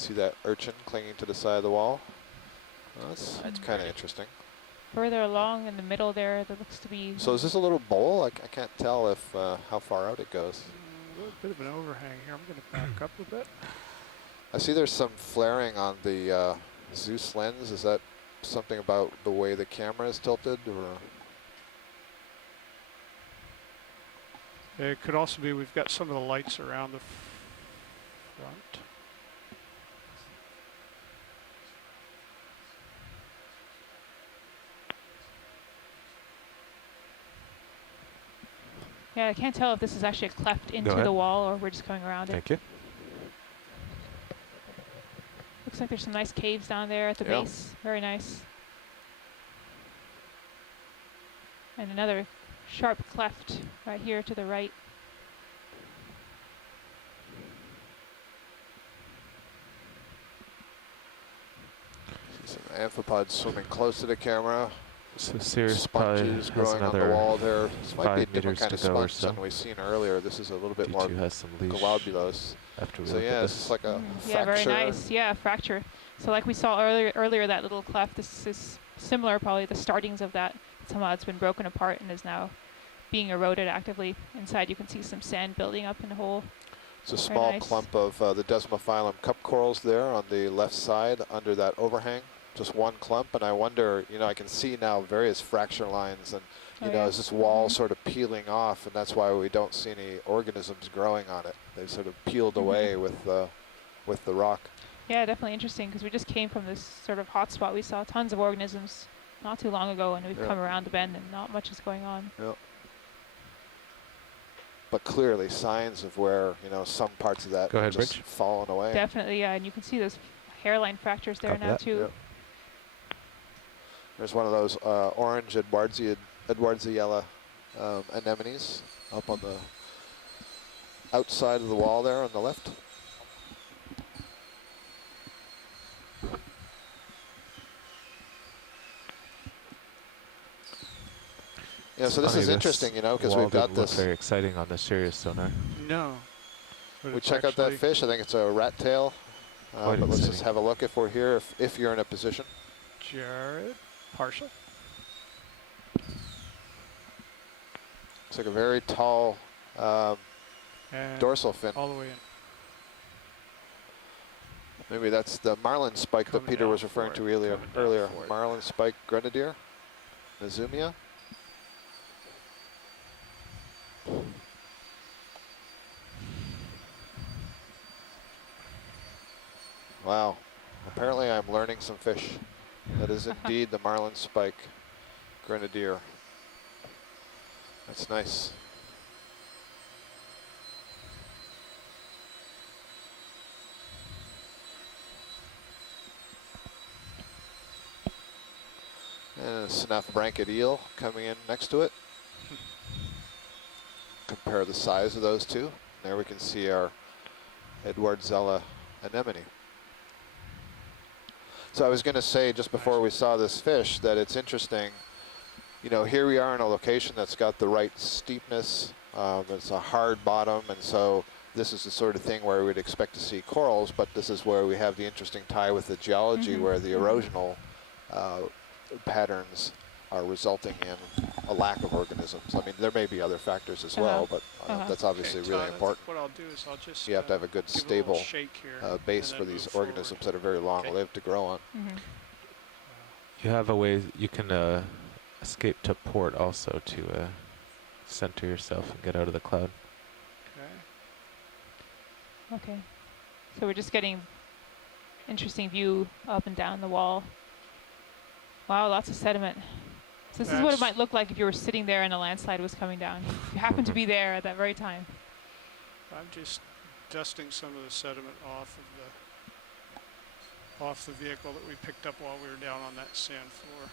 See that urchin clinging to the side of the wall? Well, that's kind of interesting. Further along in the middle there, there looks to be... So is this a little bowl? I can't tell if how far out it goes. A little bit of an overhang here. I'm going to back up a bit. I see there's some flaring on the Zeus lens. Is that something about the way the camera is tilted, or? It could also be we've got some of the lights around the front. Yeah, I can't tell if this is actually a cleft into the wall or we're just going around it. Thank you. Looks like there's some nice caves down there at the base. Very nice. And another sharp cleft right here to the right. See some amphipods swimming close to the camera. So Sirius sponges growing on the wall there. This might be a different kind of sponge so. than we've seen earlier. This is a little bit D2 more has some globulous. After we so yeah, this is like a fracture. Yeah, very nice. Yeah, fracture. So like we saw earlier that little cleft, this is similar, probably the startings of that. Somehow it's been broken apart and is now being eroded actively. Inside you can see some sand building up in the hole. It's a small clump of the Desmophyllum cup corals there on the left side under that overhang. Just one clump, and I wonder, you know, I can see now various fracture lines, and you know, is this wall sort of peeling off, and that's why we don't see any organisms growing on it. They sort of peeled away with the rock. Yeah, definitely interesting, because we just came from this sort of hot spot. We saw tons of organisms not too long ago, and we've come around the bend, and not much is going on. Yeah. But clearly signs of where, you know, some parts of that have just fallen away. Definitely, yeah, and you can see those hairline fractures there now too. Yeah. There's one of those orange Edwardsiella anemones up on the outside of the wall there on the left. Yeah, so this is interesting, you know, because we've got this. Very exciting on the Sirius sonar. No. We check out that fish. I think it's a rat tail. But let's just have a look if we're here, if you're in a position. Jared, partial. It's like a very tall dorsal fin. All the way in. Maybe that's the marlin spike that Peter was referring to earlier. Marlin spike grenadier, Nazumia. Wow, apparently I'm learning some fish. That is indeed the marlin spike grenadier. That's nice. And a snuff-branched eel coming in next to it. Compare the size of those two. There we can see our Edwardsiella anemone. So I was going to say just before we saw this fish that it's interesting, you know, here we are in a location that's got the right steepness, it's a hard bottom, and so this is the sort of thing where we'd expect to see corals, but this is where we have the interesting tie with the geology where the erosional patterns are resulting in a lack of organisms. I mean, there may be other factors as well, but that's obviously really important. What I'll do is I'll just you have to have a good stable base for these organisms that are very long-lived to grow on. You have a way you can escape to port also to center yourself and get out of the cloud. Okay. So we're just getting interesting view up and down the wall. Wow, lots of sediment. So this is what it might look like if you were sitting there and a landslide was coming down. You happen to be there at that very time. I'm just dusting some of the sediment off the vehicle that we picked up while we were down on that sand floor.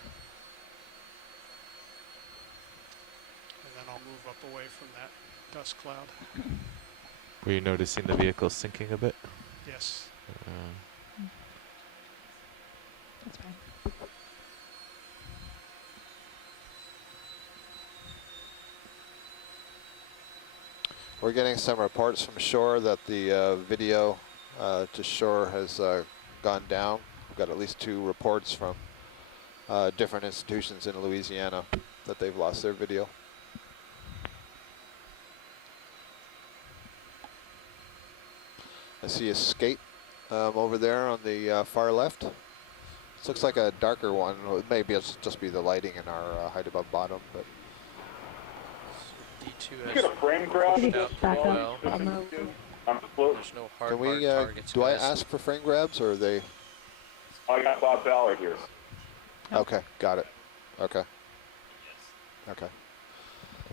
And then I'll move up away from that dust cloud. Were you noticing the vehicle sinking a bit? Yes. That's fine. We're getting some reports from shore that the video to shore has gone down. We've got at least 2 reports from different institutions in Louisiana that they've lost their video. I see a skate over there on the far left. This looks like a darker one. Well, it may just be the lighting in our height above bottom, but D2 has frame grab back up on the There's no hard, can we? targets, Do guys. I ask for frame grabs, or are they? I got Bob Ballard here. Nope. Okay, got it. Okay. Okay.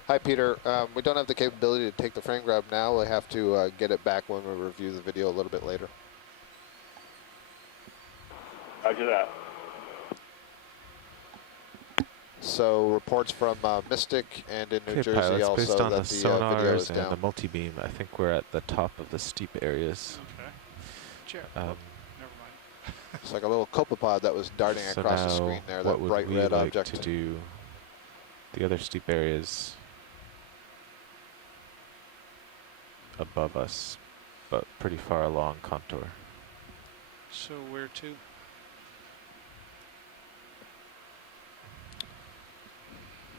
Hi, Peter. We don't have the capability to take the frame grab now. We have to get it back when we review the video a little bit later. Roger that. So reports from Mystic and in New Okay, Jersey pilots, also based on that the the video is sonars and the down. multi-beam, I think we're at the top of the steep areas. Okay. Chair. Um, Never mind. It's like a little copepod that was darting so across the now screen there, what that would bright we red like object. to do? The other steep areas above us, but pretty far along contour. So where to?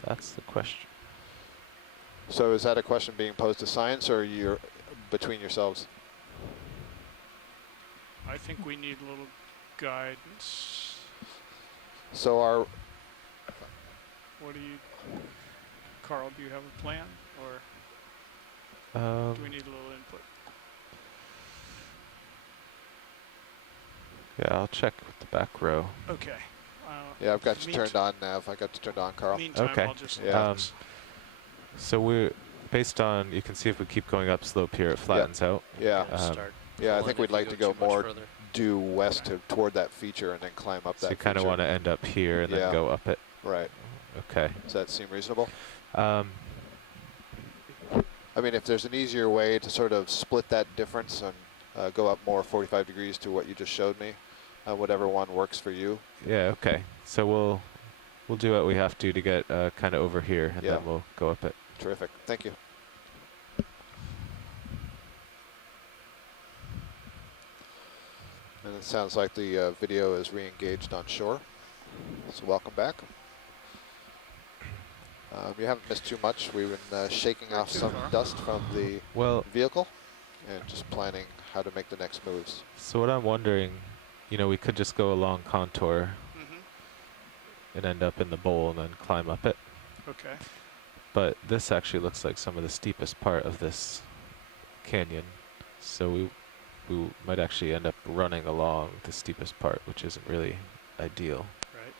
That's the question. So is that a question being posed to science, or you're between yourselves? I think we need a little guidance. So our What do you, Carl, do you have a plan, or do we need a little input? Yeah, I'll check with the back row. Okay. yeah, I've got you Meantime- turned on, Nav. I got you turned on, Carl. Meantime, Okay. I'll just Yeah. look this. So we're based on, you can see if we keep going upslope here, it flattens out. Yeah, Gonna start yeah. I pulling think if we'd you like to go too much more further. due west toward that feature and then climb up So that you kind of feature. want to end up here and Yeah. then go up it. Right. Okay. Does that seem reasonable? Um, I mean, if there's an easier way to sort of split that difference and go up more 45 degrees to what you just showed me, whatever one works for you. yeah, okay. So we'll do what we have to get kind of over here, and Yeah. then we'll go up it. Terrific. Thank you. And it sounds like the video is re-engaged on shore. So welcome back. You haven't missed too much. We've been shaking Not off too some far. dust from the Well, vehicle and just planning how to make the next moves. so what I'm wondering, you know, we could just go along contour Mm-hmm. and end up in the bowl and then climb up it. Okay. But this actually looks like some of the steepest part of this canyon. So we might actually end up running along the steepest part, which isn't really ideal. Right.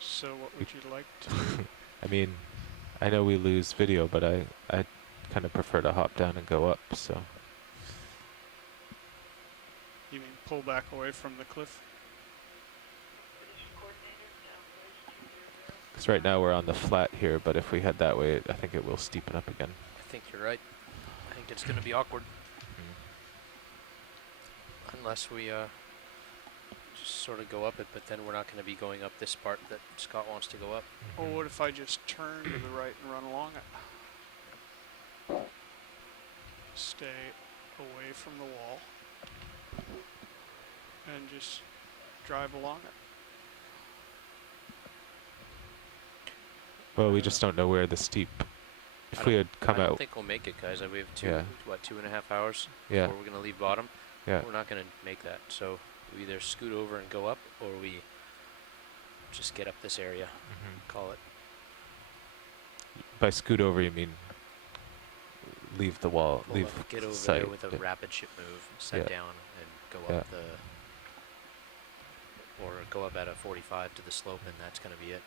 So what would you like to do? I mean, I know we lose video, but I kind of prefer to hop down and go up, so. You mean pull back away from the cliff? Because right now we're on the flat here, but if we head that way, I think it will steepen up again. I think you're right. I think it's going to be awkward unless we just sort of go up it, but then we're not going to be going up this part that Scott wants to go up. Or what if I just turn to the right and run along it? Stay away from the wall and just drive along it. Well, we just don't know where the steep. If we had come I don't out, think we'll make it, guys. We have Yeah. 2.5 hours yeah, before we're going to leave bottom. yeah. We're not going to make that. So we either scoot over and go up, or we just get up this area, call it. By scoot over, you mean leave the wall, Pull leave up, get over sight. there with a yeah. rapid ship move, set Yeah. down, and go Yeah. up the, or go up at a 45 to the slope, and that's going to be it.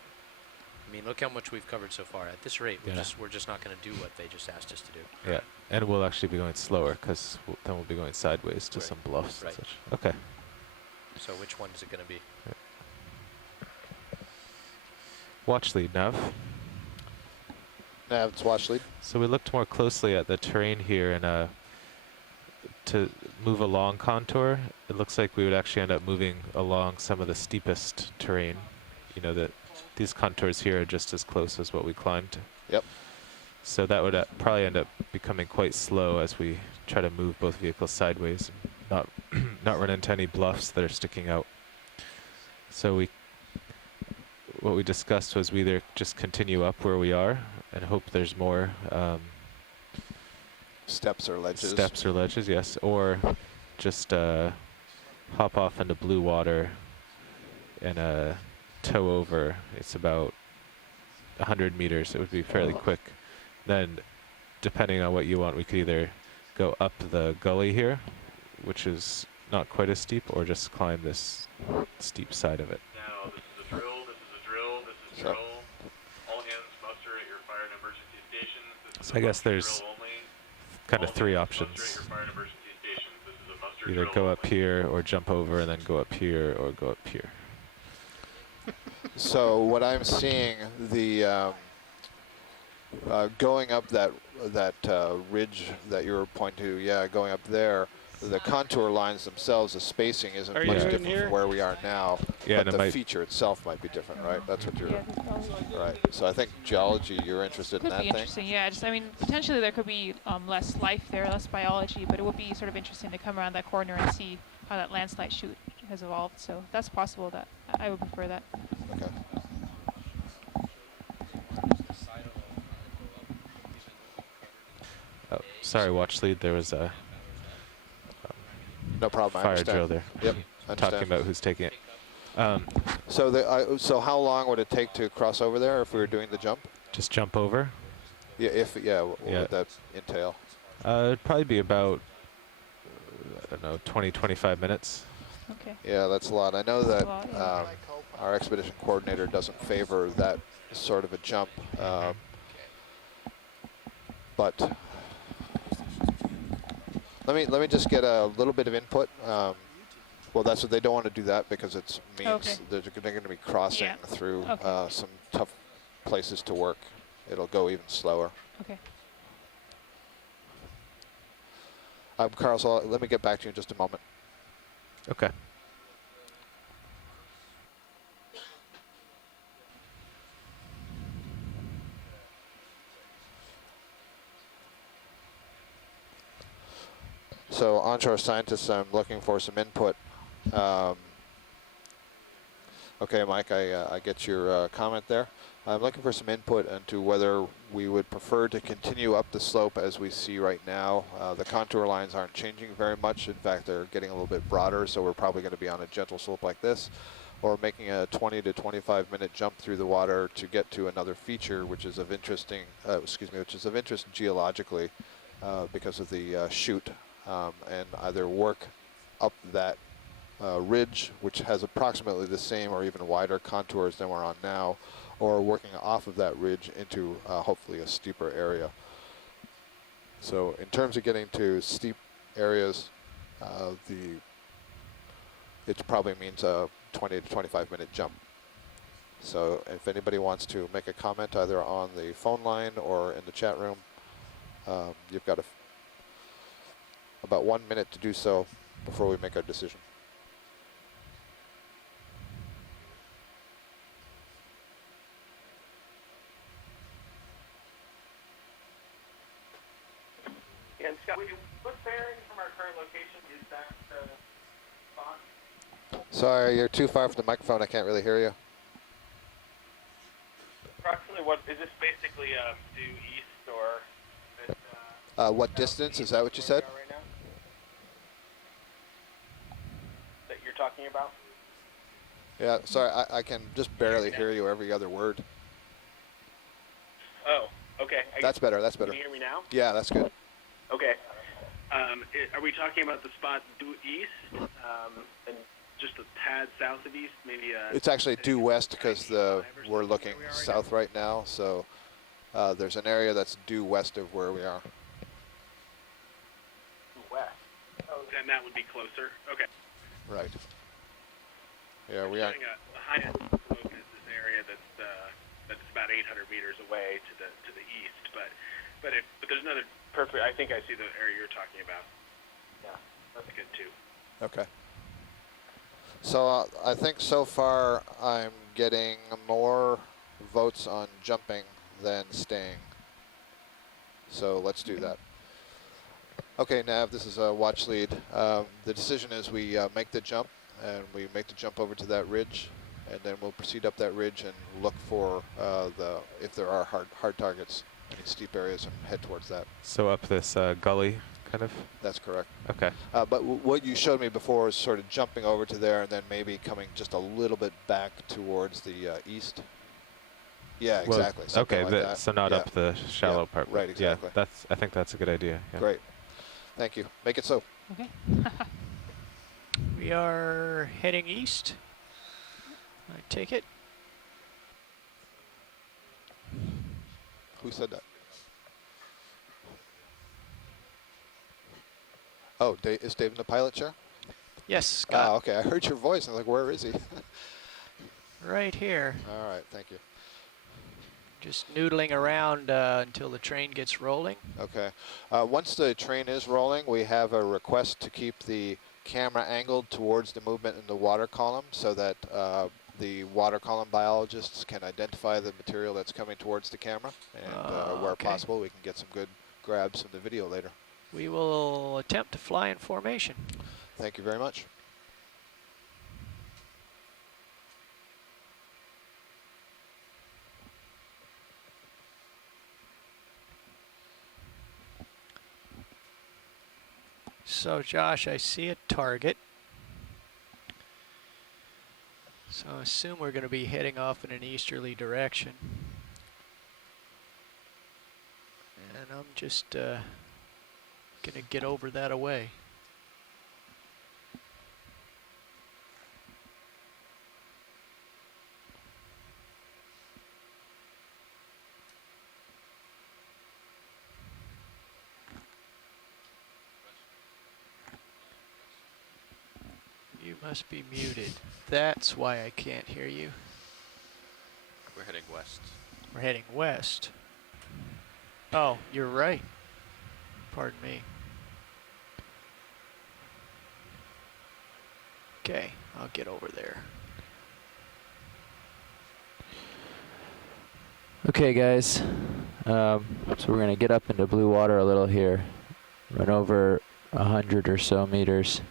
I mean, look how much we've covered so far. At this rate, Yeah. we're just not going to do what they just asked us to do. Yeah, and we'll actually be going slower because then we'll be going sideways to Right. some bluffs Right. and such. Okay. So which one is it going to be? Watch lead, Nav. Nav, it's watch lead. So we looked more closely at the terrain here, and to move along contour, it looks like we would actually end up moving along some of the steepest terrain, you know, that these contours here are just as close as what we climbed. Yep. So that would probably end up becoming quite slow as we try to move both vehicles sideways and not not run into any bluffs that are sticking out. So what we discussed was we either just continue up where we are and hope there's more Steps or ledges. steps or ledges, yes, or just hop off into blue water and tow over. It's about 100 meters. It would be fairly quick. Then, depending on what you want, we could either go up the gully here, which is not quite as steep, or just climb this steep side of it. Now, this is a drill, this is a drill, this is a Sure. drill. All hands muster at your fire and emergency stations. This is So I a guess muster there's drill only. kind of All three hands muster at options. your fire and emergency stations. This is a muster Either drill go up only. here, or jump over, and then go up here, or go up here. So what I'm seeing, the going up that ridge that you were pointing to, yeah, going up there, the contour lines themselves, the spacing isn't Are much you in different here? from where we are now, Yeah, and but it the might feature itself might be different, right? That's what you're, Yeah, there's probably- right. So I think geology, you're interested in Could that be thing? interesting, yeah. Just, I mean, potentially there could be less life there, less biology, but it would be sort of interesting to come around that corner and see how that landslide chute has evolved. So that's possible. That I would prefer that. Okay. Oh, sorry, watch lead. There was a No problem, I fire understand. drill there. Yep, I Talking understand. about who's taking it. So how long would it take to cross over there if we were doing the jump? Just jump over. Yeah, what Yeah. would that entail? It'd probably be about, I don't know, 20, 25 minutes. Okay. Yeah, that's a lot. I know That's a that lot, yeah. our expedition coordinator doesn't favor that sort of a jump, but let me just get a little bit of input. Well, that's what they don't want to do that because it means Okay. they're going to be crossing Yeah. through Okay. some tough places to work. It'll go even slower. Okay. Carl, so let me get back to you in just a moment. Okay. So onshore scientists, I'm looking for some input. Okay, Mike, I get your comment there. I'm looking for some input into whether we would prefer to continue up the slope as we see right now. The contour lines aren't changing very much. In fact, they're getting a little bit broader, so we're probably going to be on a gentle slope like this, or making a 20 to 25 minute jump through the water to get to another feature, which is of interest geologically because of the chute, and either work up that ridge, which has approximately the same or even wider contours than we're on now, or working off of that ridge into hopefully a steeper area. So in terms of getting to steep areas, it probably means a 20 to 25 minute jump. So if anybody wants to make a comment either on the phone line or in the chat room, you've got about 1 minute to do so before we make our decision. And Scott, what bearing from our current location is that spot? Sorry, you're too far from the microphone. I can't really hear you. Approximately what is this basically due east or this, What distance? Is that what you said? where we are right now? That you're talking about? Yeah, sorry, I can just barely hear you every other word. Oh, okay. That's better, that's Can better. you hear me now? Yeah, that's good. Okay. Are we talking about the spot due east and just a tad south of east, maybe? It's actually due west because we're looking south right now, so there's an area that's due west of where we are. West. Oh, then that would be closer. Okay. Right. Yeah, we are. The highest slope is this area that's about 800 meters away to the east, but there's another perfect. I think I see the area you're talking about. Yeah, that's good too. Okay. So I think so far I'm getting more votes on jumping than staying. So let's do that. Okay, Nav, this is a watch lead. The decision is we make the jump, and we make the jump over to that ridge, and then we'll proceed up that ridge and look for if there are hard targets, any steep areas, and head towards that. So up this gully, kind of? That's correct. Okay. But what you showed me before is sort of jumping over to there and then maybe coming just a little bit back towards the east. Yeah, Well, exactly. Something okay, like that. so not Yeah. up the shallow Yeah, part. right, exactly. Yeah, I think that's a good idea. Yeah. Great. Thank you. Make it so. Okay. We are heading east. I take it. Who said that? Oh, is Dave in the pilot chair? Yes, Scott. Ah, okay. I heard your voice. I was like, where is he? Right here. All right. Thank you. Just noodling around until the train gets rolling. Okay. Once the train is rolling, we have a request to keep the camera angled towards the movement in the water column so that the water column biologists can identify the material that's coming towards the camera. And where Okay. possible, we can get some good grabs from the video later. We will attempt to fly in formation. Thank you very much. So, Josh, I see a target. So I assume we're going to be heading off in an easterly direction. And I'm just going to get over that away. You must be muted. That's why I can't hear you. We're heading west. We're heading west. Oh, you're right. Pardon me. Okay, I'll get over there. Okay, guys. So we're going to get up into blue water a little here. Run over 100 or so meters.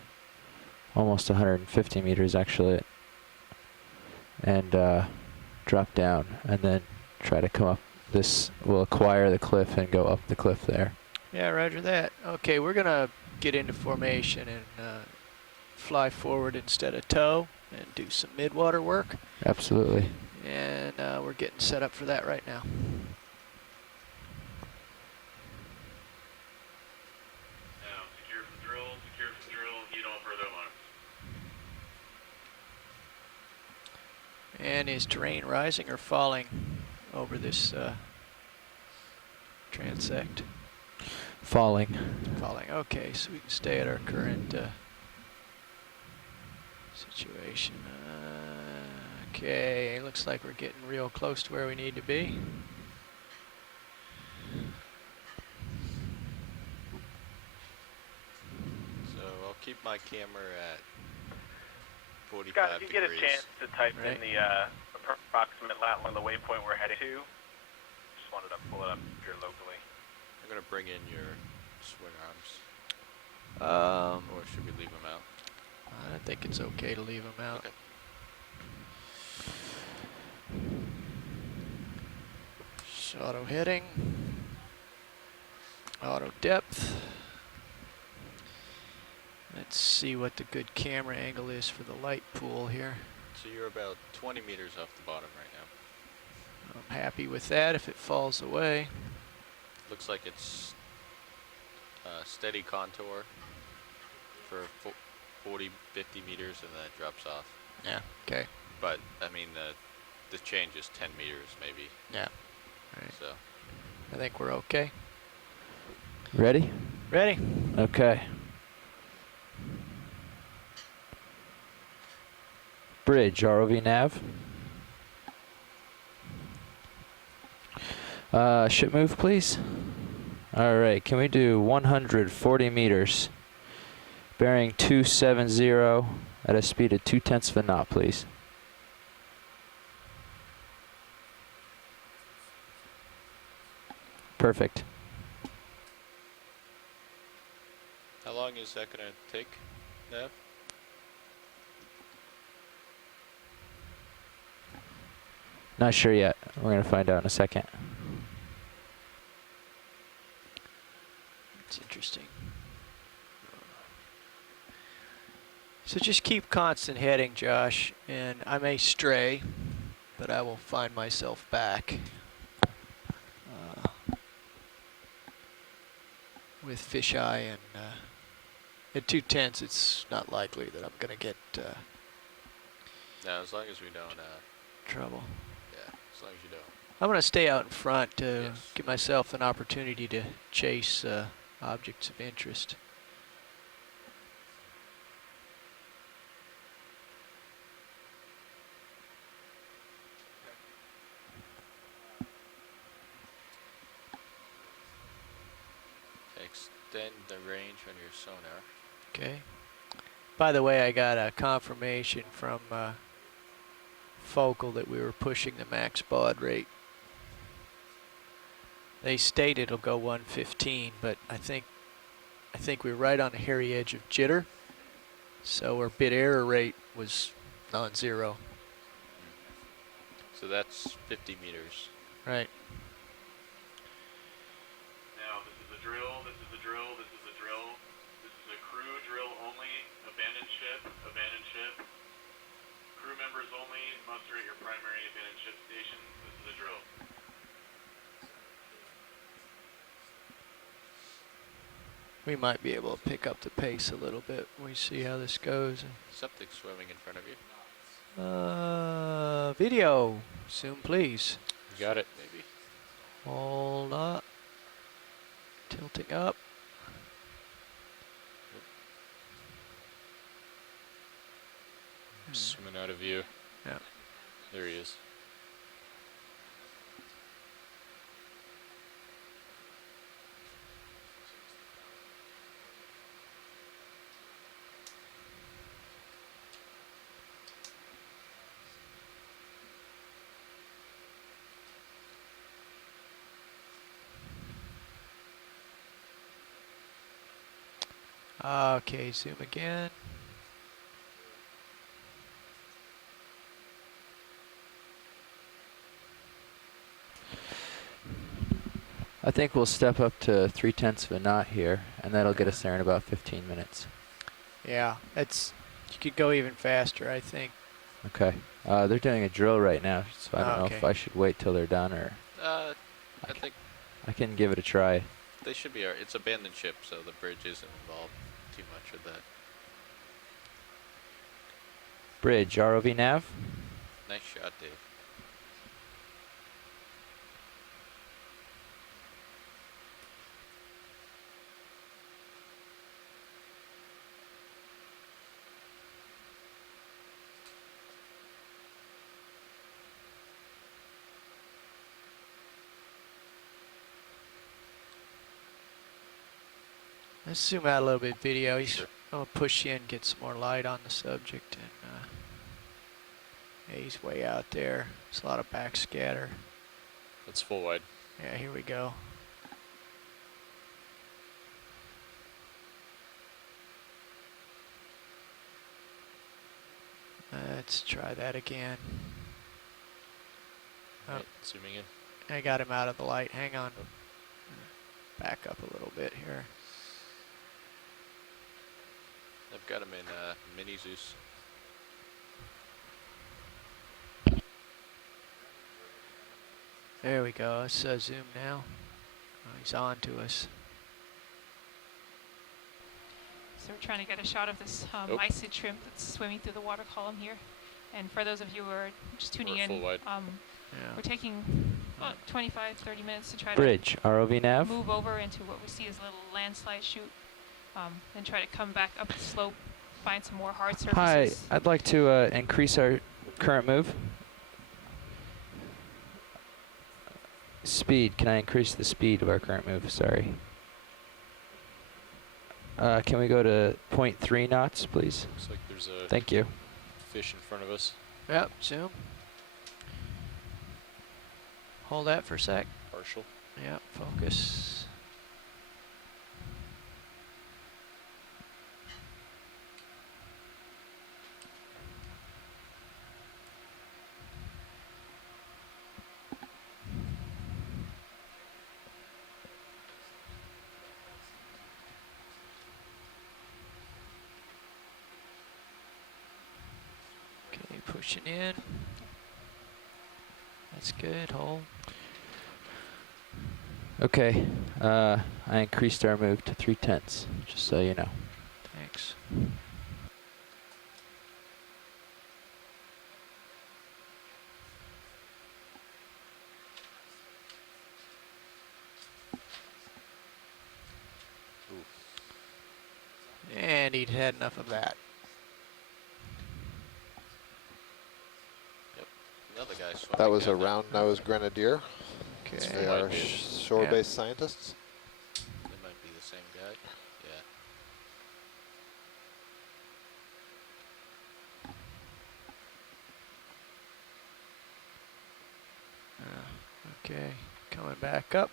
Almost 150 meters, actually. And drop down. And then try to come up this. We'll acquire the cliff and go up the cliff there. Yeah, roger that. Okay, we're going to get into formation and fly forward instead of tow and do some mid-water work. Absolutely. And we're getting set up for that right now. Now, secure from drill, heat on further alarms. And is terrain rising or falling over this transect? Falling. Falling. Okay, so we can stay at our current situation. Okay, looks like we're getting real close to where we need to be. So I'll keep my camera at 45 Scott, if you degrees. get a chance to type Right. in the approximate lat long the waypoint we're heading to, just wanted to pull it up here locally. I'm going to bring in your swing arms. Or should we leave them out? I think it's okay to leave them out. Okay. Auto heading, auto depth. Let's see what the good camera angle is for the light pool here. So you're about 20 meters off the bottom right now. I'm happy with that if it falls away. Looks like it's steady contour for 40, 50 meters and then it drops off. Yeah. Okay. But, I mean, the change is 10 meters maybe. Yeah. All right. So I think we're okay. Ready? Ready? Okay. Bridge, ROV nav. Ship move, please. All right, can we do 140 meters? Bearing 270, At a speed of 0.2 of a knot, please. Perfect. How long is that going to take, Nav? Not sure yet. We're going to find out in a second. It's interesting. So just keep constant heading, Josh, and I may stray, but I will find myself back. With fisheye and at 2/10, it's not likely that I'm going to get No, as long as we don't, trouble. yeah, as long as you don't. I'm going to stay out in front to Yes. give myself an opportunity to chase objects of interest. Extend the range on your sonar. Okay. By the way, I got a confirmation from Focal that we were pushing the max baud rate. They state it'll go 115, but I think we're right on the hairy edge of jitter. So our bit error rate was non-zero. So that's 50 meters. Right. Now, this is a drill, this is a drill, this is a drill. This is a crew drill only, abandoned ship, abandoned ship. Crew members only, muster at your primary abandoned ship station. This is a drill. We might be able to pick up the pace a little bit when we see how this goes. Something swimming in front of you. Video, soon please. You got it, maybe. Hold up. Tilting up. Swimming out of view. Yeah. There he is. Okay, zoom again. I think we'll step up to 0.3 of a knot here, and that'll get us there in about 15 minutes. Yeah, it's, you could go even faster, I think. Okay. They're doing a drill right now, so I don't know if Okay. I should wait till they're done or I think I can give it a try. they should be. It's abandoned ship, so the bridge isn't involved too much with that. Bridge, ROV nav. Nice shot, Dave. Let's zoom out a little bit, video. Sure. I'm gonna push you in, get some more light on the subject, and yeah, he's way out there. There's a lot of backscatter. That's full wide. Yeah, here we go. Let's try that again. Oh. Right, zooming in. I got him out of the light. Hang on. Back up a little bit here. I've got him in mini Zeus. There we go. Let's zoom now. Oh, he's on to us. So we're trying to get a shot of this Oh. mysid shrimp that's swimming through the water column here. And for those of you who are just tuning We're in, full wide. Yeah. we're taking about 25, 30 minutes to try Bridge, ROV to nav. move over into what we see as a little landslide chute, then try to come back up the slope, find some more hard Hi, surfaces. I'd like to increase our current move. Speed, can I increase the speed of our current move? Sorry. Can we go to 0.3 knots, please? Looks like there's a Thank you. fish in front of us. Yep, zoom. Hold that for a sec. Partial. Yep, focus. Okay, pushing in. That's good, hold. Okay, I increased our move to 3/10, just so you know. Thanks. And he'd had enough of that. Another guy swimming That was a down that. round-nosed grenadier. Okay. They are shore-based scientists. They might be the same guy. Yeah. Okay, coming back up.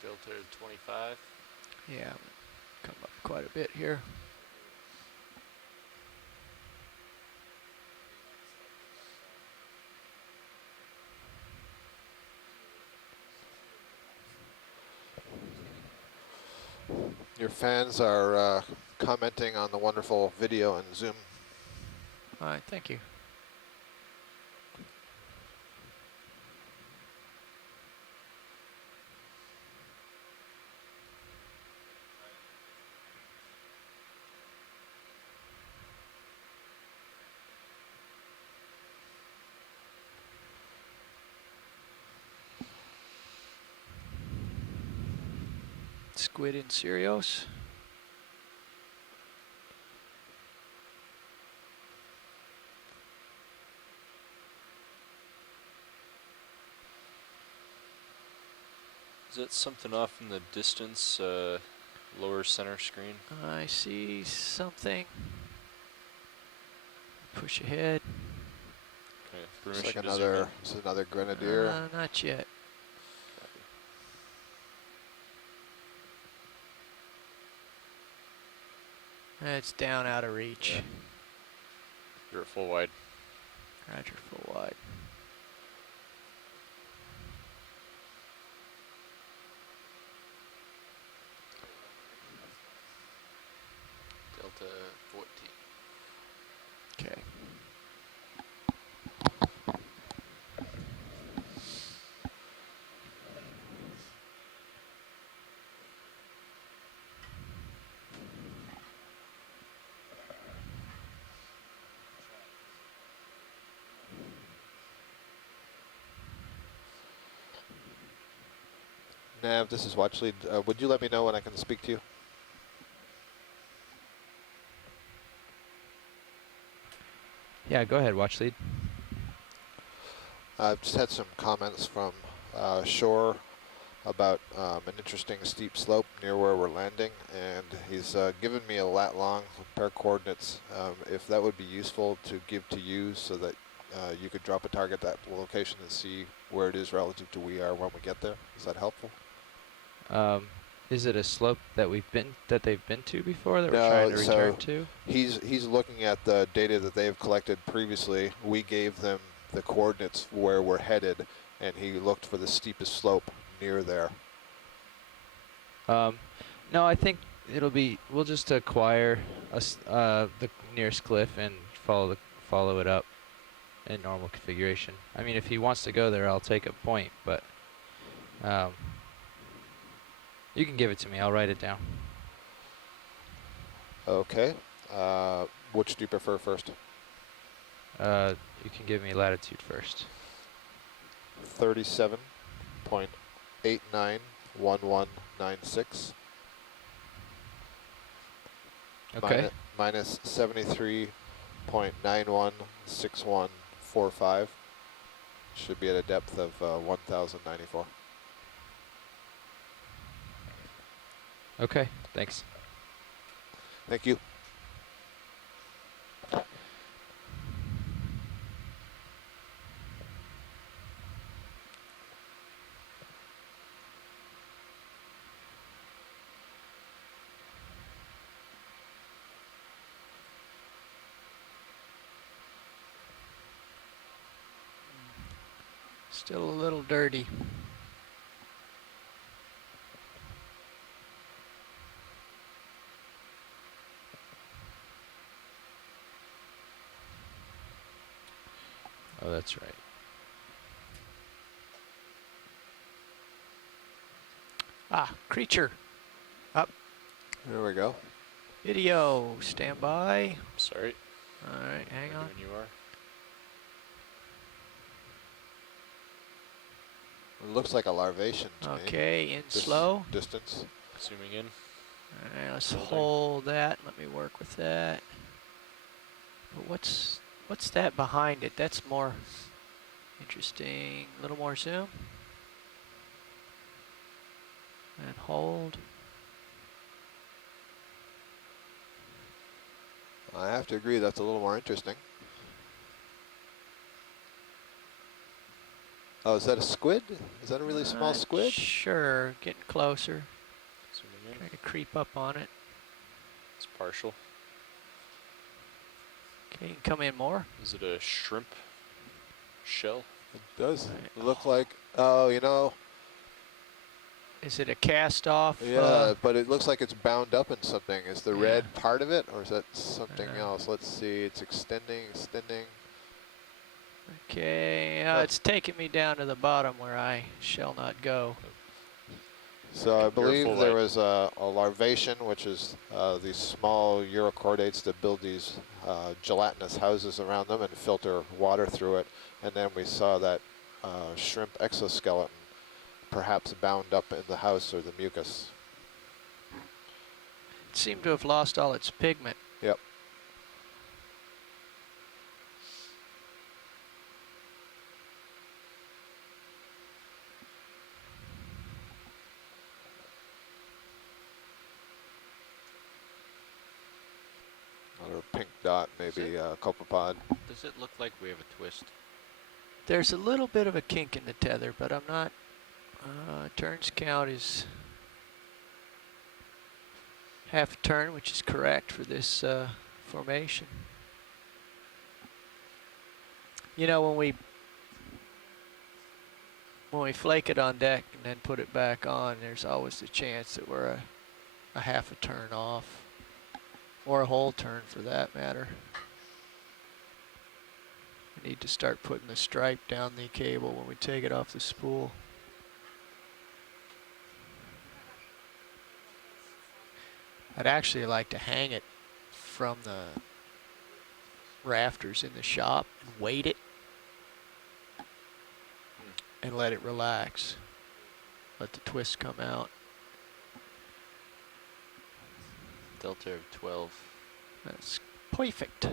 Filter 25. Yeah, come up quite a bit here. Your fans are commenting on the wonderful video and Zoom. All right, thank you. Squid in Sirius. Is that something off in the distance, lower center screen? I see something. Push ahead. Okay, It's permission like to zoom in. another grenadier. Not yet. It's down out of reach. Yeah. You're at full wide. Roger, full wide. Delta 14. Okay. Nav, this is Watch Lead. Would you let me know when I can speak to you? Yeah, go ahead, watch lead. I've just had some comments from shore about an interesting steep slope near where we're landing, and he's given me a lat long pair of coordinates. If that would be useful to give to you so that you could drop a target at that location and see where it is relative to we are when we get there. Is that helpful? Is it a slope that they've been to before that No, we're trying to so return to? He's looking at the data that they've collected previously. We gave them the coordinates where we're headed, and he looked for the steepest slope near there. No, I think we'll just acquire the nearest cliff and follow it up in normal configuration. I mean, if he wants to go there, I'll take a point, but you can give it to me. I'll write it down. Okay. Which do you prefer first? You can give me latitude first. 37.891196. Okay. Minus 73.9161 EX1404L3. Should be at a depth of 1,094. Okay, thanks. Thank you. Still a little dirty. Oh, that's right. Ah, creature. There we go. Video. Stand by. Sorry. All right, hang Ready on. when you are. It looks like a larvation to me. Okay, in This slow. distance. Zooming in. All right, let's Holding. hold that. Let me work with that. But what's that behind it? That's more interesting. A little more zoom. And hold. I have to agree that's a little more interesting. Oh, is that a squid? Is that a really small squid? Sure, getting closer. Zooming in. Trying to creep up on it. It's partial. Okay, you can come in more. Is it a shrimp shell? It does Right. look like, oh, you know, Is it a cast off? yeah, but it looks like it's bound up in something. Is the Yeah. red part of it, or is that something Yeah. else? Let's see, it's extending. Okay, Huh. it's taking me down to the bottom where I shall not go. So I believe Careful, there right. was a larvation, which is these small urochordates that build these gelatinous houses around them and filter water through it. And then we saw that shrimp exoskeleton, perhaps bound up in the house or the mucus. It seemed to have lost all its pigment. Yep. Another pink dot, maybe a copepod. Does it look like we have a twist? There's a little bit of a kink in the tether, but I'm not. Turns count is half a turn, which is correct for this formation. You know, when we flake it on deck and then put it back on, there's always the chance that we're a half a turn off, or a whole turn for that matter. We need to start putting the stripe down the cable when we take it off the spool. I'd actually like to hang it from the rafters in the shop and weight it and let it relax. Let the twist come out. Delta of 12. That's perfect.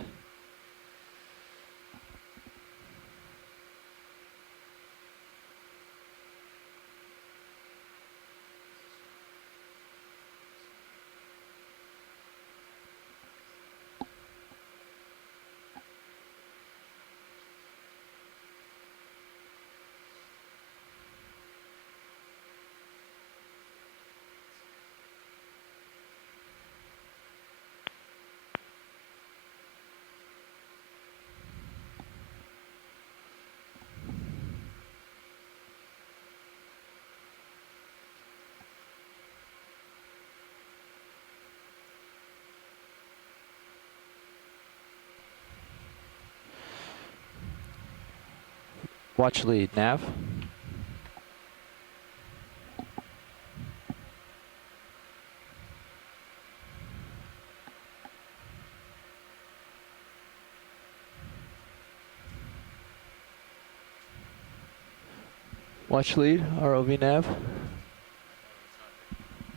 Watch lead, nav. Watch lead, ROV nav.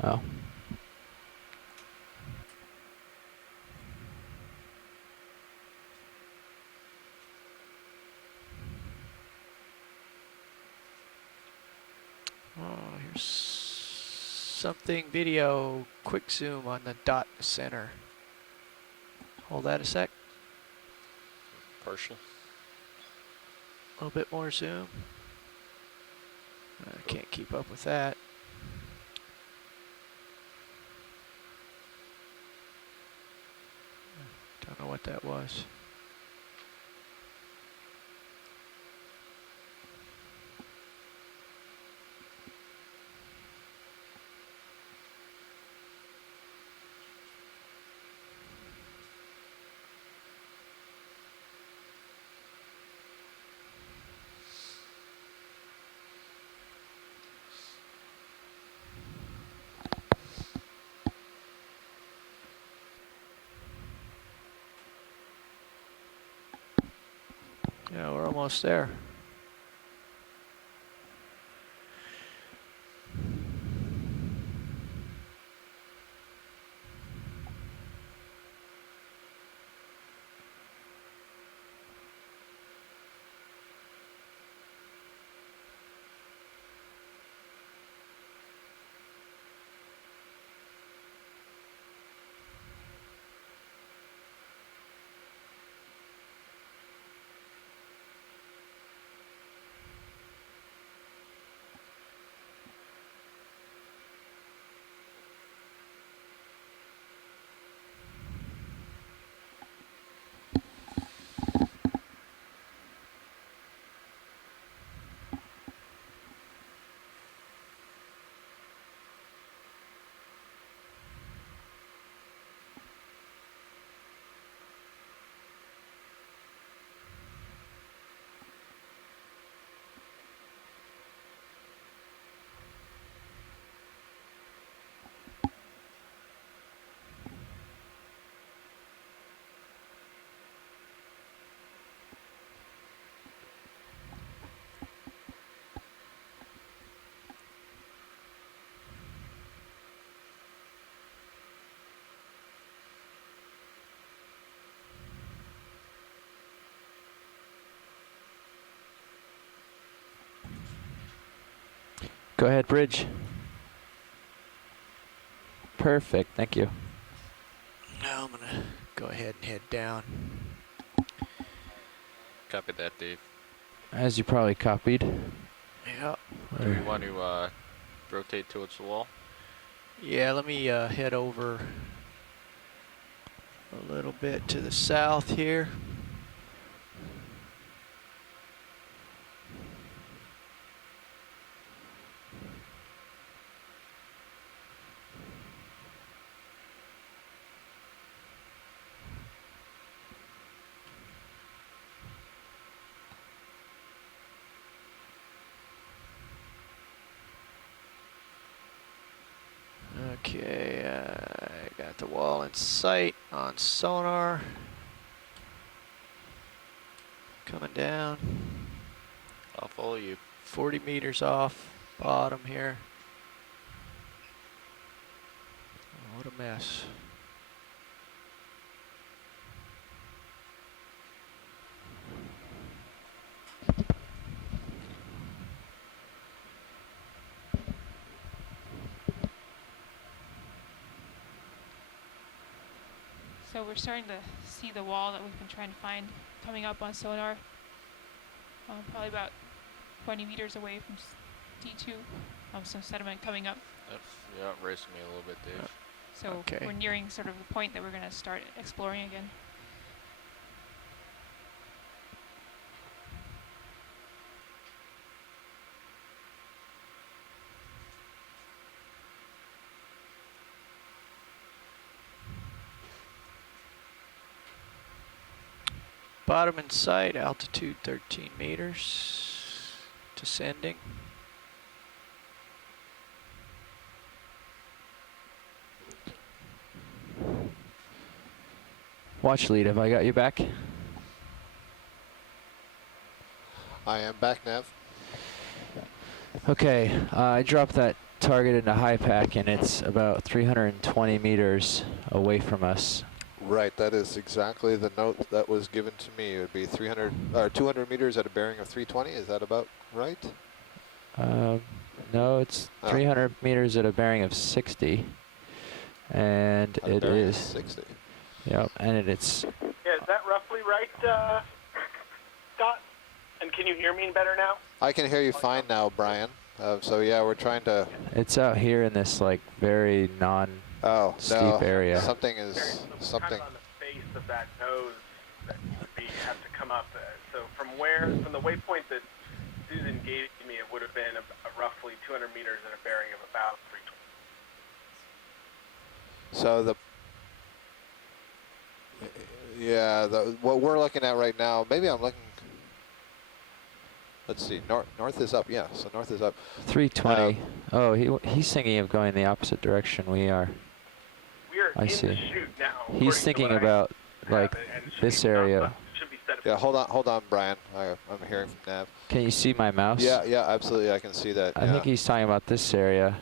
Oh. There's something video, quick zoom on the dot center. Hold that a sec. Partial. A little bit more zoom. I can't keep up with that. Don't know what that was. Yeah, we're almost there. Go ahead, bridge. Perfect, thank you. Now I'm gonna go ahead and head down. Copy that, Dave. As you probably copied. Yeah. Do we want to rotate towards the wall? Yeah, let me head over a little bit to the south here. Okay, I got the wall in sight on sonar. Coming down. I'll follow you. 40 meters off bottom here. Oh, what a mess. So we're starting to see the wall that we've been trying to find coming up on sonar. Probably about 20 meters away from D2. Some sediment coming up. You're outracing me a little bit, Dave. So Okay. we're nearing sort of the point that we're going to start exploring again. Bottom in sight, altitude 13 meters. Descending. Watch lead, have I got you back? I am back, Nav. Okay, I dropped that target into high pack and it's about 320 meters away from us. Right, that is exactly the note that was given to me. It would be 200 meters at a bearing of 320. Is that about right? No, it's Oh. 300 meters at a bearing of 60. And A it bearing of is. 60. Yep, and it's. Yeah, is that roughly right, Scott? And can you hear me better now? I can hear you fine now, Brian. So yeah, we're trying to. It's out here in this like very Oh steep no! area. Something is something. Kind of on the face of that nose that would have to come up. So from the waypoint that Susan gave me, it would have been a roughly 200 meters at a bearing of about 320. So what we're looking at right now. Maybe I'm looking. Let's see. North is up. Yeah. So north is up. 320. Oh, he's thinking of going the opposite direction we are. We are I in see. the chute now. He's thinking about like this area. Yeah. Hold on, Brian. I'm hearing from Nav. Can you see my mouse? Yeah. Absolutely. I can see that. I think he's talking about this area.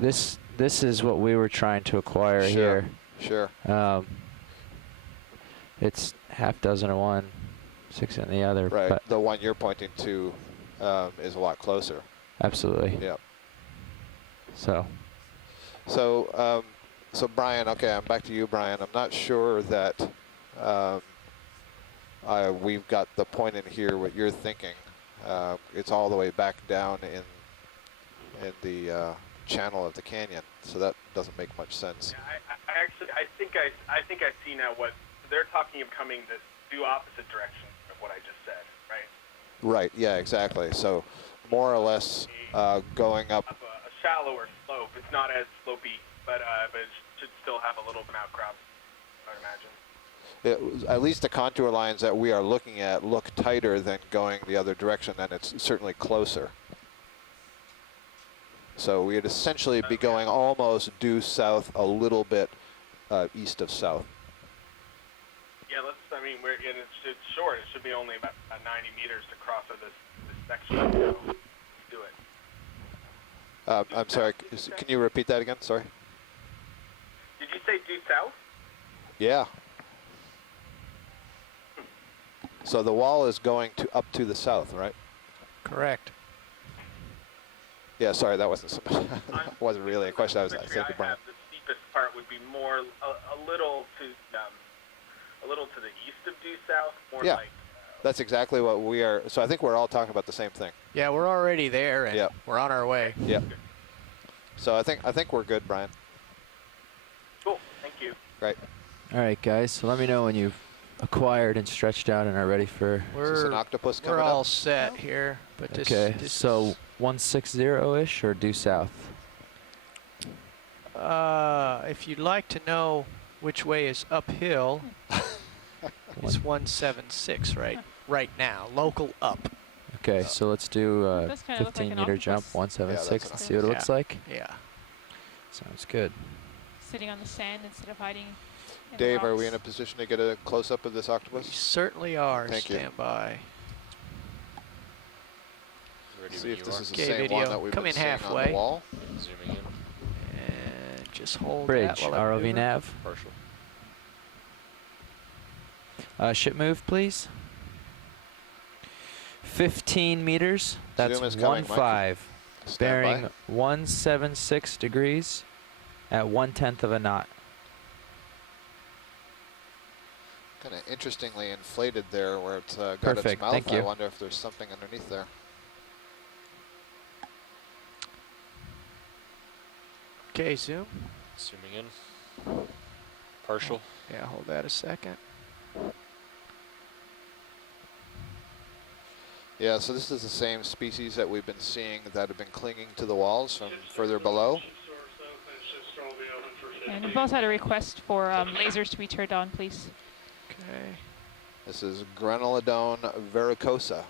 This is what we were trying to acquire here. Sure. It's half dozen of one, 6 in the other. Right. But The one you're pointing to is a lot closer. absolutely. Yeah. So. So Brian, okay, I'm back to you, Brian. I'm not sure that we've got the point in here what you're thinking. It's all the way back down in the channel of the canyon, so that doesn't make much sense. Yeah, I think I see now what they're talking of coming the two opposite directions of what I just said, right? Right. Yeah. Exactly. So more or less going up. A shallower slope. It's not as slopey, but it should still have a little outcrop, I imagine. At least the contour lines that we are looking at look tighter than going the other direction, and it's certainly closer. So we'd essentially be going almost due south, a little bit east of south. Yeah, it's short. It should be only about 90 meters to cross of this section. So let's do it. I'm sorry, can you repeat that again? Sorry. Did you say due south? Yeah. So the wall is going up to the south, right? Correct. Yeah, sorry, that wasn't wasn't really a question. I was saying to Brian. The steepest part would be more a little to the east of due south. More Yeah. like. That's exactly what we are. So I think we're all talking about the same thing. Yeah, we're already there, and Yep. we're on our way. Yeah. So I think we're good, Brian. Cool. Thank you. Great. All right, guys. So let me know when you've acquired and stretched out and are ready for. Is this an octopus coming We're all up? set here, but this. Okay. this So 160-ish or due south. If you'd like to know which way is uphill, it's 176 right now, local up. Okay, so let's do a Does kinda look like an 15-meter jump, octopus. 176, Yeah, and see what it looks like. Yeah. Sounds good. Sitting on the sand instead of hiding in the Dave, are we rocks. in a position to get a close-up of this We octopus? certainly are. Thank you. Stand by. Ready See when if you this are. is the Okay, same video. one that we've Come been in seeing on halfway. the wall. Zooming in. And just hold Bridge, that while I ROV maneuver. nav. Partial. Ship move, please. 15 meters. That's Zoom is coming, 1.5. Stand Bearing by. 176 degrees at 1/10 of a knot. Kind of interestingly inflated there where it's got Perfect, its mouth. thank you. I wonder if there's something underneath there. Okay, zoom. Zooming in. Partial. Yeah, hold that a second. Yeah, so this is the same species that we've been seeing that have been clinging to the walls from further below. And we've also had a request for lasers to be turned on, please. Okay. This is Granulodon vericosa,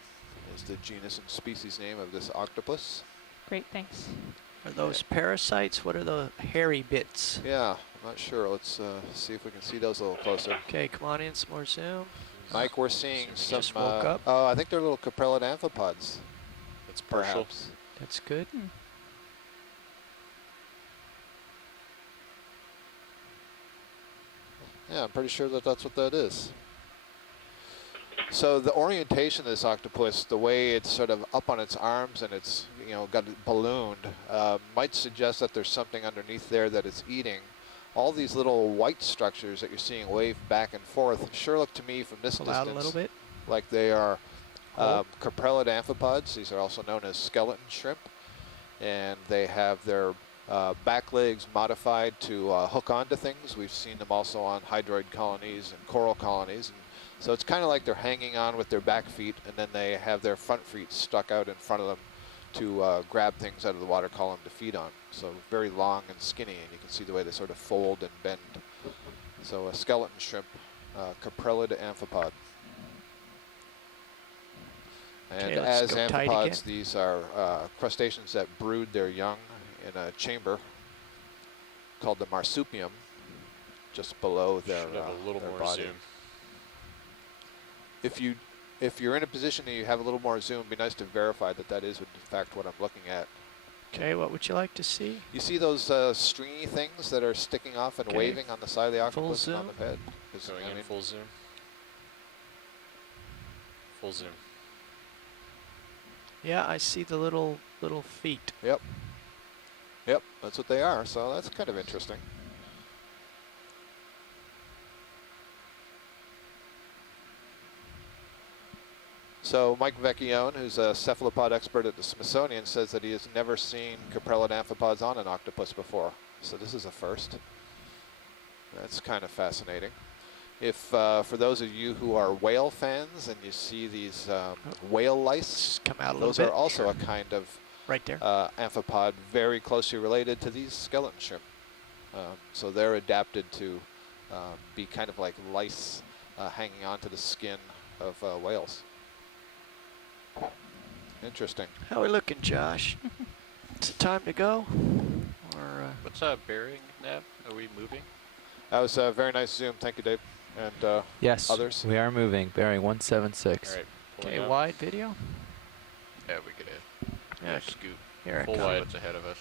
is the genus and species name of this octopus. Great, thanks. Are those parasites? What are the hairy bits? Yeah, I'm not sure. Let's see if we can see those a little closer. Okay, come on in, some more zoom. Mike, we're seeing some. Just woke up. Oh, I think they're little caprellid amphipods. It's partial. Perhaps. That's good. Yeah, I'm pretty sure that that's what that is. So the orientation of this octopus, the way it's sort of up on its arms and it's, you know, got it ballooned, might suggest that there's something underneath there that it's eating. All these little white structures that you're seeing wave back and forth sure look to me from this Pull out distance a little bit. like they are coprellid amphipods. These are also known as skeleton shrimp. And they have their back legs modified to hook onto things. We've seen them also on hydroid colonies and coral colonies. And so it's kind of like they're hanging on with their back feet, and then they have their front feet stuck out in front of them to grab things out of the water column to feed on. So very long and skinny, and you can see the way they sort of fold and bend. So a skeleton shrimp, coprellid amphipod. And Okay, let's as go tight amphipods, again. these are crustaceans that brood their young in a chamber called the marsupium, just below their, Should have a little their more body. zoom. If you're in a position that you have a little more zoom, it'd be nice to verify that that is in fact what I'm looking at. Okay, what would you like to see? You see those stringy things that are sticking off and Okay. waving on the side of the Full octopus and on zoom. the head? 'Cause, Going I in mean, full zoom. Full zoom. Yeah, I see the little feet. Yep, that's what they are. So that's kind of interesting. So Mike Vecchione, who's a cephalopod expert at the Smithsonian, says that he has never seen coprellid amphipods on an octopus before. So this is a first. That's kind of fascinating. If for those of you who are whale fans and you see these whale lice, Come out a those little are bit. also a kind of Right there. amphipod very closely related to these skeleton shrimp. So they're adapted to be kind of like lice hanging onto the skin of whales. Interesting. How we looking, Josh? Is it time to go? Or What's bearing nav? Are we moving? That was a very nice zoom. Thank you, Dave. And Yes, others? we are moving, bearing 176. All right. pulling okay, up. wide video? Yeah, we could Yeah, scoot here I full come. wide. What's ahead of us?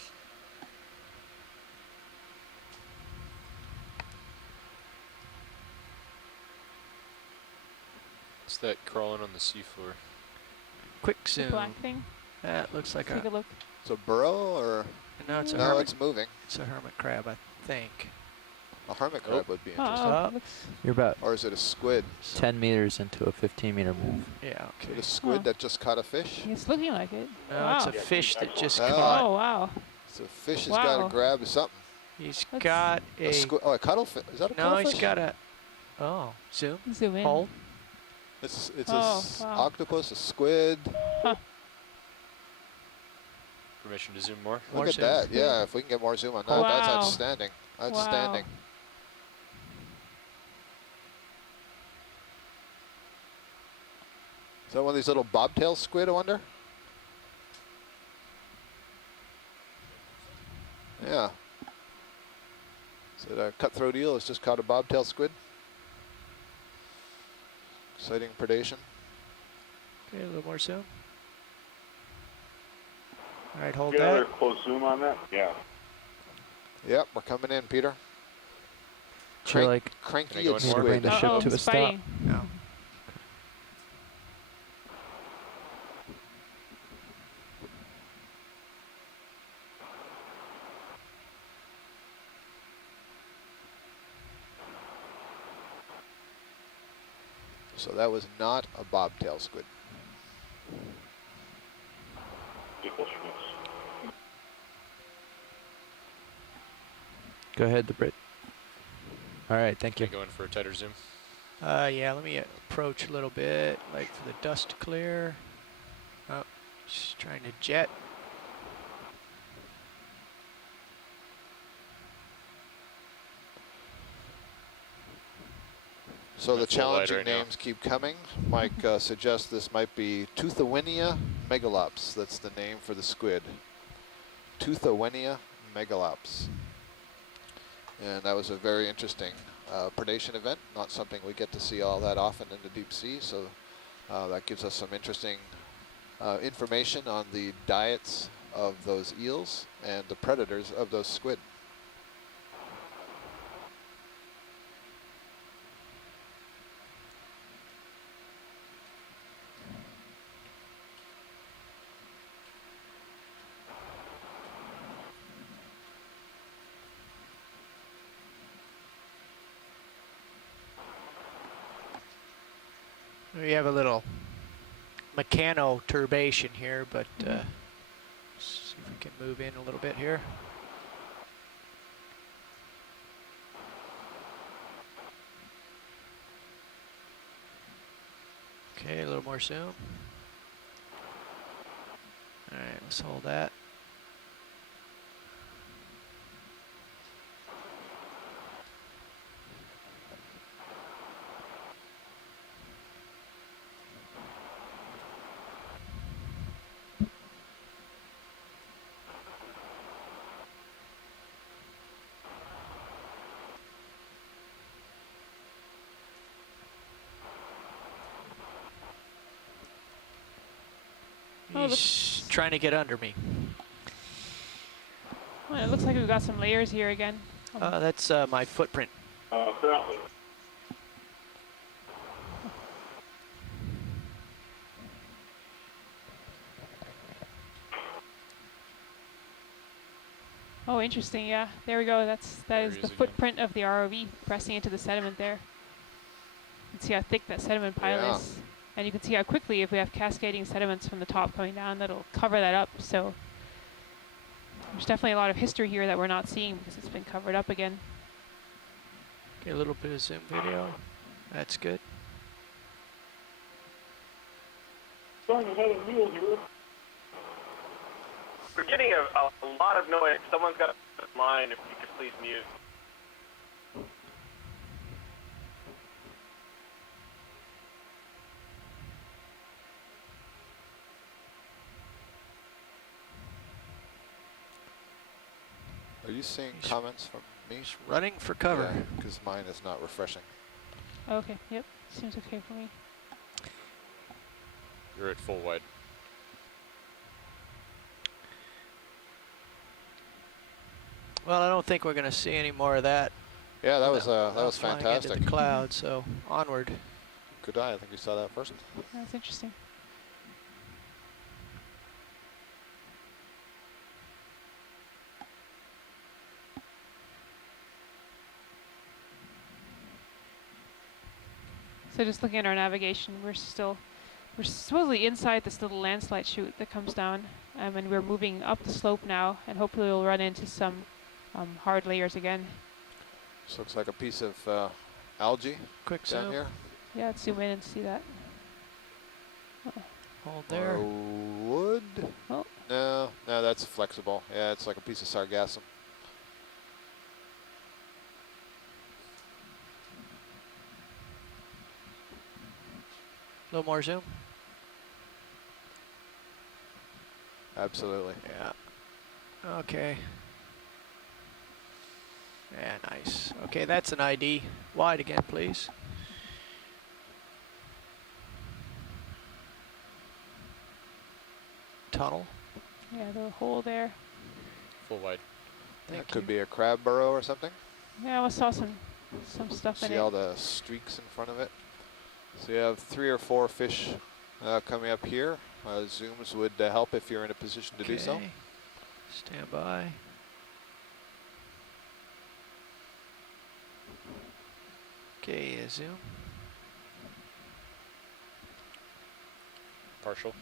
What's that crawling on the seafloor? Quick The zoom. black thing. That looks like Take a look. it's a burrow or no, it's a no? hermit. It's moving. It's a hermit crab, I think. A hermit crab would be Oh, interesting. Up. looks. You're about Or is it a squid? 10 meters into a 15-meter move. Yeah, Is okay. it a squid Huh. that just caught a fish? It's looking like it. No, wow. it's a fish that just Oh. caught. Oh wow. So a fish has got Wow. to grab something. He's Let's- got A squid? Oh, a cuttlefish. Is that a No, cuttlefish? he's got a. Oh, zoom. Zoom in. Hold. It's a Oh, wow. octopus, a squid. Permission to zoom more? More Look at zoom. that. Yeah, if we can get more zoom on that, that's Wow. outstanding. Outstanding. Wow. Is that one of these little bobtail squid, I wonder? Yeah. Is it a cutthroat eel? It's just caught a bobtail squid. Exciting predation. Okay, a little more zoom. All right, hold Get another that. close zoom on that? Yeah. Yep, we're coming in, Peter. You're like, Cranky Can I go and in more? Bring squid. the ship Uh-oh, to a he's stop. fighting. No. So that was not a bobtail squid. Go ahead, the Brit. All right, thank Can you. I go in for a tighter zoom? Yeah, let me approach a little bit, like for the dust to clear. Oh, just trying to jet. So the That's a little wide challenging right now. names keep coming. Mike suggests this might be Tuthawenia megalops. That's the name for the squid. Tuthawenia megalops. And that was a very interesting predation event. Not something we get to see all that often in the deep sea. So that gives us some interesting information on the diets of those eels and the predators of those squid. We have a little mechano turbation here, but see if we can move in a little bit here. Okay, a little more zoom. All right, let's hold that. Oh, He's trying to get under me. Well, it looks like we've got some layers here again. That's my footprint. Oh, interesting. Yeah, there we go. That There is he the is again. footprint of the ROV pressing into the sediment there. You can see how thick that sediment pile Yeah. is, and you can see how quickly, if we have cascading sediments from the top coming down, that'll cover that up. So there's definitely a lot of history here that we're not seeing because it's been covered up again. Okay, a little bit of zoom video. That's good. We're getting a lot of noise. Someone's got a line. If you could please mute. Are you seeing He's- comments from me? He's running for cover. Because mine is not refreshing. Okay, yep, seems okay for me. You're at full wide. Well, I don't think we're going to see any more of that. Yeah, that was flying into fantastic. the cloud, so onward. Good eye. I think you saw that first. That's interesting. So just looking at our navigation, we're supposedly inside this little landslide chute that comes down, and we're moving up the slope now, and hopefully we'll run into some hard layers again. This looks like a piece of algae Quick down zoom. here. Yeah, let's zoom in and see that. Hold there. Wood? Oh. No, that's flexible. Yeah, it's like a piece of sargassum. A little more zoom. Absolutely. Yeah. Okay. Yeah, nice. Okay, that's an ID. Wide again, please. Tunnel. Yeah, the hole there. Full wide. That could be a crab burrow or something. Yeah, I saw some stuff in See it. all the streaks in front of it. So you have 3 or 4 fish coming up here. Zooms would help if you're in a position to do so. Okay. Stand by. Okay, zoom. Partial.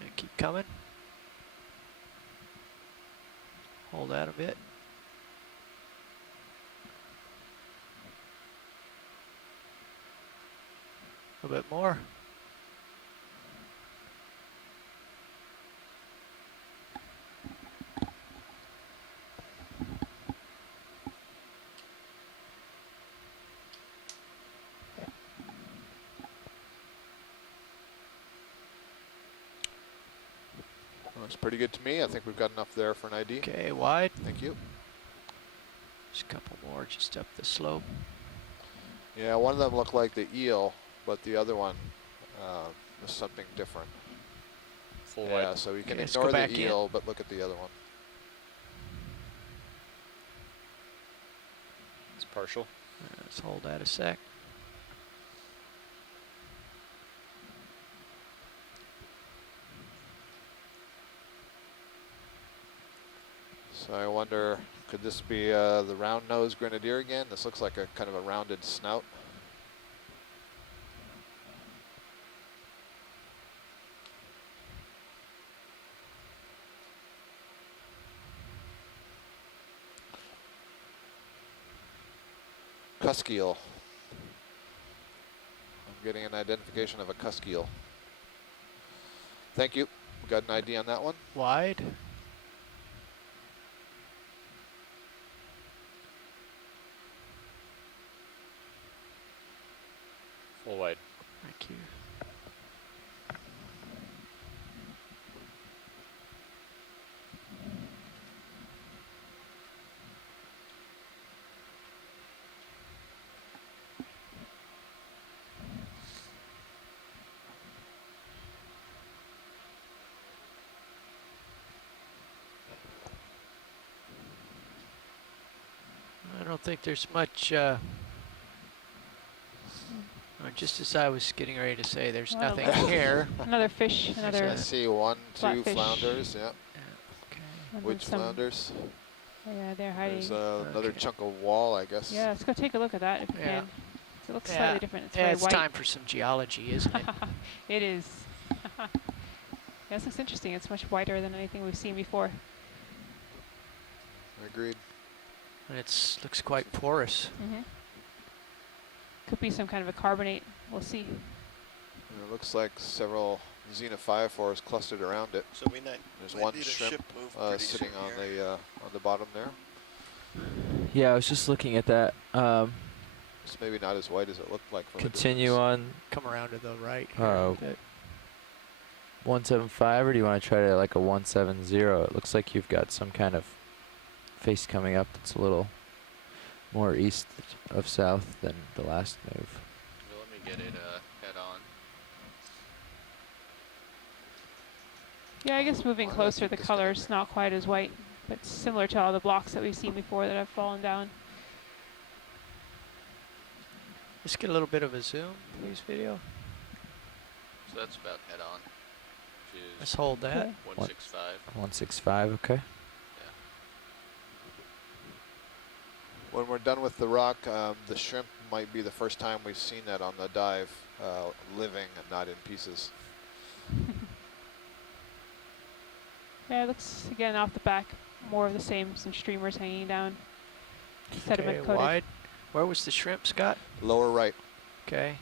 And keep coming. Hold that a bit. A bit more. Looks pretty good to me. I think we've got enough there for an ID. Okay, wide. Thank you. Just a couple more just up the slope. Yeah, one of them looked like the eel, but the other one was something different. Full Yeah, wide. so you can Okay, let's ignore go the back in. eel, but look at the other one. It's partial. Let's hold that a sec. So I wonder, could this be the round-nosed grenadier again? This looks like a kind of a rounded snout. cusk eel. I'm getting an identification of a cusk eel. Thank you. We got an ID on that one. Wide. Full wide. Thank you. I don't think there's much, just as I was getting ready to say, there's Wow. nothing here. Another fish, I another. see one, two flatfish. flounders. Yeah. Okay. and then Which some- flounders? Yeah, they're hiding. There's another Okay. chunk of wall, I guess. Yeah, let's go take a look at that if we Yeah. can. It looks Yeah. slightly different. It's Yeah, very it's white. time for some geology, isn't it? It is. Yeah, this looks interesting. It's much whiter than anything we've seen before. Agreed. And it looks quite porous. Mm-hmm. Could be some kind of a carbonate. We'll see. And it looks like several xenophyophores clustered around it. So we might There's might one need a shrimp ship move pretty sitting soon on here. the bottom there. Yeah, I was just looking at that. It's maybe not as white as it looked like from Continue on Come around to the right. Oh. Here. 175, or do you want to try to like a 170? It looks like you've got some kind of face coming up that's a little more east of south than the last move. So let me get it head on. Yeah, I guess moving Why not closer, keep the this guy color's there? not quite as white, but similar to all the blocks that we've seen before that have fallen down. Let's get a little bit of a zoom, please, video. So that's about head on, which Let's is hold that. Okay. 165. 165, okay. When we're done with the rock, the shrimp might be the first time we've seen that on the dive, living and not in pieces. Yeah, it looks, again, off the back, more of the same, some streamers hanging down. Sediment Okay, coated. wide. Where was the shrimp, Scott? Lower right. Okay.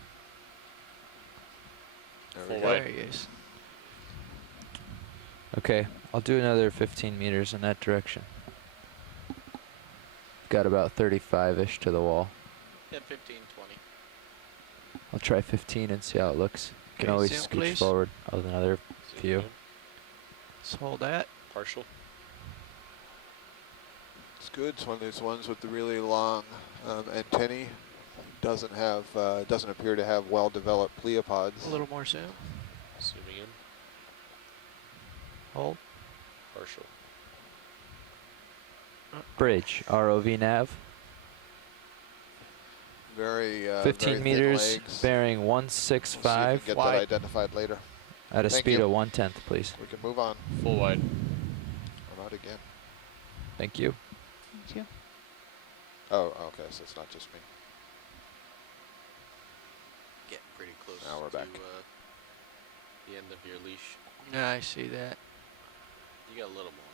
There we Full go. white. There he is. Okay, I'll do another 15 meters in that direction. Got about 35-ish to the wall. Yeah, 15, 20. I'll try 15 and see how it looks. Can Okay, always zoom, scooch please. forward. Oh, another Zoom view. in. Let's hold that. Partial. It's good. It's one of those ones with the really long antennae. Doesn't have, doesn't appear to have well-developed pleopods. A little more zoom. Zooming in. Hold. Partial. Bridge, ROV nav. Very, 15 very thin meters, legs. bearing We'll see if we 165 can get wide. that identified later. at a Thank speed you. of 1/10, please. We can move on. Full wide. I'm out again. Thank you. Thank you. Oh, okay. So it's not just me. Get pretty close Now we're to back. the end of your leash. Yeah, I see that. You got a little more.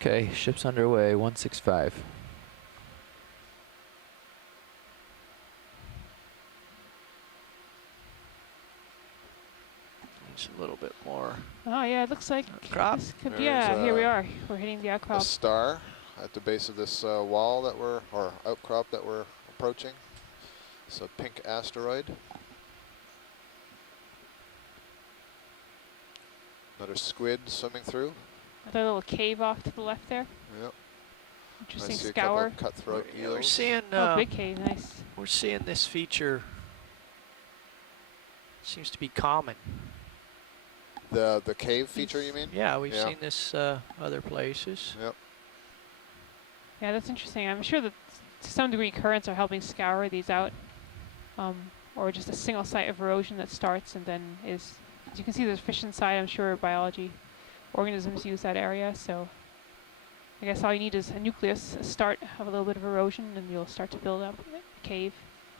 Okay, ship's underway, 165. It's a little bit more. Oh, yeah, it looks like Crop. this could, There's, yeah, here we are. We're hitting the A outcrop. star at the base of this wall that we're, or outcrop that we're approaching. It's a pink asteroid. Another squid swimming through. Another little cave off to the left there. Yep. Interesting I see a couple scour. of cutthroat Yeah, we're eels. seeing. Oh, big cave, nice. We're seeing this feature. Seems to be common. The cave feature, you mean? Yeah, we've Yeah. seen this other places. Yep. Yeah, that's interesting. I'm sure that to some degree currents are helping scour these out, or just a single site of erosion that starts and then is, as you can see there's fish inside, I'm sure biology organisms use that area, so I guess all you need is a nucleus, a start of a little bit of erosion, and you'll start to build up a cave.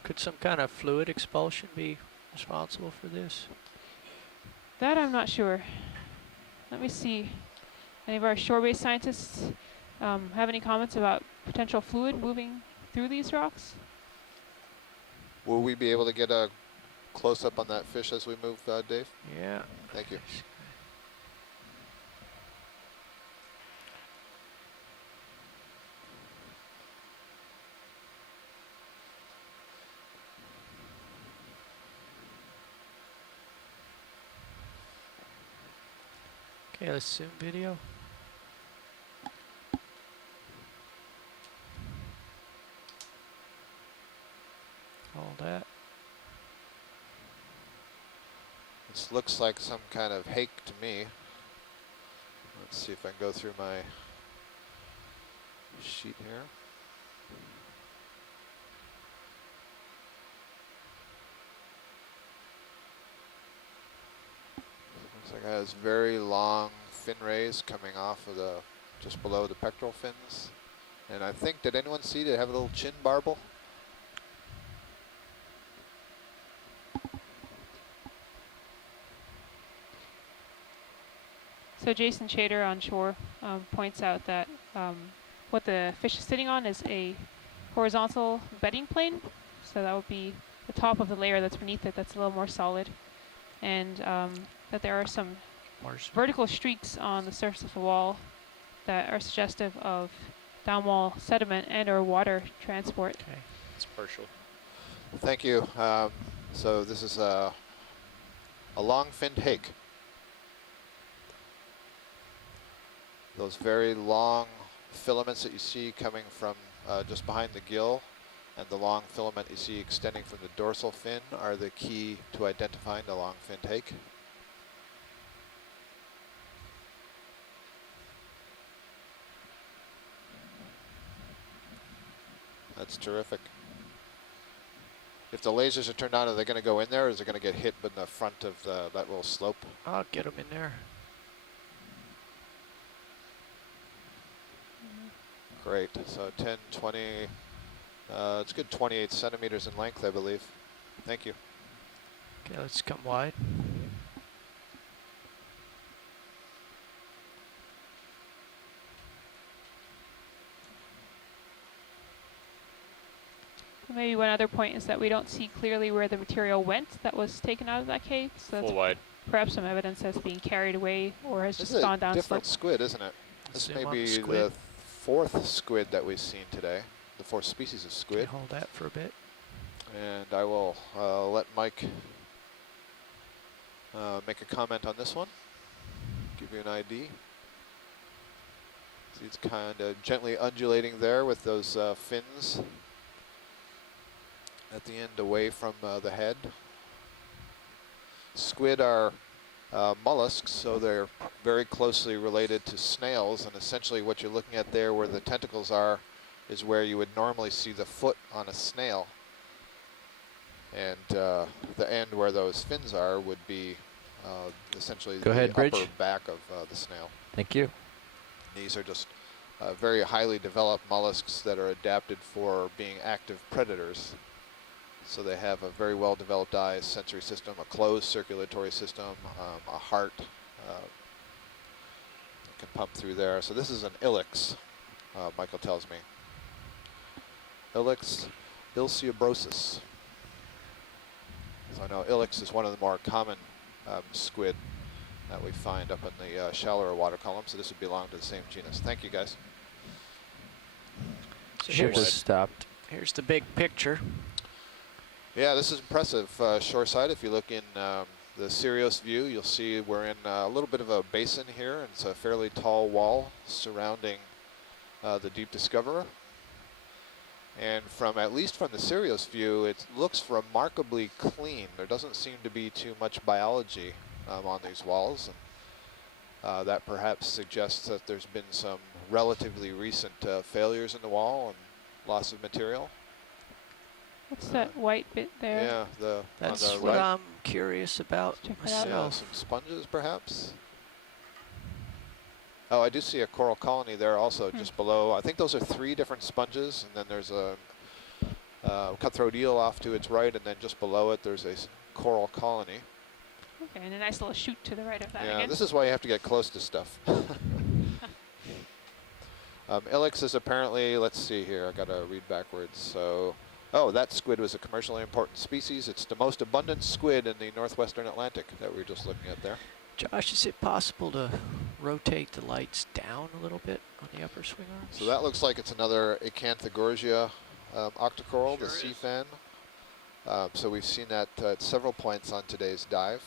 Could some kind of fluid expulsion be responsible for this? That I'm not sure. Let me see. Any of our shore-based scientists have any comments about potential fluid moving through these rocks? Will we be able to get a close-up on that fish as we move, Dave? Yeah. Thank you. Okay, let's zoom video. All that. This looks like some kind of hake to me. Let's see if I can go through my sheet here. Looks like it has very long fin rays coming off of the, just below the pectoral fins. And I think, did anyone see, did it have a little chin barbel? So Jason Chater on shore points out that what the fish is sitting on is a horizontal bedding plane. So that would be the top of the layer that's beneath it that's a little more solid. And that there are some vertical streaks on the surface of the wall that are suggestive of downwall sediment and or water transport. Okay. It's partial. Thank you. So this is a long-finned hake. Those very long filaments that you see coming from just behind the gill and the long filament you see extending from the dorsal fin are the key to identifying the long-finned hake. That's terrific. If the lasers are turned on, are they going to go in there, or is it going to get hit in the front of that little slope? I'll get them in there. Great. So 10, 20, it's good 28 centimeters in length, I believe. Thank you. Okay, let's come wide. Maybe one other point is that we don't see clearly where the material went that was taken out of that cave. So that's Full wide. perhaps some evidence that's being carried away or has This just is gone a down different slope. squid, isn't it? This Zoom may on the be squid. the fourth squid that we've seen today, the fourth species of Okay, squid. hold that for a bit. And I will let Mike make a comment on this one, give you an ID. See, it's kind of gently undulating there with those fins at the end away from the head. Squid are mollusks, so they're very closely related to snails, and essentially what you're looking at there where the tentacles are is where you would normally see the foot on a snail. And the end where those fins are would be essentially Go the ahead, upper Bridge. back of the snail. Thank you. These are just very highly developed mollusks that are adapted for being active predators. So they have a very well developed eye, sensory system, a closed circulatory system, a heart that can pump through there. So this is an ilex, Michael tells me. Ilex ilciobrosus. So I know ilex is one of the more common squid that we find up in the shallower water column. So this would belong to the same genus. Thank you, guys. So Ship here's, is stopped. here's the big picture. Yeah, this is impressive shoreside. If you look in the Sirius view, you'll see we're in a little bit of a basin here. And it's a fairly tall wall surrounding the Deep Discoverer. And from, at least from the Sirius view, it looks remarkably clean. There doesn't seem to be too much biology on these walls. And that perhaps suggests that there's been some relatively recent failures in the wall and loss of material. What's that white bit there? Yeah, That's on the what right. I'm curious about Check it out. Yeah, myself. some sponges perhaps. Oh, I do see a coral colony there also just below. I think those are 3 different sponges, and then there's cutthroat eel off to its right, and then just below it there's a coral colony. Okay, and a nice little chute to the right of that Yeah, again. this is why you have to get close to stuff. Ilex is apparently, let's see here, I gotta read backwards. So, oh, that squid was a commercially important species. It's the most abundant squid in the northwestern Atlantic that we were just looking at there. Josh, is it possible to rotate the lights down a little bit on the upper swing arms? So that looks like it's another Acanthogorgia octocoral, the Sure sea is. fan. So we've seen that at several points on today's dive.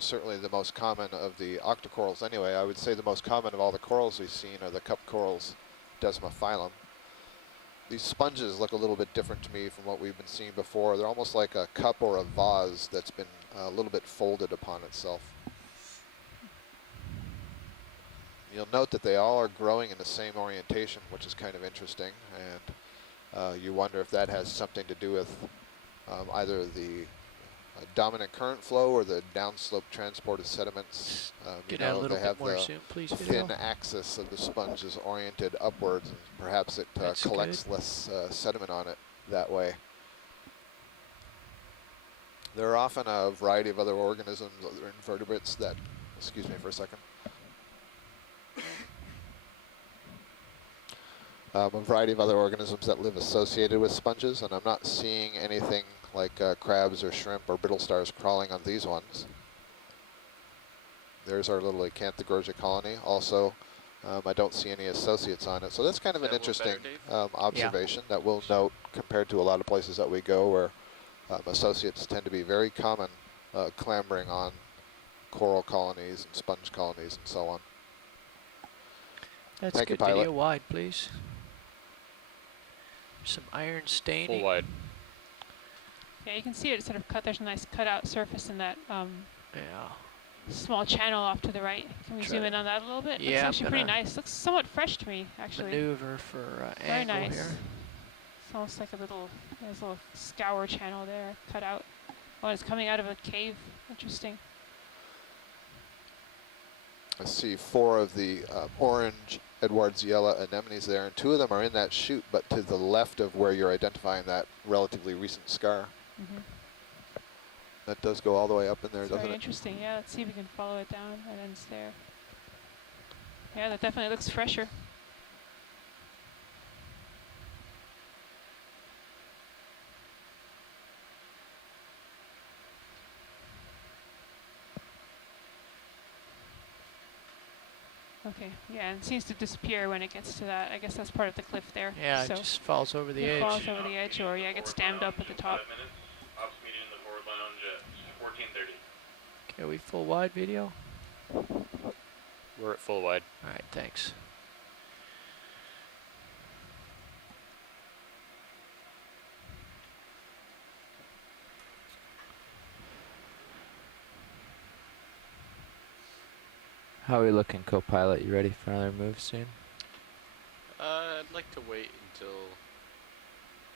Certainly the most common of the octocorals anyway. I would say the most common of all the corals we've seen are the cup corals, Desmophyllum. These sponges look a little bit different to me from what we've been seeing before. They're almost like a cup or a vase that's been a little bit folded upon itself. You'll note that they all are growing in the same orientation, which is kind of interesting, and you wonder if that has something to do with either the dominant current flow or the downslope transport of sediments. Get you out a know, little they bit have more the zoom, please, video. thin axis of the sponge is oriented upwards, and perhaps it That's collects good. less sediment on it that way. There are often a variety of other organisms, other invertebrates that, excuse me for a second, a variety of other organisms that live associated with sponges, and I'm not seeing anything like crabs or shrimp or brittle stars crawling on these ones. There's our little Acanthogorgia colony. Also, I don't see any associates on it. So that's kind of an Is that a little interesting better, observation that we'll note compared to a lot of places that we go where associates tend to be very common clambering on coral colonies and sponge colonies and so on. That's Thank you, good. Video pilot. wide, please. Some iron staining. Full wide. Yeah, you can see it sort of cut. There's a nice cutout surface in that Yeah. small channel off to the right. Can we Try zoom to- in on that a little bit? Yeah, Looks I'm actually pretty gonna nice. Looks somewhat fresh to me, actually. Maneuver for Very angle nice. here. It's almost like there's a little scour channel there, cut out. Oh, it's coming out of a cave. Interesting. I see 4 of the orange Edwardsella anemones there, and 2 of them are in that chute, but to the left of where you're identifying that relatively recent scar. Mm-hmm. That does go all the way up in there, It's doesn't very it? interesting. Yeah, let's see if we can follow it down. It ends there. Yeah, that definitely looks fresher. Okay, yeah, and it seems to disappear when it gets to that. I guess that's part of the cliff there. Yeah, so it just falls over the it edge. falls over the edge, or yeah, it gets dammed up at the top. 5 minutes. Ops meeting in the forward lounge at 14:30. Okay, are we full wide video? We're at full wide. All right, thanks. How are we looking, co-pilot? You ready for another move soon? I'd like to wait until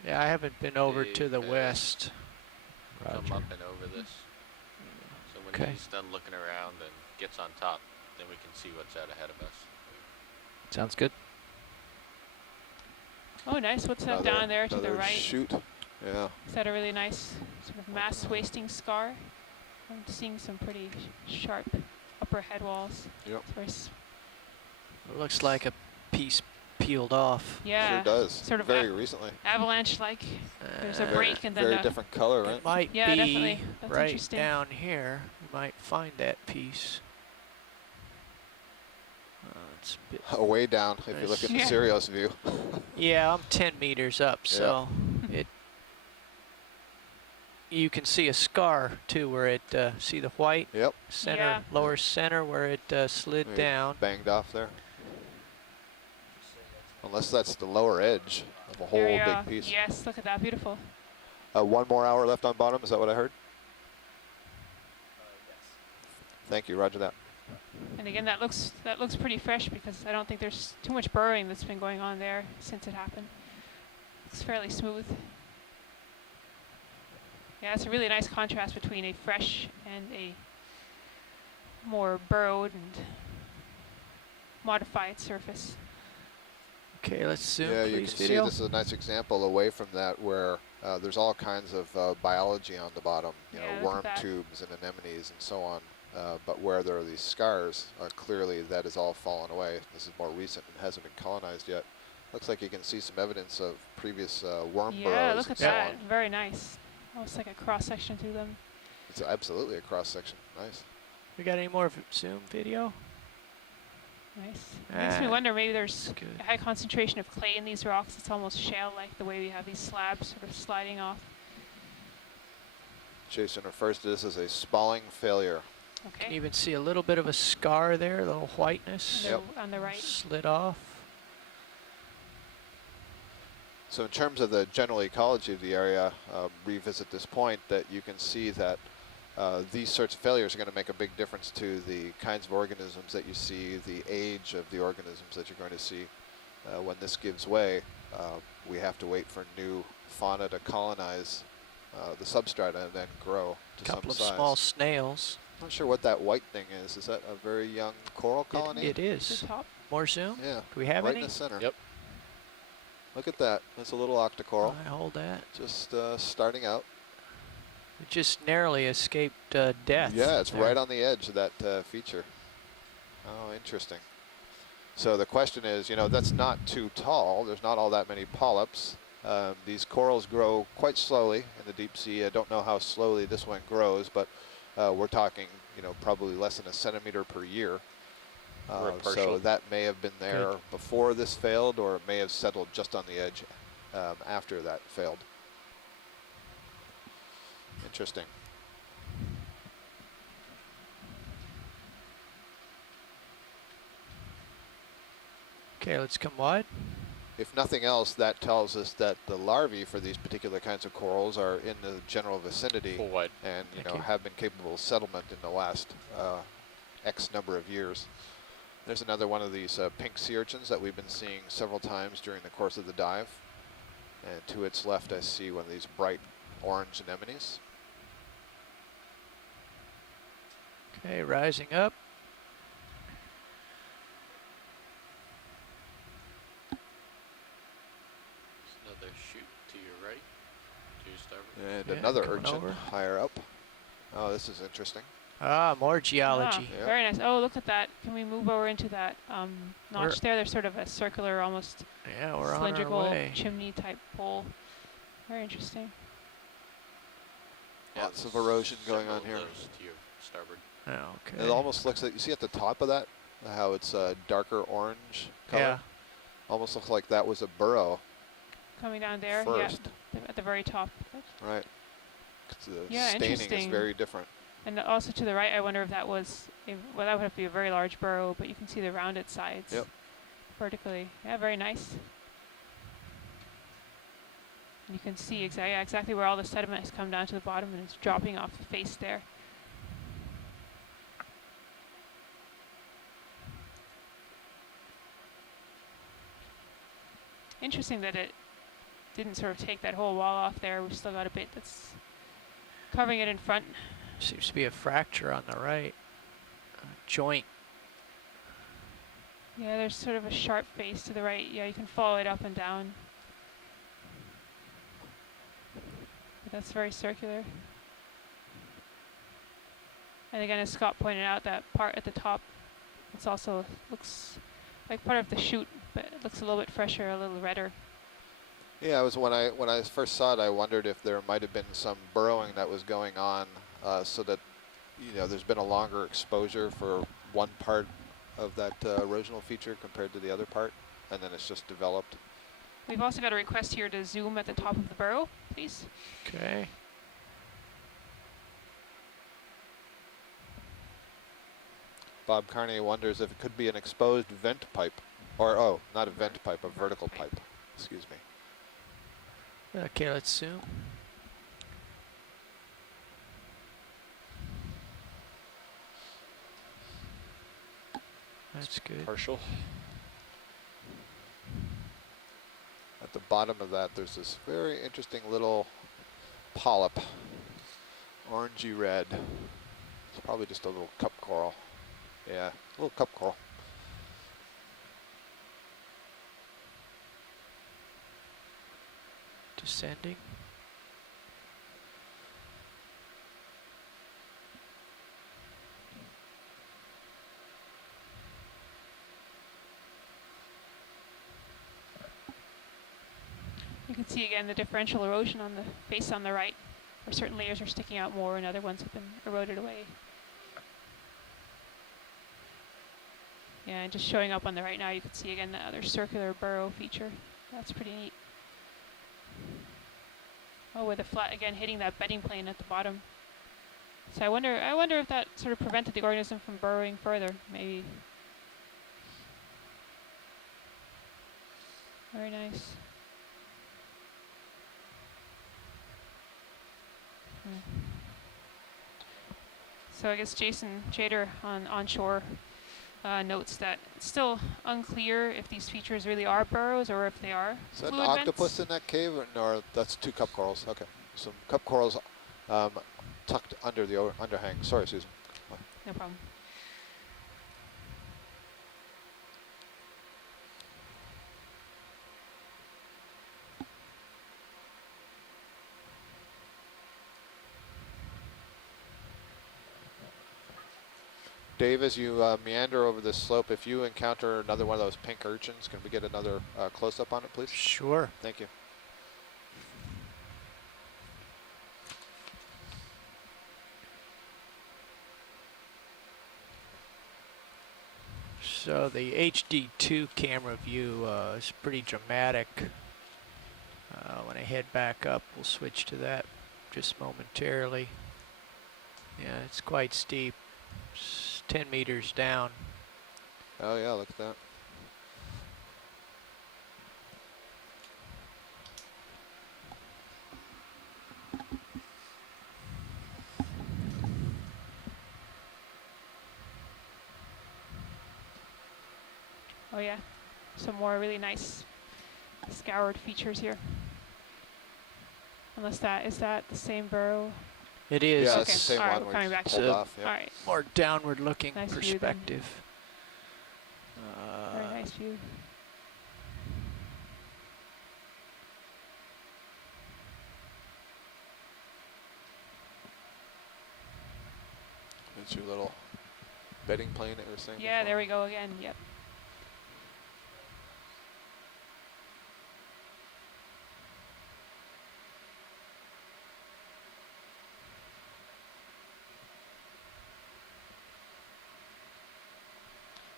Yeah, I haven't been over Dave to the has west. come Roger. up and over this. So when Okay. he's done looking around and gets on top, then we can see what's out ahead of us. Sounds good. Oh, nice. What's that Another- down there to the another right? Chute. Yeah. Is that a really nice sort of mass wasting scar? I'm seeing some pretty sharp upper head walls. Yep. It's very It looks like a piece peeled off. yeah, Sure does. sort of very recently. avalanche-like. There's a Uh, break and then Very a different color, It right? might Yeah, be definitely. That's right interesting. down here. You might find that piece. It's a bit Way down if you look at the Yeah. Sirius view. Yeah, I'm 10 meters up, so it. You can see a scar too, where it see the white Yep. center, Yeah. lower center, where it slid Maybe down. Banged off there. Unless that's the lower edge of a whole There we big are. piece. Yes, look at that, beautiful. 1 more hour left on bottom, is that what I heard? Thank you, roger that. And again, that looks pretty fresh because I don't think there's too much burrowing that's been going on there since it happened. Looks fairly smooth. Yeah, it's a really nice contrast between a fresh and a more burrowed and modified surface. Okay, let's zoom, Yeah, you please, can see video. this is a nice example away from that where there's all kinds of biology on the bottom, you Yeah, know, look at worm that. tubes and anemones and so on. But where there are these scars, clearly that has all fallen away. This is more recent and hasn't been colonized yet. Looks like you can see some evidence of previous worm Yeah, burrows look and at so that. on. Very nice. Almost like a cross section through them. It's absolutely a cross section. Nice. We got any more zoom video? Nice. Makes me Ah, wonder, maybe there's that's good. a high concentration of clay in these rocks. It's almost shale-like the way we have these slabs sort of sliding off. Jason refers to this as a spalling failure. Can Okay. even see a little bit of a scar there, a little whiteness. Yep. On the right. Slid off. So in terms of the general ecology of the area, revisit this point that you can see that these sorts of failures are going to make a big difference to the kinds of organisms that you see, the age of the organisms that you're going to see. When this gives way, we have to wait for new fauna to colonize the substrata and then grow to some Couple of size. small snails. Not sure what that white thing is. Is that a very young coral colony? It is. The top. More zoom? Yeah, Do we have right any? in the center. Yep. Look at that. That's a little octocoral. I hold that. Just starting out. It just narrowly escaped death. Yeah, it's there. right on the edge of that feature. Oh, interesting. So the question is, you know, that's not too tall. There's not all that many polyps. These corals grow quite slowly in the deep sea. I don't know how slowly this one grows, but we're talking, you know, probably less than a centimeter per year. Or a So partial. that may have been there before this failed, or it may have settled just on the edge after that failed. Interesting. Okay, let's come wide. If nothing else, that tells us that the larvae for these particular kinds of corals are in the general vicinity Full wide. and Thank you know you. have been capable of settlement in the last X number of years. There's another one of these pink sea urchins that we've been seeing several times during the course of the dive. And to its left, I see one of these bright orange anemones. Okay, rising up. There's another chute to your right, to your starboard. And Yeah, another coming urchin over. higher up. Oh, this is interesting. Ah, more geology. Ah, Yep. very nice. Oh, look at that. Can we move over into that notch We're- there? There's sort of a circular, almost Yeah, we're on our cylindrical way. chimney type hole. Very interesting. Lots of there's erosion going several on of here. those to your starboard. Oh, okay. It almost looks like, you see at the top of that, how it's a darker orange color? Yeah. Almost looks like that was a burrow Coming down there, first, yeah, at the very top. right? 'Cause the Yeah, staining is interesting. very different. And also to the right, I wonder if that was, well, that would have to be a very large burrow, but you can see the rounded sides Yep. vertically. Yeah, very nice. And you can see exactly where all the sediment has come down to the bottom and it's dropping off the face there. Interesting that it didn't sort of take that whole wall off there. We've still got a bit that's covering it in front. Seems to be a fracture on the right. A joint. Yeah, there's sort of a sharp face to the right. Yeah, you can follow it up and down. But that's very circular. And again, as Scott pointed out, that part at the top, it's also looks like part of the chute, but it looks a little bit fresher, a little redder. Yeah, it was when I first saw it, I wondered if there might have been some burrowing that was going on, so that, you know, there's been a longer exposure for one part of that erosional feature compared to the other part, and then it's just developed. We've also got a request here to zoom at the top of the burrow, please. Okay. Bob Carney wonders if it could be an exposed vent pipe, or oh, not a vent pipe, a vertical pipe. Excuse me. Okay, let's zoom. That's good. Partial. At the bottom of that, there's this very interesting little polyp, orangey red. It's probably just a little cup coral. Yeah, a little cup coral. descending. You can see again the differential erosion on the face on the right, where certain layers are sticking out more and other ones have been eroded away. Yeah, and just showing up on the right now, you can see again the other circular burrow feature. That's pretty neat. Oh, with the flat again hitting that bedding plane at the bottom. So I wonder if that sort of prevented the organism from burrowing further, maybe. Very nice. So I guess Jason Chater on shore notes that it's still unclear if these features really are burrows or if they are Is that an fluid octopus vents. in that cave? Or, no, that's 2 cup corals. Okay. Some cup corals tucked under the underhang. Sorry, Susan. No problem. Dave, as you meander over this slope, if you encounter another one of those pink urchins, can we get another close-up on it, please? Sure. Thank you. So the HD2 camera view is pretty dramatic. When I head back up, we'll switch to that just momentarily. Yeah, it's quite steep. It's 10 meters down. Oh yeah, look at that. Oh yeah, some more really nice scoured features here. Unless is that the same burrow? It is. Yeah, Okay. it's the same All right, one. we're coming back to pulled it. off. Yep. All right, More downward looking Nice view then. perspective. very nice view. That's your little bedding plane that you were saying Yeah, before. there we go again. Yep.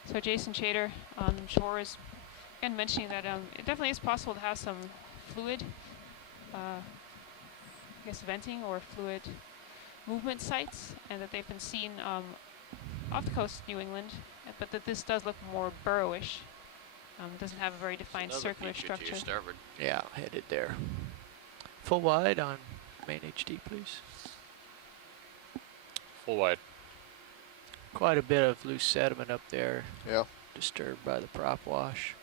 So Jason Chater on shore is again mentioning that it definitely is possible to have some fluid, I guess venting or fluid movement sites, and that they've been seen off the coast of New England, but that this does look more burrowish. It doesn't have a very defined Another circular feature to your structure. starboard. Yeah, headed there. Full wide on main HD, please. Full wide. Quite a bit of loose sediment up there, Yeah. disturbed by the prop wash.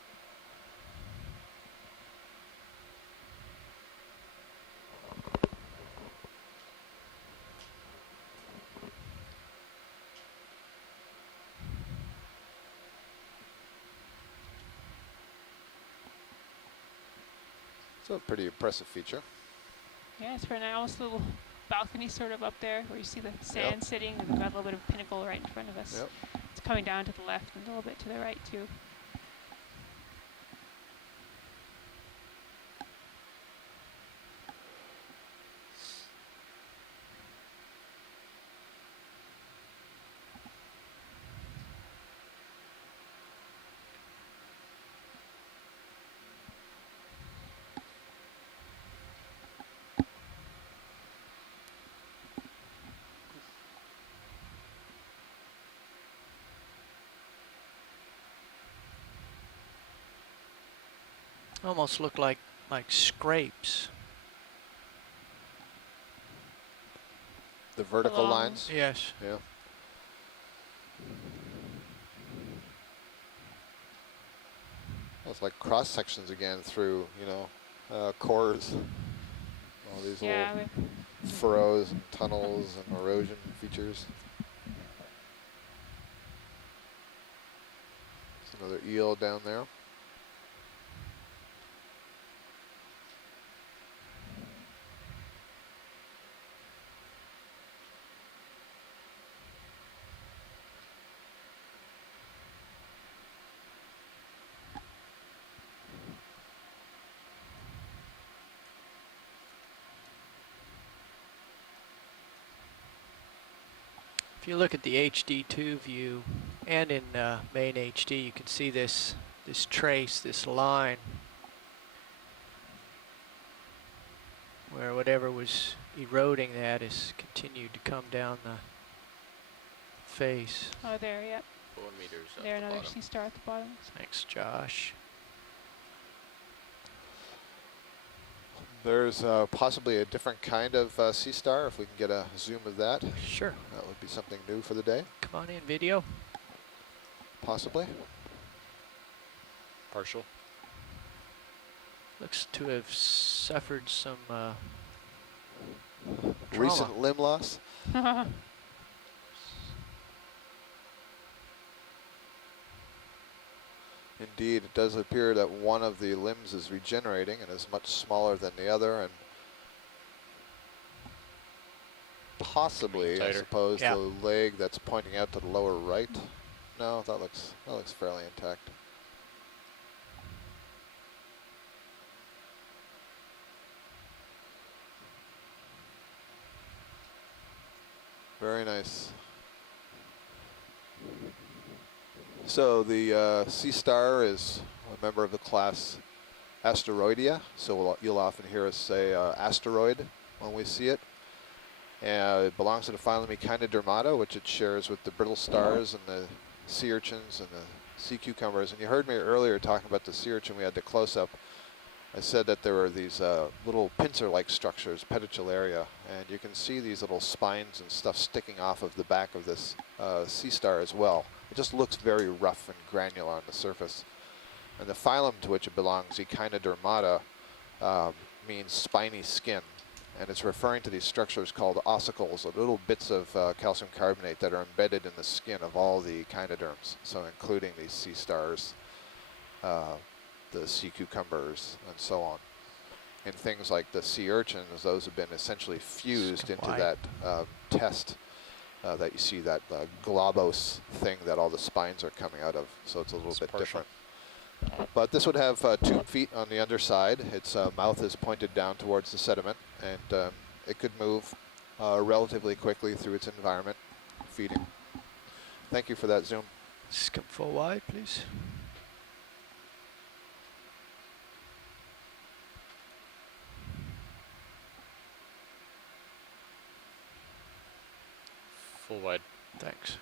It's a pretty impressive feature. Yeah, it's for an almost little balcony sort of up there where you see the sand sitting, and we've got a little bit of pinnacle right in front of us. Yep. It's coming down to the left and a little bit to the right too. Almost look like scrapes. The vertical Along. lines. Yes. Yeah. Well, it's like cross sections again through, you know, cores. All these Yeah, little furrows and tunnels and erosion features. There's another eel down there. If you look at the HD2 view and in main HD, you can see this trace, this line, where whatever was eroding that has continued to come down the face. Oh, there, yep. 4 meters at There, the another bottom. sea star at the bottom. Thanks, Josh. There's possibly a different kind of sea star, if we can get a zoom of that. Sure. That would be something new for the day, Come on in, video. possibly. Partial. Looks to have suffered some trauma. Recent limb loss. Indeed, it does appear that one of the limbs is regenerating and is much smaller than the other, and possibly, I Tighter. suppose, Yeah. the leg that's pointing out to the lower right. No, that looks fairly intact. Very nice. So the sea star is a member of the class Asteroidea. So you'll often hear us say asteroid when we see it. It belongs to the phylum Echinodermata, which it shares with the brittle stars and the sea urchins and the sea cucumbers. And you heard me earlier talking about the sea urchin. We had the close-up. I said that there were these little pincer-like structures, pedicularia, and you can see these little spines and stuff sticking off of the back of this sea star as well. It just looks very rough and granular on the surface. And the phylum to which it belongs, Echinodermata, means spiny skin. And it's referring to these structures called ossicles, or little bits of calcium carbonate that are embedded in the skin of all the echinoderms, so including these sea stars, the sea cucumbers, and so on. And things like the sea urchins, those have been essentially fused into that test that you see, that globose thing that all the spines are coming out of, so it's a little bit different. But this would have 2 feet on the underside. Its mouth is pointed down towards the sediment, and it could move relatively quickly through its environment, feeding. Thank you for that zoom. Just come full wide, please. Full wide. Thanks.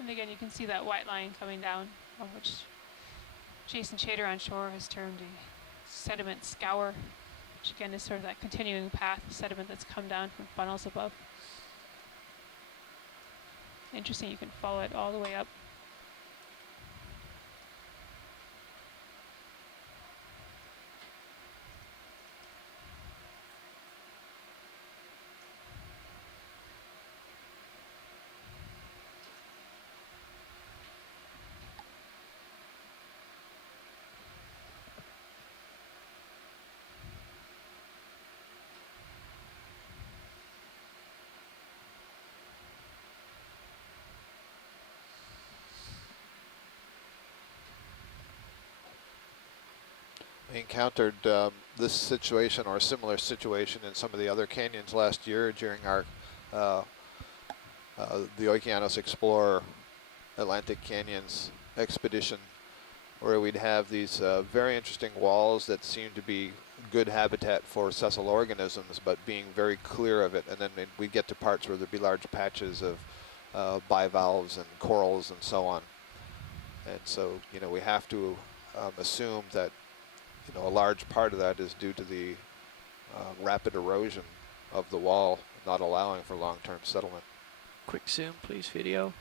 And again, you can see that white line coming down, which Jason Chater on shore has termed a sediment scour, which again is sort of that continuing path of sediment that's come down from funnels above. Interesting, you can follow it all the way up. We encountered this situation or a similar situation in some of the other canyons last year during our the Okeanos Explorer Atlantic Canyons expedition, where we'd have these very interesting walls that seemed to be good habitat for sessile organisms, but being very clear of it. And then we'd get to parts where there'd be large patches of bivalves and corals and so on. And so, you know, we have to assume that, you know, a large part of that is due to the rapid erosion of the wall, not allowing for long-term settlement. Quick zoom, please, video.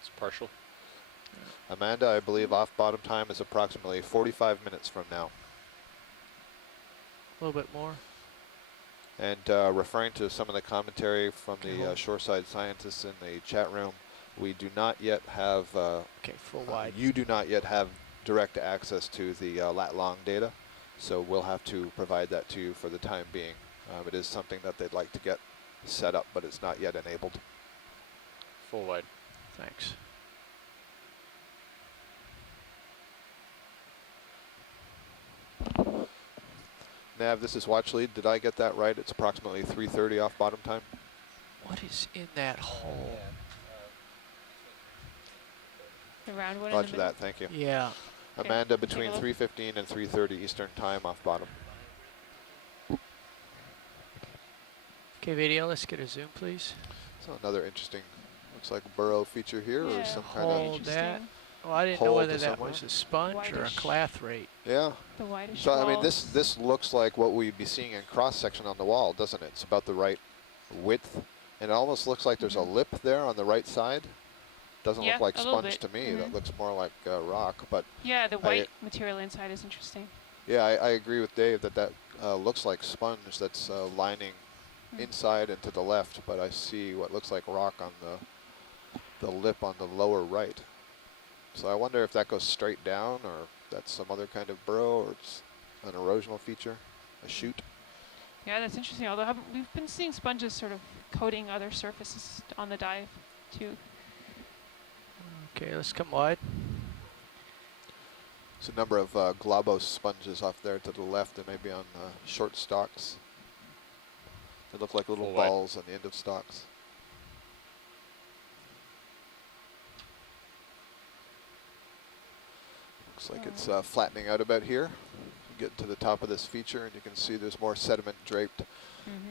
It's partial. Amanda, I believe off-bottom time is approximately 45 minutes from now. A little bit more. And referring to some of the commentary from the shoreside scientists in the chat room, we do not yet have, full wide. You do not yet have direct access to the lat long data, so we'll have to provide that to you for the time being. It is something that they'd like to get set up, but it's not yet enabled. Full wide. Thanks. Nav, this is watch lead. Did I get that right? It's approximately 3:30 off bottom time. What is in that hole? The round one. Roger that. Thank you. Yeah. Okay, Amanda, take a between look. 3:15 and 3:30 Eastern time off bottom. Okay, video, let's get a zoom, please. So another interesting, looks like burrow feature here, or Yeah, some kind Hold that. interesting. Oh, I didn't know hole whether to that somewhere. was a sponge or a Whitish. clathrate. of. Yeah. The whitish So I mean, walls. this looks like what we'd be seeing in cross section on the wall, doesn't it? It's about the right width, and it almost looks like there's a lip there on the right side. Doesn't Yeah, look like a little sponge bit. to me. That looks more like rock. But Yeah, the white material inside is interesting. yeah, I agree with Dave that looks like sponge that's lining inside and to the left. But I see what looks like rock on the lip on the lower right. So I wonder if that goes straight down, or if that's some other kind of burrow, or it's an erosional feature, a chute. Yeah, that's interesting. Although we've been seeing sponges sort of coating other surfaces on the dive too. Okay, let's come wide. There's a number of globose sponges off there to the left, and maybe on short stalks. They look like little Full wide. balls on the end of stalks. Looks like it's flattening out about here. You get to the top of this feature, and you can see there's more sediment draped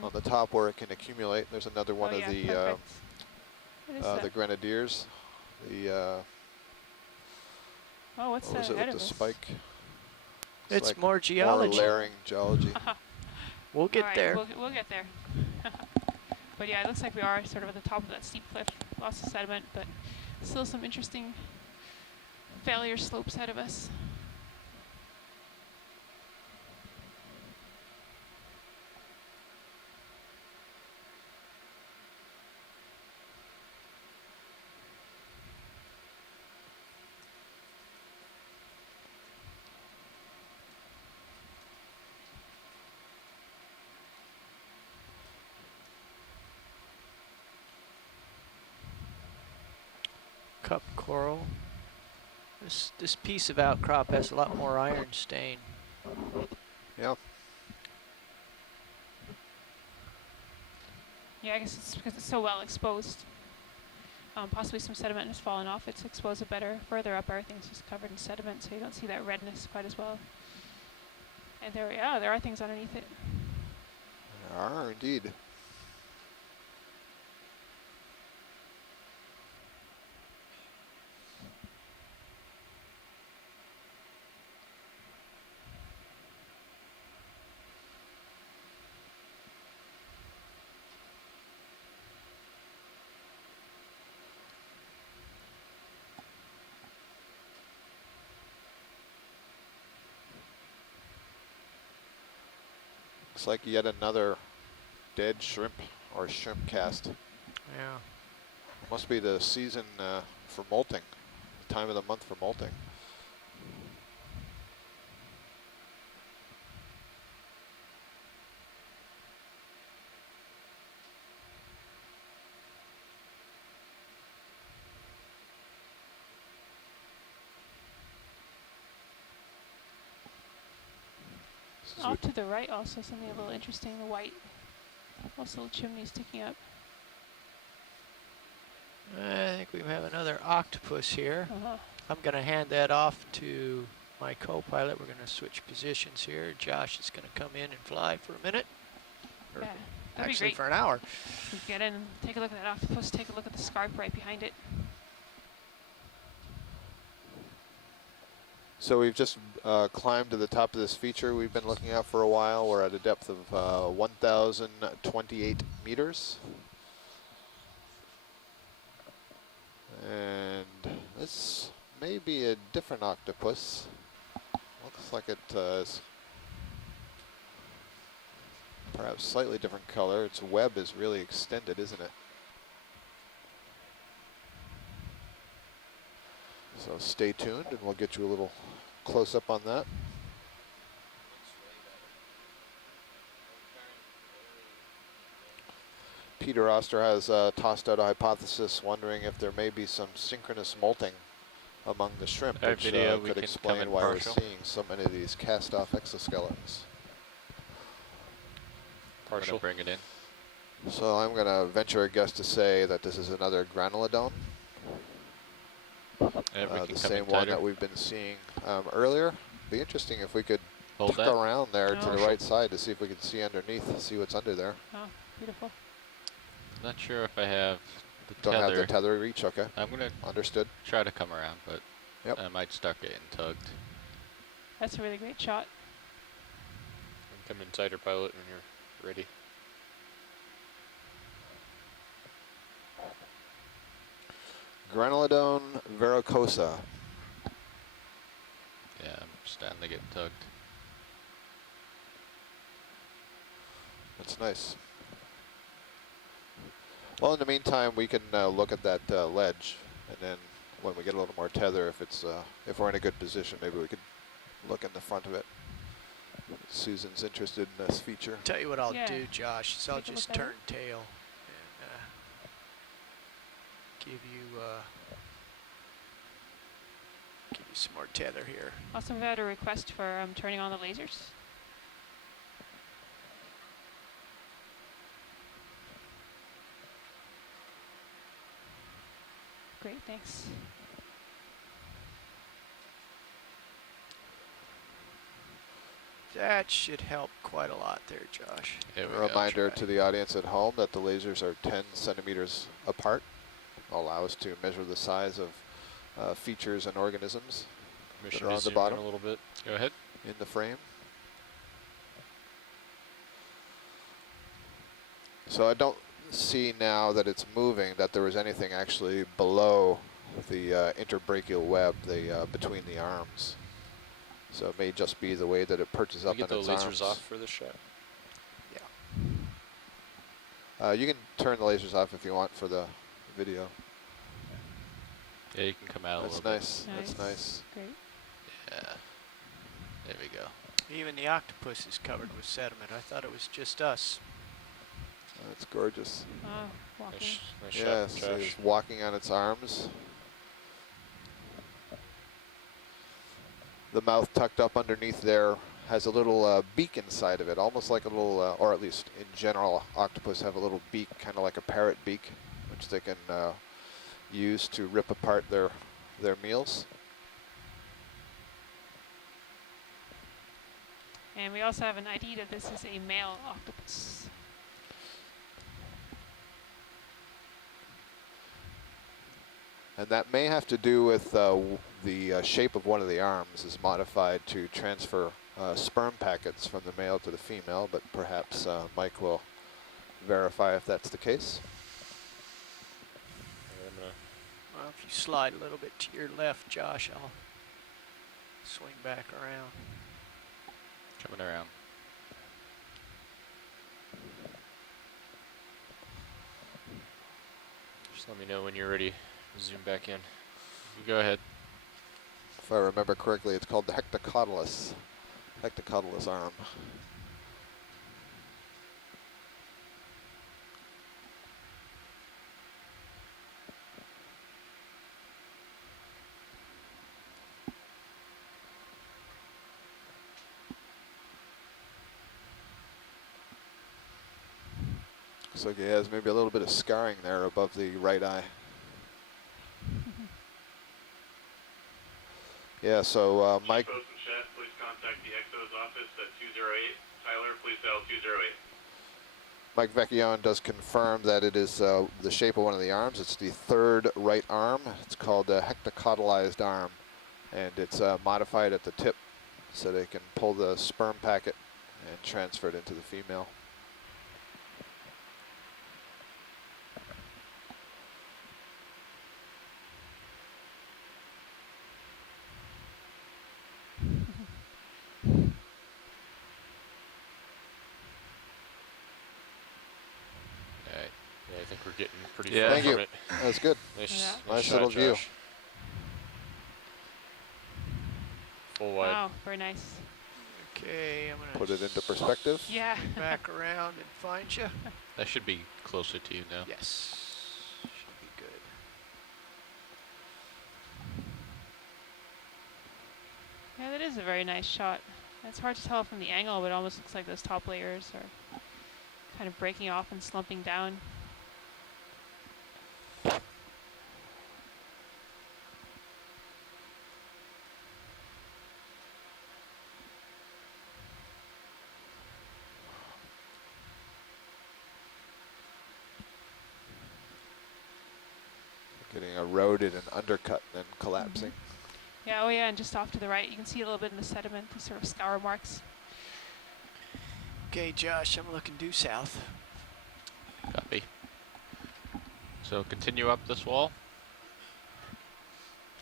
on the top where it can accumulate. There's another one of the perfect. What is that? the grenadiers. The Oh, what's what was that it ahead with of the us? spike? It's like more geology. More layering geology. We'll get All right, there. We'll get there. But yeah, it looks like we are sort of at the top of that steep cliff. Lots of sediment, but still some interesting failure slopes ahead of us. Cup coral. This piece of outcrop has a lot more iron stain. Yeah. Yeah, I guess it's because it's so well exposed. Possibly some sediment has fallen off. It's exposed it better. Further up, everything's just covered in sediment, so you don't see that redness quite as well. And there are things underneath it. There are indeed. Looks like yet another dead shrimp or shrimp cast. Yeah. Must be the season for molting, the time of the month for molting. Off to the right also something a little interesting, the white, also little chimney sticking up. I think we have another octopus here. Uh-huh. I'm going to hand that off to my co-pilot. We're going to switch positions here. Josh is going to come in and fly for a minute. Or Yeah, that'd be actually great. for an hour. Get in, take a look at that octopus, take a look at the scarp right behind it. So we've just climbed to the top of this feature we've been looking at for a while. We're at a depth of 1,028 meters. And this may be a different octopus. Looks like it is perhaps slightly different color. Its web is really extended, isn't it? So stay tuned and we'll get you a little close up on that. Peter Oster has tossed out a hypothesis wondering if there may be some synchronous molting among the shrimp, Our which video, we could can explain come in why partial. we're seeing so many of these cast-off exoskeletons. I'm gonna bring it in. So I'm going to venture a guess to say that this is another granulodon. And we can The come same in one tighter. that we've been seeing earlier. Be interesting if we could Hold tuck that. around there to the Oh. right side to see if we can see underneath, see what's under there. Oh, beautiful. Not sure if I have the Don't tether. have the tether reach, okay. I'm gonna Understood. try to come around, but Yep. I might start getting tugged. That's a really great shot. Come in tighter, pilot, when you're ready. Granulodon vericosa. Yeah, I'm starting to get tugged. That's nice. Well, in the meantime, we can look at that ledge, and then when we get a little more tether, if we're in a good position, maybe we could look in the front of it. Susan's interested in this feature. Tell you what I'll Yeah. do, Josh, is I'll Take a just look at turn tail and give you some more tether here. Also, we've had a request for turning on the lasers. Great, thanks. That should help quite a lot there, Josh. Here we A go. reminder to the audience at home that the lasers are 10 centimeters apart. Allow us to measure the size of features and organisms Permission are to on the zoom in bottom. a little bit. Go ahead. in the frame. So I don't see now that it's moving that there was anything actually below the interbrachial web, between the arms. So it may just be the way that it perches Can up we get in the its lasers arms. off for this shot? You can turn the lasers off if you want for the video. Yeah, you can come out That's a little nice. That's nice. Great. bit. Yeah. There we go. Even the octopus is covered with sediment. I thought it was just us. That's gorgeous. Oh, walking. Nice Yes, shot, Josh. it's walking on its arms. The mouth tucked up underneath there has a little beak inside of it, almost like a little, or at least in general, octopus have a little beak, kind of like a parrot beak, which they can use to rip apart their meals. And we also have an ID that this is a male octopus. And that may have to do with the shape of one of the arms is modified to transfer sperm packets from the male to the female, but perhaps Mike will verify if that's the case. I'm gonna Well, if you slide a little bit to your left, Josh, I'll swing back around. Coming around. Just let me know when you're ready. Zoom back in. You go ahead. If I remember correctly, it's called the hectocotylus arm. Looks like he has maybe a little bit of scarring there above the right eye. Yeah, so Mike. Post and chat, please contact the EXO's office at 208. Tyler, please dial 208. Mike Vecchione does confirm that it is the shape of one of the arms. It's the third right arm. It's called a hectocotylized arm, and it's modified at the tip so they can pull the sperm packet and transfer it into the female. Alright. Yeah, I think we're getting pretty Yeah. far Thank from you. it. That's good. Nice, Yeah. Nice shot, little view. Josh. Full wide. Wow, very nice. Okay, I'm gonna Put it into perspective. Yeah. back around and find you. That should be closer to you now. Yes, should be good. Yeah, that is a very nice shot. It's hard to tell from the angle, but it almost looks like those top layers are kind of breaking off and slumping down. Getting eroded and undercut and then collapsing. Yeah, oh yeah, and just off to the right, you can see a little bit in the sediment, these sort of scour marks. Okay, Josh, I'm looking due south. Copy. So continue up this wall.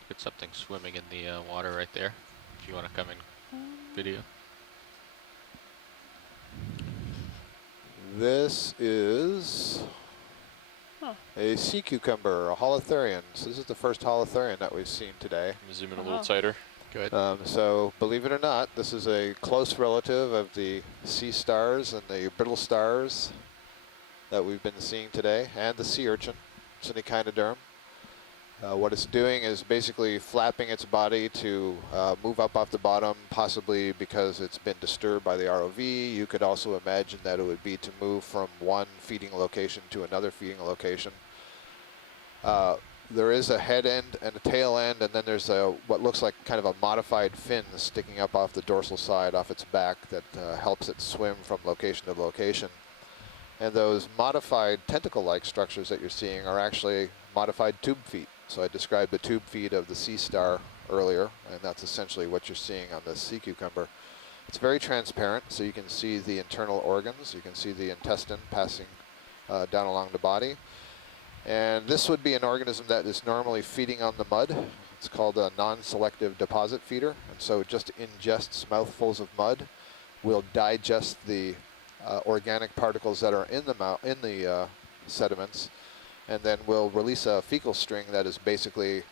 Get something swimming in the water right there, if you want to come in video. This is a sea cucumber, a holothurian. So this is the first holothurian that we've seen today. Zoom in a little tighter. Go ahead. So believe it or not, this is a close relative of the sea stars and the brittle stars that we've been seeing today, and the sea urchin, Cinechinoderm. What it's doing is basically flapping its body to move up off the bottom, possibly because it's been disturbed by the ROV. You could also imagine that it would be to move from one feeding location to another feeding location. There is a head end and a tail end, and then there's what looks like kind of a modified fin sticking up off the dorsal side, off its back, that helps it swim from location to location. And those modified tentacle-like structures that you're seeing are actually modified tube feet. So I described the tube feet of the sea star earlier, and that's essentially what you're seeing on the sea cucumber. It's very transparent, so you can see the internal organs. You can see the intestine passing down along the body. And this would be an organism that is normally feeding on the mud. It's called a non-selective deposit feeder, and so it just ingests mouthfuls of mud, will digest the organic particles that are in the sediments, and then will release a fecal string that is basically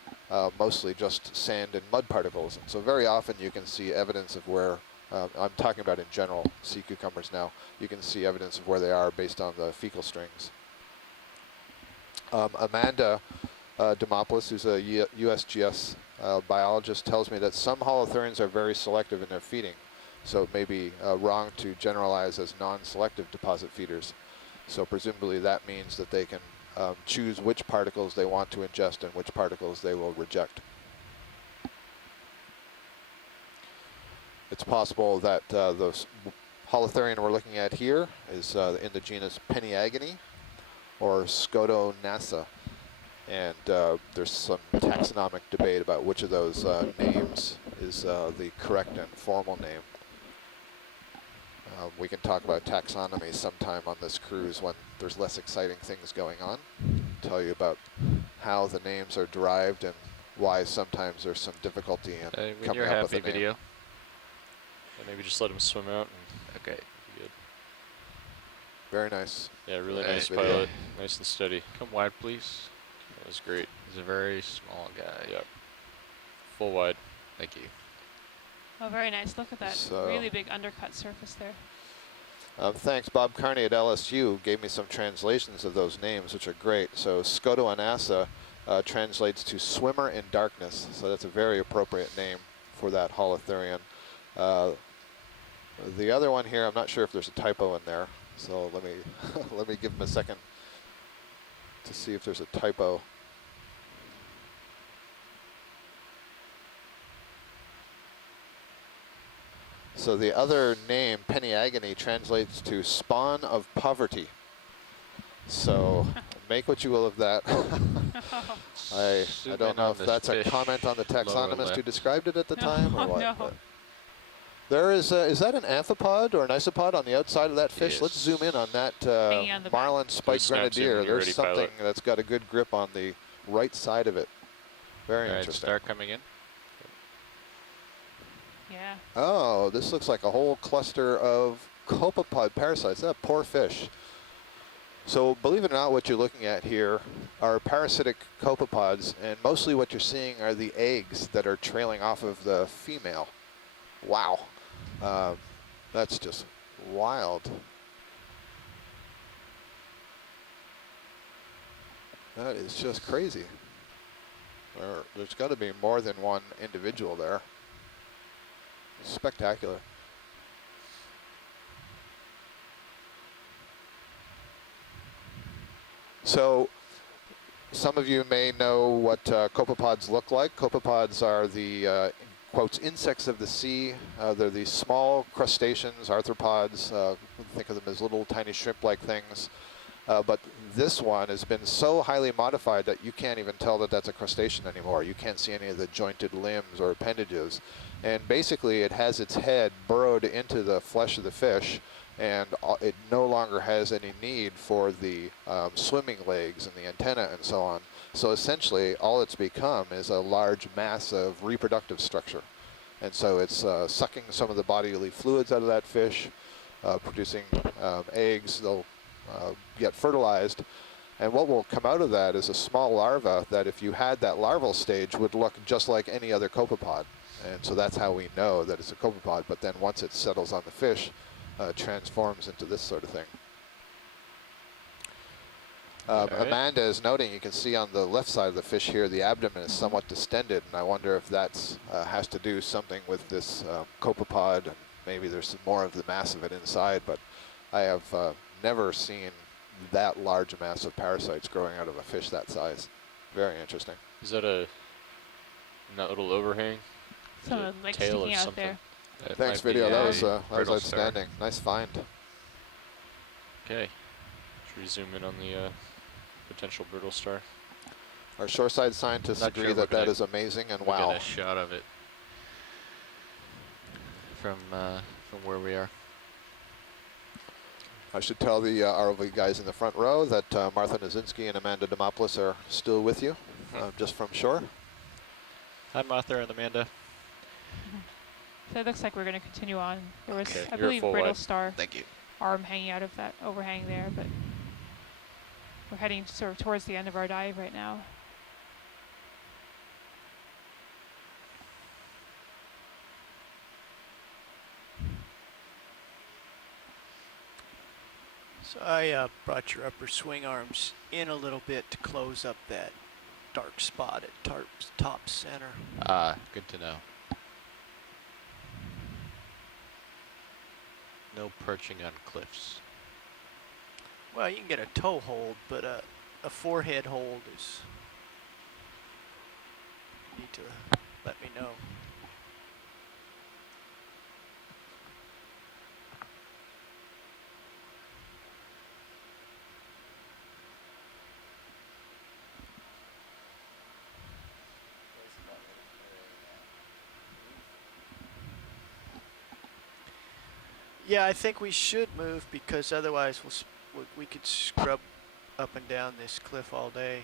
mostly just sand and mud particles. And so very often you can see evidence of where, I'm talking about in general sea cucumbers now, you can see evidence of where they are based on the fecal strings. Amanda Demopoulos, who's a USGS biologist, tells me that some holothurians are very selective in their feeding. So it may be wrong to generalize as non-selective deposit feeders. So presumably that means that they can choose which particles they want to ingest and which particles they will reject. It's possible that the holothurian we're looking at here is in the genus Peniagone or Scotonassa. And there's some taxonomic debate about which of those names is the correct and formal name. We can talk about taxonomy sometime on this cruise when there's less exciting things going on. Tell you about how the names are derived and why sometimes there's some difficulty in coming up with a name. Video. And maybe just let him swim out. And okay. Good. Very nice. Yeah, really nice video. pilot. Nice and steady. Come wide, please. That was great. He's a very small guy. Yep. Full wide. Thank you. Oh, very nice. Look at that So, really big undercut surface there. Thanks. Bob Carney at LSU gave me some translations of those names, which are great. So Scotonassa translates to swimmer in darkness. So that's a very appropriate name for that holothurian. The other one here, I'm not sure if there's a typo in there. So let me let me give him a second to see if there's a typo. So the other name, Peniagone, translates to spawn of poverty. So make what you will of that. I don't know if that's a comment on the taxonomist who described it at the time or what. No. There is that an amphipod or an isopod on the outside of that fish? Yes. Let's zoom in on that On the marlin spiked snaps in grenadier. when you're There's ready, something pilot. that's got a good grip on the right side of it. Very All right, interesting. star coming in. Yeah. Oh, this looks like a whole cluster of copepod parasites. That poor fish. So believe it or not, what you're looking at here are parasitic copepods, and mostly what you're seeing are the eggs that are trailing off of the female. Wow. That's just wild. That is just crazy. There's got to be more than one individual there. Spectacular. So some of you may know what copepods look like. Copepods are the quotes insects of the sea. They're these small crustaceans, arthropods. Think of them as little tiny shrimp-like things. But this one has been so highly modified that you can't even tell that that's a crustacean anymore. You can't see any of the jointed limbs or appendages. And basically it has its head burrowed into the flesh of the fish, and it no longer has any need for the swimming legs and the antenna and so on. So essentially all it's become is a large mass of reproductive structure. And so it's sucking some of the bodily fluids out of that fish, producing eggs. They'll get fertilized, and what will come out of that is a small larva that, if you had that larval stage, would look just like any other copepod. And so that's how we know that it's a copepod. But then once it settles on the fish, transforms into this sort of thing. Amanda is noting, you can see on the left side of the fish here, the abdomen is somewhat distended, and I wonder if that's has to do something with this copepod, and maybe there's some more of the mass of it inside, but I have never seen that large a mass of parasites growing out of a fish that size. Very interesting. Is that a little overhang? Some like sticking out there. Thanks, video. That was outstanding. Nice find. Okay. Should we zoom in on the potential brittle star? Our shoreside scientists agree that that is amazing, and wow. Get a shot of it from where we are. I should tell the ROV guys in the front row that Martha Nazinski and Amanda Demopoulos are still with you, just from shore. Hi, Martha and Amanda. So it looks like we're going to continue on. There was, I believe, brittle star Thank you. arm hanging out of that overhang there, but we're heading sort of towards the end of our dive right now. So I brought your upper swing arms in a little bit to close up that dark spot at top center. Good to know. No perching on cliffs. Well, you can get a toe hold, but a forehead hold is... You need to let me know. Yeah, I think we should move, because otherwise we could scrub up and down this cliff all day.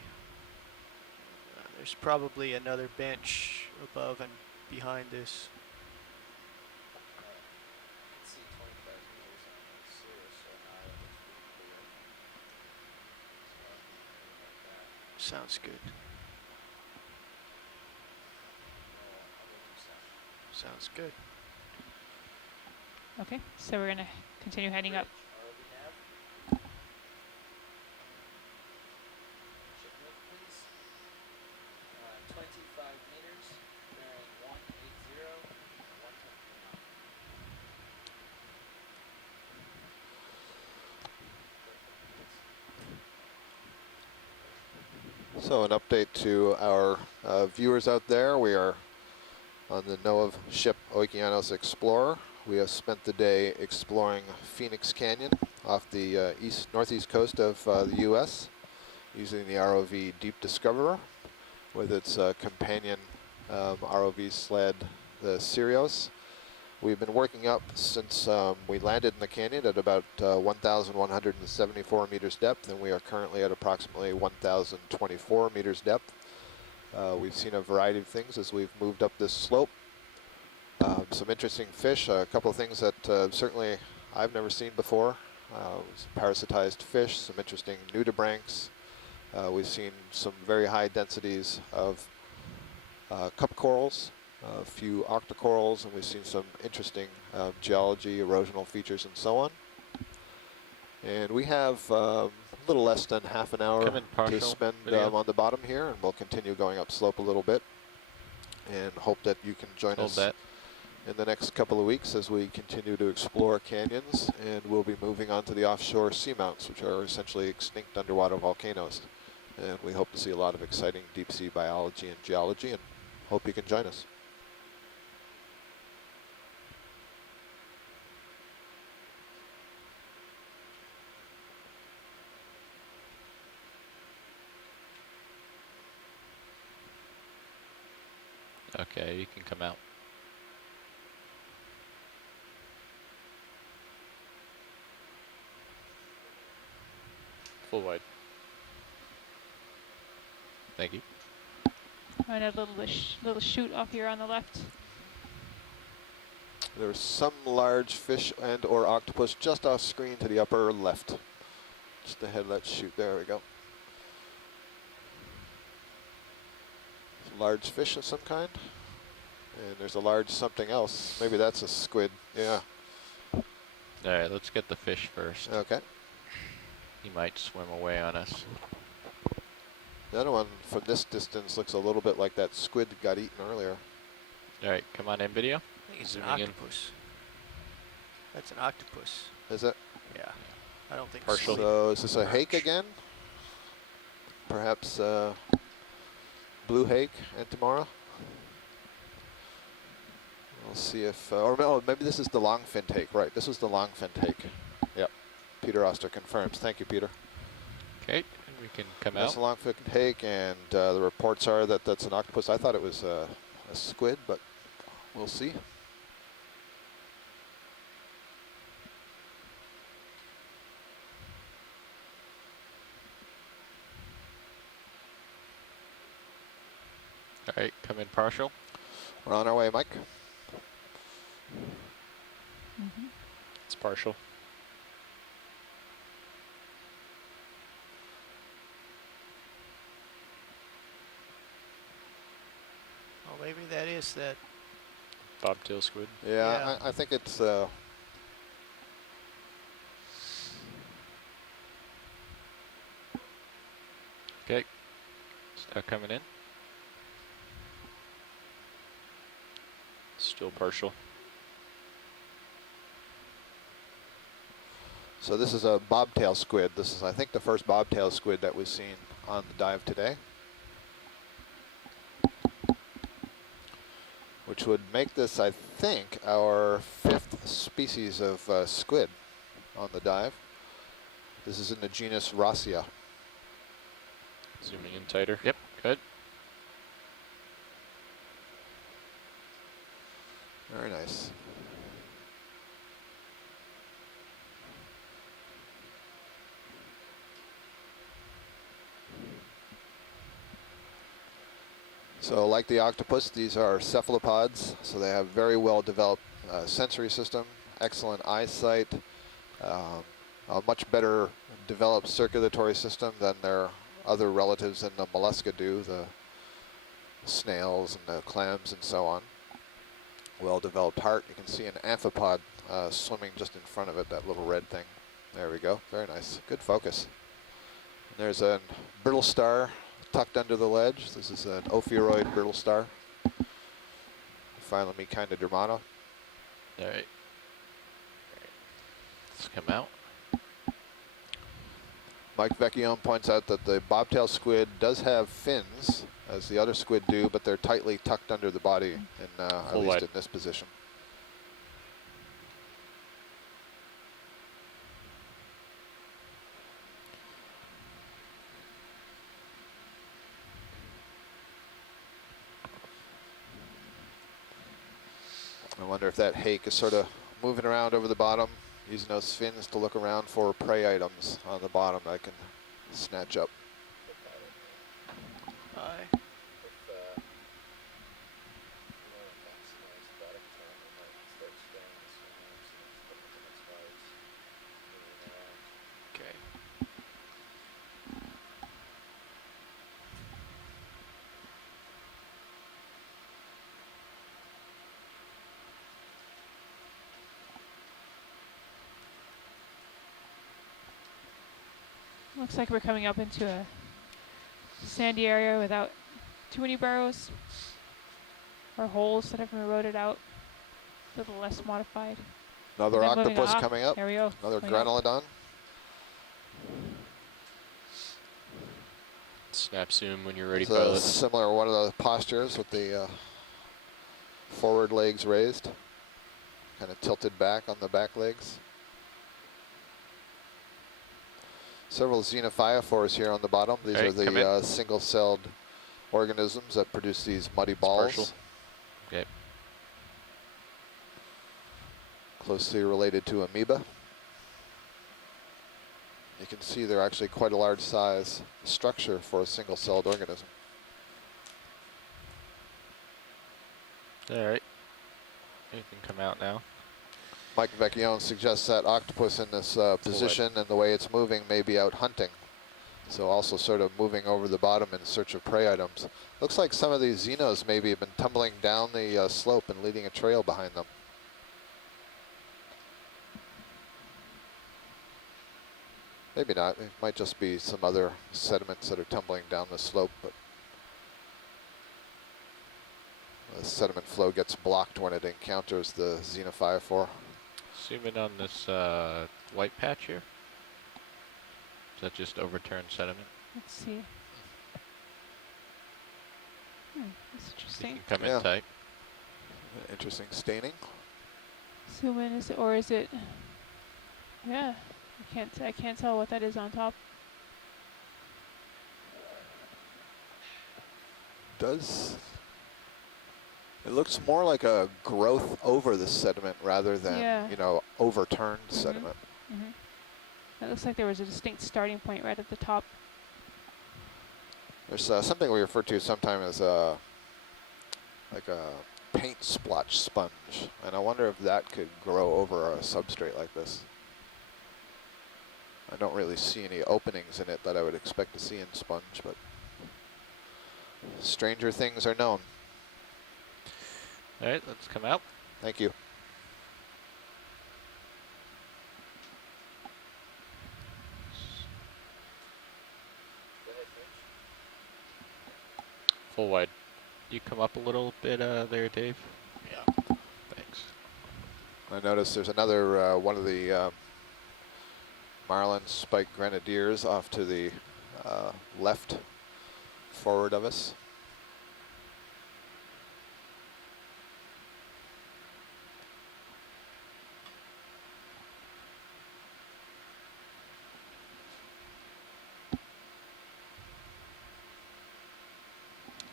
There's probably another bench above and behind this. Sounds good. Sounds good. Okay, so we're going to continue heading up. So an update to our viewers out there. We are on the NOAA ship Okeanos Explorer. We have spent the day exploring Phoenix Canyon off the northeast coast of the U.S. using the ROV Deep Discoverer with its companion ROV sled, the Sirios. We've been working up since we landed in the canyon at about 1,174 meters depth, and we are currently at approximately 1,024 meters depth. We've seen a variety of things as we've moved up this slope. Some interesting fish, a couple of things that certainly I've never seen before. Parasitized fish, some interesting nudibranchs. We've seen some very high densities of cup corals, a few octocorals, and we've seen some interesting geology, erosional features, and so on. And we have a little less than half an hour Come in to partial spend video. on the bottom here, and we'll continue going up slope a little bit, and hope that you can join Hold us that. in the next couple of weeks as we continue to explore canyons, and we'll be moving on to the offshore seamounts, which are essentially extinct underwater volcanoes. And we hope to see a lot of exciting deep sea biology and geology, and hope you can join us. Okay, you can come out. Full wide. Thank you. And a little chute off here on the left. There's some large fish and or octopus just off screen to the upper left. Just ahead of that chute. There we go. Large fish of some kind. And there's a large something else. Maybe that's a squid. Yeah. All right, let's get the fish first. Okay. He might swim away on us. The other one from this distance looks a little bit like that squid that got eaten earlier. All right, come on in video. I think it's an Zooming in. octopus. That's an octopus. Is it? Yeah. I don't think Partial. squid. So is this a hake again? Perhaps blue hake Entomara? We'll see if, or no, maybe this is the longfin hake, right? This was the longfin hake. Yep. Peter Oster confirms. Thank you, Peter. Okay, and we can come That's a out. longfin hake, and the reports are that that's an octopus. I thought it was a squid, but we'll see. All right, come in partial. We're on our way, Mike. Mm-hmm. It's partial. Oh, maybe that is that. Bobtail squid. Yeah, I think it's Okay, start coming in. Still partial. so this is a bobtail squid. This is, I think, the first bobtail squid that we've seen on the dive today, which would make this, I think, our 5th species of squid on the dive. This is in the genus Rossia. Zooming in tighter. Yep, good. Very nice. So like the octopus, these are cephalopods, so they have very well developed sensory system, excellent eyesight, a much better developed circulatory system than their other relatives in the mollusca do, the snails and the clams and so on. Well developed heart. You can see an amphipod swimming just in front of it, that little red thing. There we go. Very nice. Good focus. And there's a brittle star tucked under the ledge. This is an ophiuroid brittle star. Phylum dermata. All right. Let's come out. Mike Vecchione points out that the bobtail squid does have fins, as the other squid do, but they're tightly tucked under the body, at least wide. in this position. I wonder if that hake is sort of moving around over the bottom, using those fins to look around for prey items on the bottom that I can snatch up. Aye. Okay. Looks like we're coming up into a sandy area without too many burrows or holes that have been eroded out. A little less modified. Another And then moving octopus up. coming up. There we go. Another Coming up. granolodon. Snap zoom when you're ready, It's a pilot. similar one of the postures with the forward legs raised, kind of tilted back on the back legs. Several xenophyophores here on the bottom. These Hey, are come the single-celled organisms that produce these muddy balls. partial. Okay. Closely related to amoeba. You can see they're actually quite a large size structure for a single-celled organism. All right. You can come out now. Mike Vecchione suggests that octopus in this position and the way it's moving may be out hunting. So also sort of moving over the bottom in search of prey items. Looks like some of these xenos maybe have been tumbling down the slope and leaving a trail behind them. Maybe not. It might just be some other sediments that are tumbling down the slope, but the sediment flow gets blocked when it encounters the xenophyophore. Zoom in on this white patch here. Is that just overturned sediment? Let's see. That's You interesting. can come Yeah. in tight. Interesting staining. Zoom in, is it, or is it? Yeah, I can't tell what that is on top. It looks more like a growth over the sediment rather than, Yeah. you know, overturned sediment. It looks like there was a distinct starting point right at the top. There's something we refer to sometimes as like a paint splotch sponge, and I wonder if that could grow over a substrate like this. I don't really see any openings in it that I would expect to see in sponge, but stranger things are known. All right, let's come out. Thank you. Full wide. You come up a little bit there, Dave? Yeah. Thanks. I noticed there's another one of the marlin spiked grenadiers off to the left forward of us.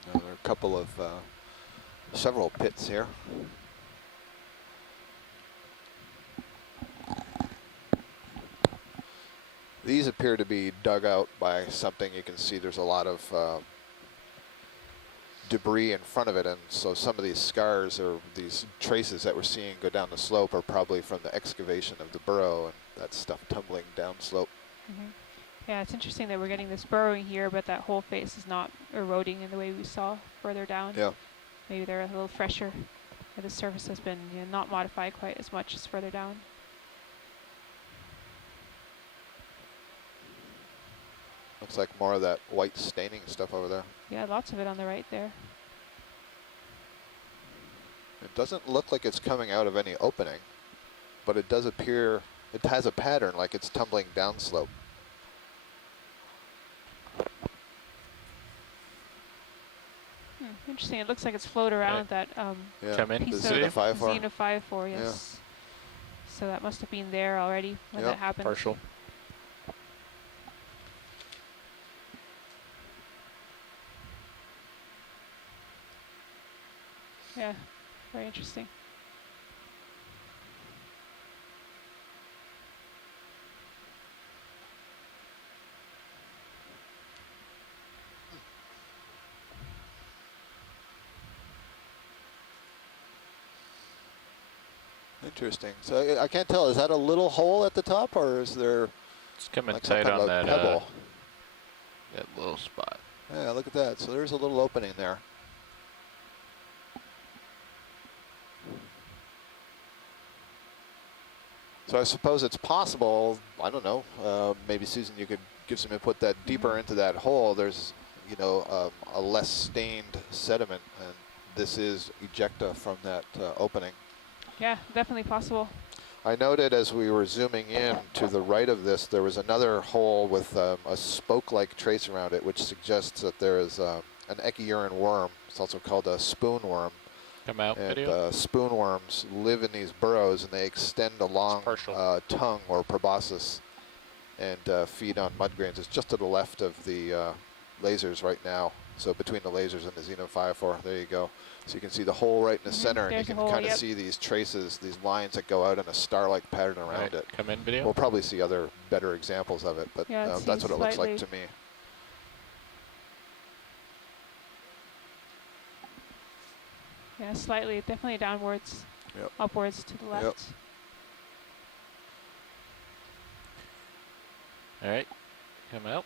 Now there are a couple of several pits here. These appear to be dug out by something. You can see there's a lot of debris in front of it, and so some of these scars or these traces that we're seeing go down the slope are probably from the excavation of the burrow and that stuff tumbling down slope. Yeah, it's interesting that we're getting this burrowing here, but that whole face is not eroding in the way we saw further down. Yeah. Maybe they're a little fresher, or the surface has been not modified quite as much as further down. Looks like more of that white staining stuff over there. Yeah, lots of it on the right there. It doesn't look like it's coming out of any opening, but it does appear, it has a pattern like it's tumbling down slope. Interesting. It looks like it's floated around that Yeah, Come in. piece the of xenophyophore. xenophyophore, yes. So that must have been there already when Yep, that happened. Partial. Yeah, very interesting. Interesting. So I can't tell, is that a little hole at the top or is there It's coming like some tight kind of on a that pebble? that little spot. Yeah, look at that. So there's a little opening there. So I suppose it's possible, I don't know, maybe Susan, you could gives them input that deeper into that hole, there's, you know, a less stained sediment, and this is ejecta from that opening. Yeah, definitely possible. I noted as we were zooming in to the right of this, there was another hole with a spoke-like trace around it, which suggests that there is an echiurine worm. It's also called a spoon worm. Come out, And video. spoon worms live in these burrows, and they extend along tongue or proboscis and feed on mud grains. It's just to the left of the lasers right now. So between the lasers and the Xenon 504, there you go. So you can see the hole right in the center, and you can kind of see these traces, these lines that go out in a star-like pattern around it. Come in, video. We'll probably see other better examples of it, but that's what it looks like to me. Yeah, slightly, definitely downwards, upwards to the left. Yep. All right, coming out.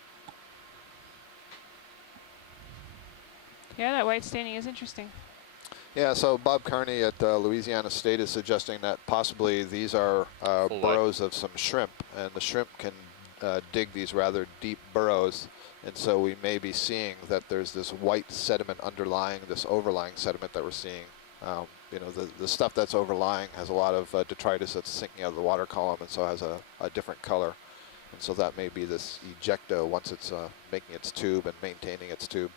Yeah, that white staining is interesting. Yeah, so Bob Carney at Louisiana State is suggesting that possibly these are burrows of some shrimp, and the shrimp can dig these rather deep burrows, and so we may be seeing that there's this white sediment underlying this overlying sediment that we're seeing. You know, the stuff that's overlying has a lot of detritus that's sinking out of the water column, and so has a different color. And so that may be this ejecta once it's making its tube and maintaining its tube.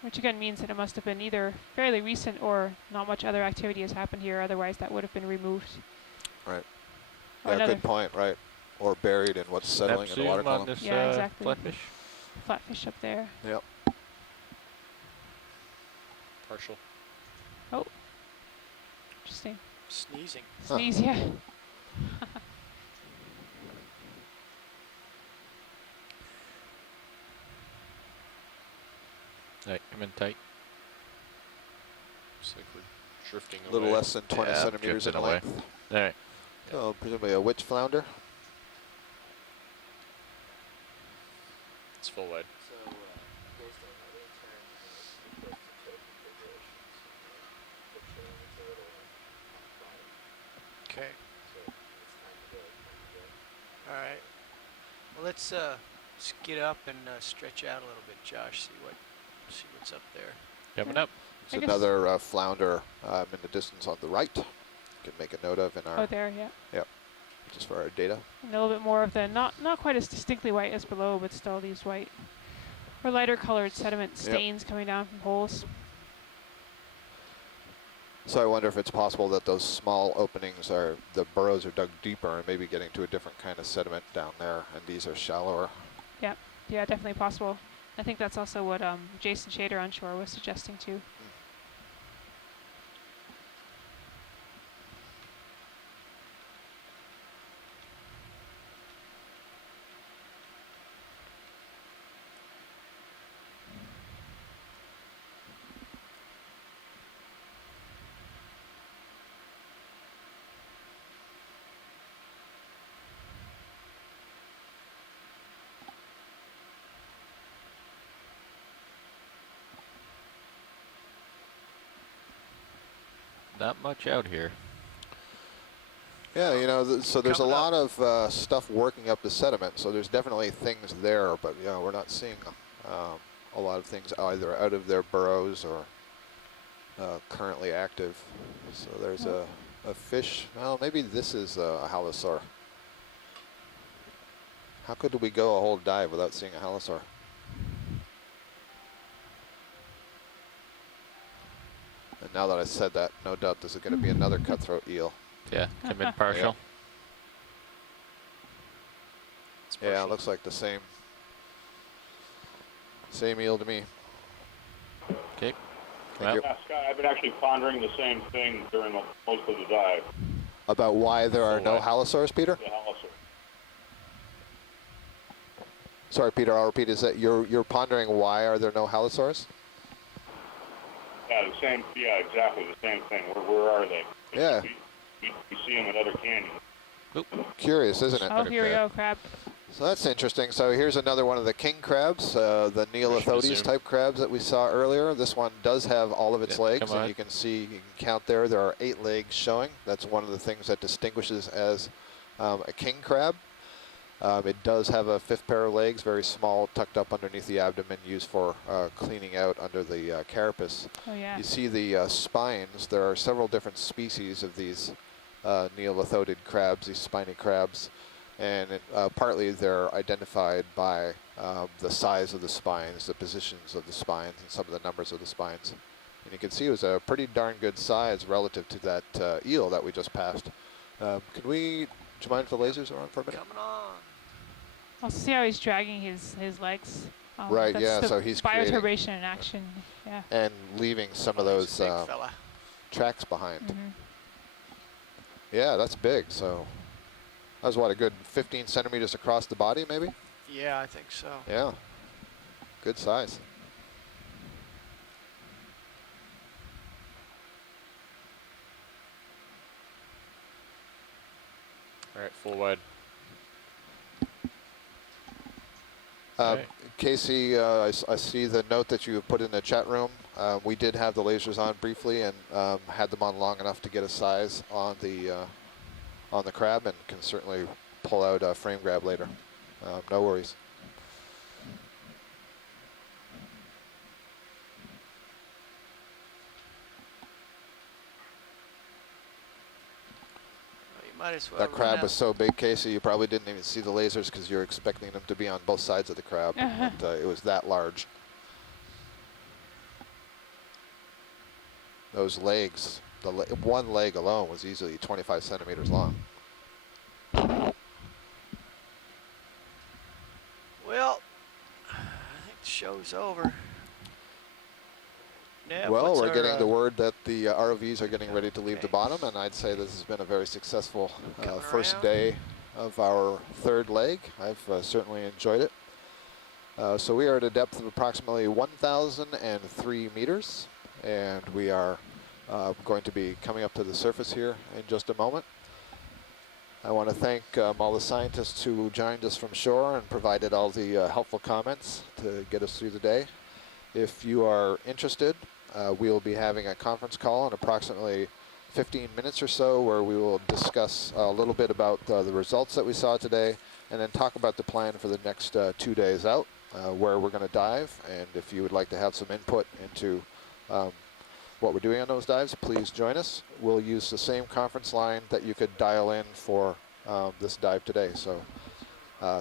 Which again means that it must have been either fairly recent or not much other activity has happened here, otherwise that would have been removed. Right. Yeah, good point, right. Or buried in what's settling in the water column. This, yeah, exactly. Flatfish. Flatfish up there. Yep. Partial. Oh. Interesting. Sneezing. Sneeze, yeah. Alright, come in tight. Looks like we're drifting away. A little less than 20 centimeters in away. length. Alright. So presumably a witch flounder. It's full wide. Okay. All right. Well, let's get up and stretch out a little bit, Josh. See what's up there. Coming up. It's another flounder in the distance on the right. You can make a note of in our. Oh, there, yeah. Yep. Just for our data. And a little bit more of the not quite as distinctly white as below, but still these white or lighter colored sediment stains coming down from holes. So I wonder if it's possible that those small openings are, the burrows are dug deeper and maybe getting to a different kind of sediment down there, and these are shallower. Yeah, yeah, definitely possible. I think that's also what Jason Shader on shore was suggesting too. Not much out here. Yeah, you know, so there's a lot of stuff working up the sediment, so there's definitely things there, but you know, we're not seeing a lot of things either out of their burrows or currently active. So there's a fish. Well, maybe this is a halosaur. How could we go a whole dive without seeing a halosaur? And now that I said that, no doubt this is going to be another cutthroat eel. Yeah, come in partial. Yeah, it looks like the same eel to me. Okay. Thank you. Yeah, Scott, I've been actually pondering the same thing during most of the dive. About why there are no halosaurs, Peter? The halosaur. Sorry, Peter, I'll repeat. Is that you're pondering why are there no halosaurs? Yeah, yeah, exactly the same thing. Where are they? Yeah. You see them in other canyons. Curious, isn't it? Oh, here we go, crab. So that's interesting. So here's another one of the king crabs, the Neolithodes type crabs that we saw earlier. This one does have all of its legs, and you can see, you can count there are 8 legs showing. That's one of the things that distinguishes as a king crab. It does have a 5th pair of legs, very small, tucked up underneath the abdomen, used for cleaning out under the carapace. Oh yeah. You see the spines. There are several different species of these neolithotid crabs, these spiny crabs, and partly they're identified by the size of the spines, the positions of the spines, and some of the numbers of the spines. And you can see it was a pretty darn good size relative to that eel that we just passed. Do you mind if the lasers are on for a minute? Coming on. Also see how he's dragging his legs. Right, That's yeah, the so he's creating bioturbation in action. Yeah. and leaving some of He's those a big fella. tracks behind. Mhm. Yeah, that's big. So that was what, a good 15 centimeters across the body, maybe? Yeah, I think so. Yeah, good size. All right, full wide. Right. Casey, I see the note that you put in the chat room. We did have the lasers on briefly and had them on long enough to get a size on the crab, and can certainly pull out a frame grab later. No worries. Might as well. That crab was so big, Casey, you probably didn't even see the lasers because you're expecting them to be on both sides of the crab. But, it was that large. Those legs, one leg alone was easily 25 centimeters long. Well, I think the show's over. Yeah, Well, we're getting the word that the ROVs are getting ready to leave the bottom, and I'd say this has been a very successful first day of our 3rd leg. I've certainly enjoyed it. So we are at a depth of approximately 1,003 meters, and we are going to be coming up to the surface here in just a moment. I want to thank all the scientists who joined us from shore and provided all the helpful comments to get us through the day. If you are interested, we will be having a conference call in approximately 15 minutes or so where we will discuss a little bit about the results that we saw today, and then talk about the plan for the next 2 days out, where we're going to dive. And if you would like to have some input into what we're doing on those dives, please join us. We'll use the same conference line that you could dial in for this dive today. So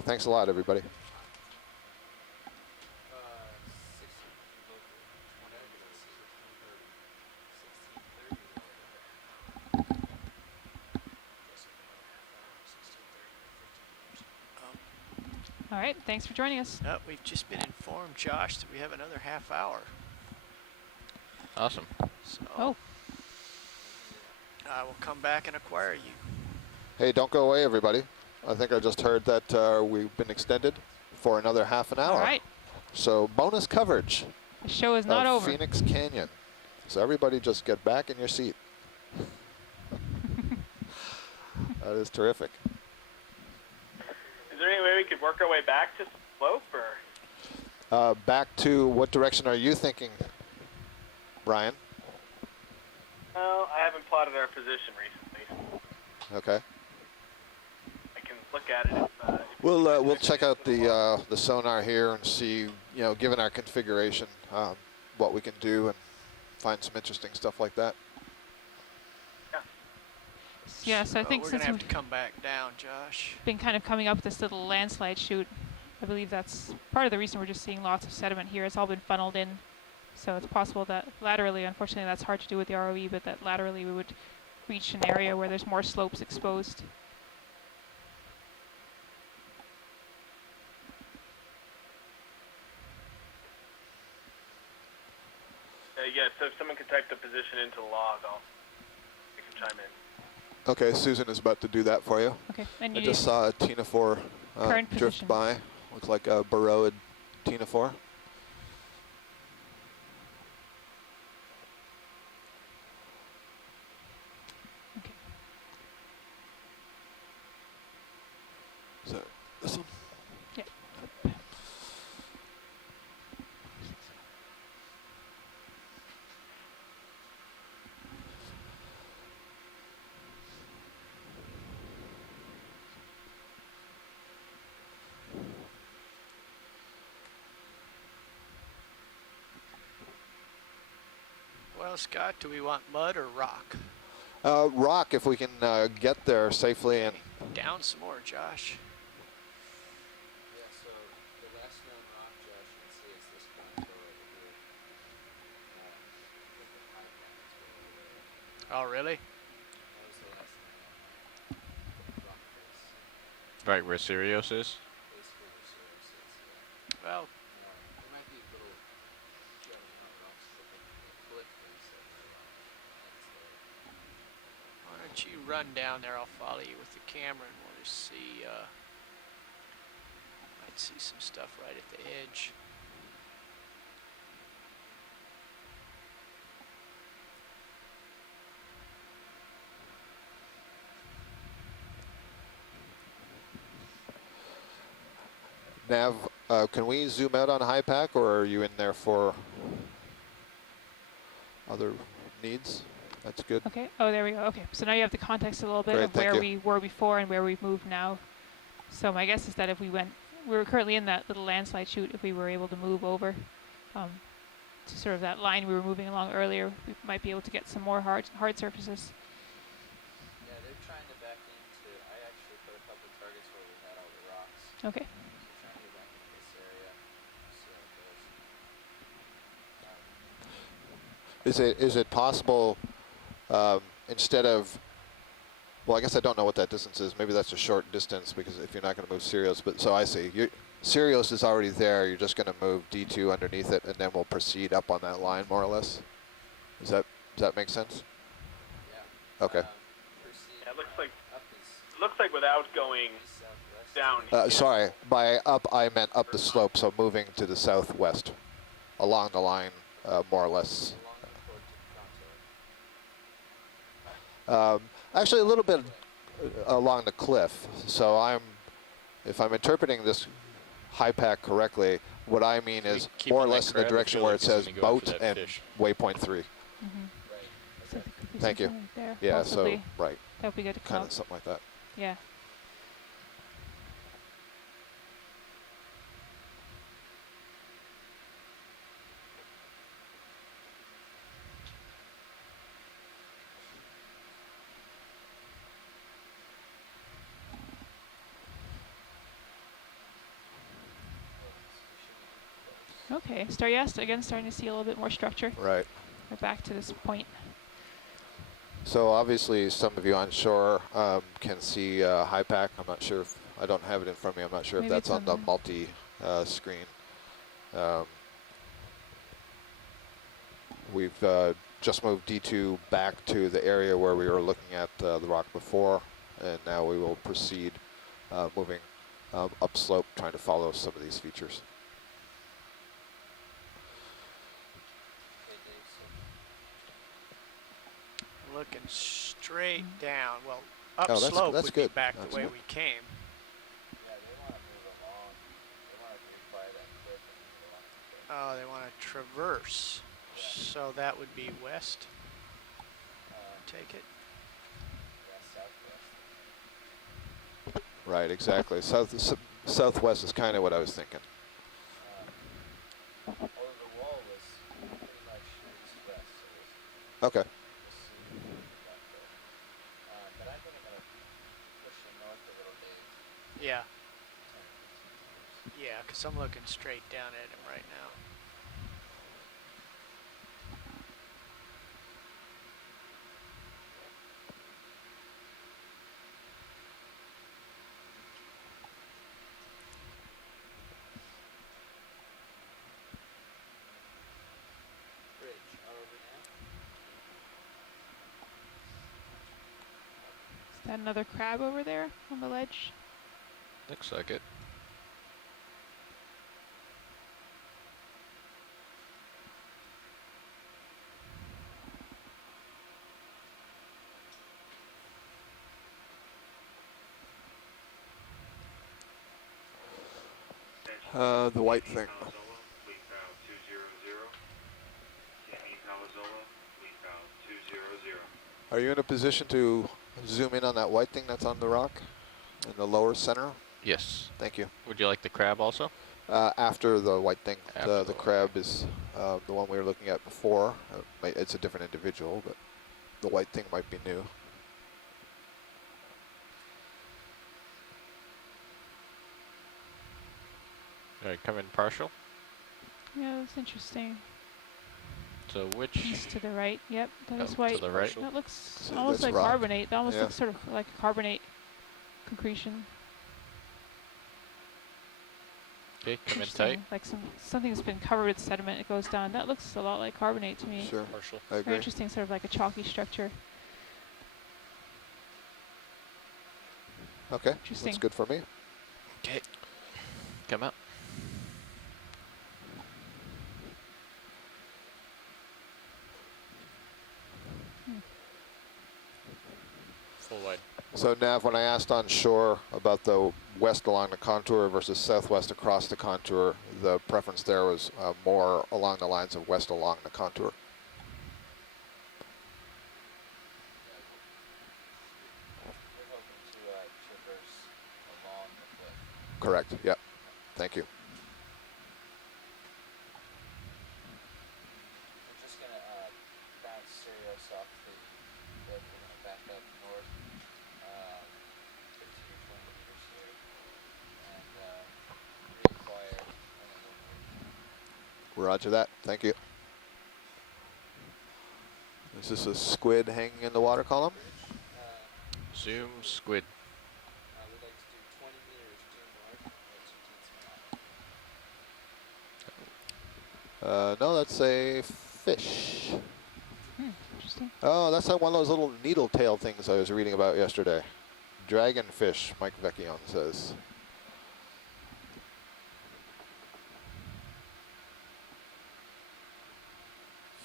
thanks a lot, everybody. All right, thanks for joining us. We've just been informed, Josh, that we have another half hour. Awesome. So I will come back and acquire you. Hey, don't go away, everybody. I think I just heard that we've been extended for another half an hour. All right. So bonus coverage. The show is not over. Phoenix Canyon. So everybody just get back in your seat. That is terrific. Is there any way we could work our way back to the slope, or? Back to what direction are you thinking, Brian? Well, I haven't plotted our position recently. Okay. I can look at it. If, We'll check out the sonar here and see, given our configuration, what we can do and find some interesting stuff like that. Yeah, so I think we're since gonna have we've to come back down, Josh. been kind of coming up this little landslide chute, I believe that's part of the reason we're just seeing lots of sediment here. It's all been funneled in. So it's possible that laterally, unfortunately that's hard to do with the ROV, but that laterally we would reach an area where there's more slopes exposed. yeah, so if someone could type the position into the log, we can chime in. Okay, Susan is about to do that for you. Okay, and I you just saw a Tina 4 current drift position. by. Looks like a burrowed Tina 4. Okay. So this one? Yeah. Well, Scott, do we want mud or rock? Rock, if we can get there safely. And Down some more, Josh. Yeah, so the last known rock, Josh, you can see is this contour over here. With the high packets over there. Oh, really? That was the last known rock face. Right where Sirius is? Basically, where Sirius is, yeah. Well, There might be little jutting out rocks that the cliff face of the rock. That's there. why don't you run down there? I'll follow you with the camera, and we'll just see. Might see some stuff right at the edge. Nav, can we zoom out on high pack, or are you in there for other needs? That's good. Okay. Oh, there we go. Okay. So now you have the context a little bit Great, of thank where you. we were before and where we've moved now. So my guess is that if we were currently in that little landslide chute. If we were able to move over to sort of that line we were moving along earlier, we might be able to get some more hard surfaces. Yeah, they're trying to back into. I actually put a couple targets where we had all the rocks. Okay. So trying to get back into this area. See how it goes. Is it possible instead of, well, I guess I don't know what that distance is. Maybe that's a short distance because if you're not going to move Sirius, but so I see. Sirius is already there. You're just going to move D2 underneath it, and then we'll proceed up on that line more or less. Does that make sense? Yeah. Okay. Yeah, it looks like without going down. Sorry, by up I meant up the slope, so moving to the southwest, along the line, more or less. Actually, a little bit along the cliff. So if I'm interpreting this high pack correctly, what I mean Can we is keep more or on that less in the crab? I direction feel where like it he's says gonna go after boat that and fish. waypoint 3. So there could be Thank you. something right there, Yeah, possibly. so right, That would be good to come kind up. of something like that. Yeah. Okay, again starting to see a little bit more structure. Right. We're back to this point. So obviously some of you on shore can see high pack. I'm not sure if, I don't have it in front of me. I'm not sure Maybe if that's it's on the on the- multi screen. We've just moved D2 back to the area where we were looking at the rock before, and now we will proceed moving upslope, trying to follow some of these features. Looking straight down. Well, Oh, that's upslope good. would be back the way That's we came. Yeah, they want to move along. They want to require that cliff and move along the cliff. Oh, they want to traverse. So that would be west. Take it. Yeah, southwest. Right, exactly. Southwest is kind of what I was thinking. Well, the wall was pretty much east-west, so Okay. we'll see what we got there. But I think I'm going to push them north a little bit. Yeah. Yeah, because I'm looking straight down at him right now. Bridge, over now. Is that another crab over there on the ledge? Looks like it. The white thing. Palazola, lead bow 200. Sammy Palazola, lead bow 200. Are you in a position to zoom in on that white thing that's on the rock in the lower center? Yes. Thank you. Would you like the crab also? After the white thing, After the the white crab is the one we were looking at before. It's a different individual, but the white thing might be new. All right, come in partial. Yeah, that's interesting. So which? Piece to the right. Yep, that is to white. the right. That looks So almost that's like rock. carbonate. That almost Yeah. looks sort of like carbonate concretion. Okay, come in Interesting. tight. Like something that's been covered with sediment. It goes down. That looks a lot like carbonate to me. Sure, Partial. I Very agree. interesting, sort of like a chalky structure. Okay, Interesting. that's good for me. Okay, come up. Full wide. So Nav, when I asked on shore about the west along the contour versus southwest across the contour, the preference there was more along the lines of west along the contour. Correct, yeah. Thank you. We're just going to bounce Sirius off the bed. We're going to back up north 15 or 20 meters here and reacquire. Roger that, thank you. Is this a squid hanging in the water column? Zoom squid. We'd like to do 20 meters due north. No, that's a fish. Interesting. Oh, that's like one of those little needle tail things I was reading about yesterday. Dragonfish, Mike Vecchione says.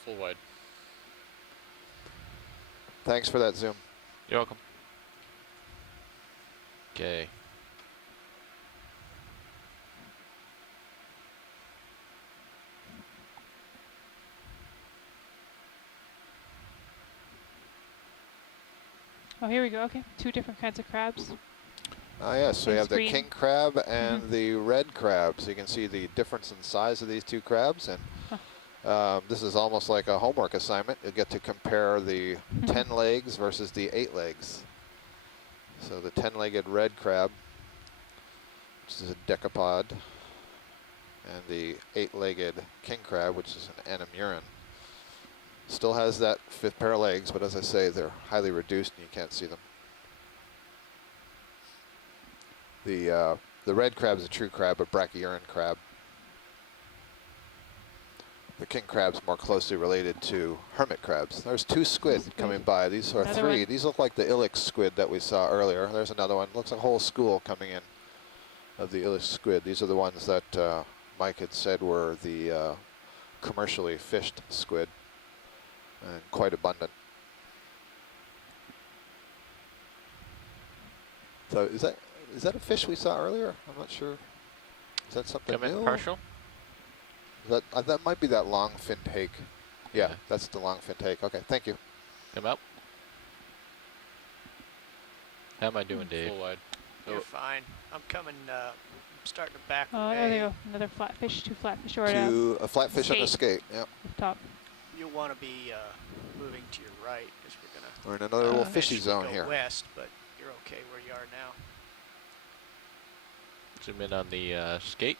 Full wide. Thanks for that zoom. You're welcome. Okay. Oh, here we go. Okay, two different kinds of crabs. Ah, yes, so you have the Green. king crab and the red crab. So you can see the difference in size of these two crabs. And this is almost like a homework assignment. You'll get to compare the 10 legs versus the 8 legs. So the 10-legged red crab, which is a decapod, and the 8-legged king crab, which is an anamurin. Still has that 5th pair of legs, but as I say, they're highly reduced and you can't see them. The red crab is a true crab, a brachyurin crab. The king crab's more closely related to hermit crabs. There's 2 squid coming by. These are Another 3. one. These look like the ilex squid that we saw earlier. There's another one. Looks like a whole school coming in of the ilex squid. These are the ones that Mike had said were the commercially fished squid, and quite abundant. So is that a fish we saw earlier? I'm not sure. Is that something Come new? in partial. That might be that long fin hake. Yeah, Yeah. that's the long fin hake. Okay, thank you. Come up. How am I doing, Dave? Full wide. You're fine. I'm coming, starting to back Oh, away. there they go. Another flatfish, 2 flatfish or To a flatfish on the skate. Yep. up top. You'll want to be moving to your right because we're going to We're in another little fishy eventually zone go here. west, but you're okay where you are now. Zoom in on the skate.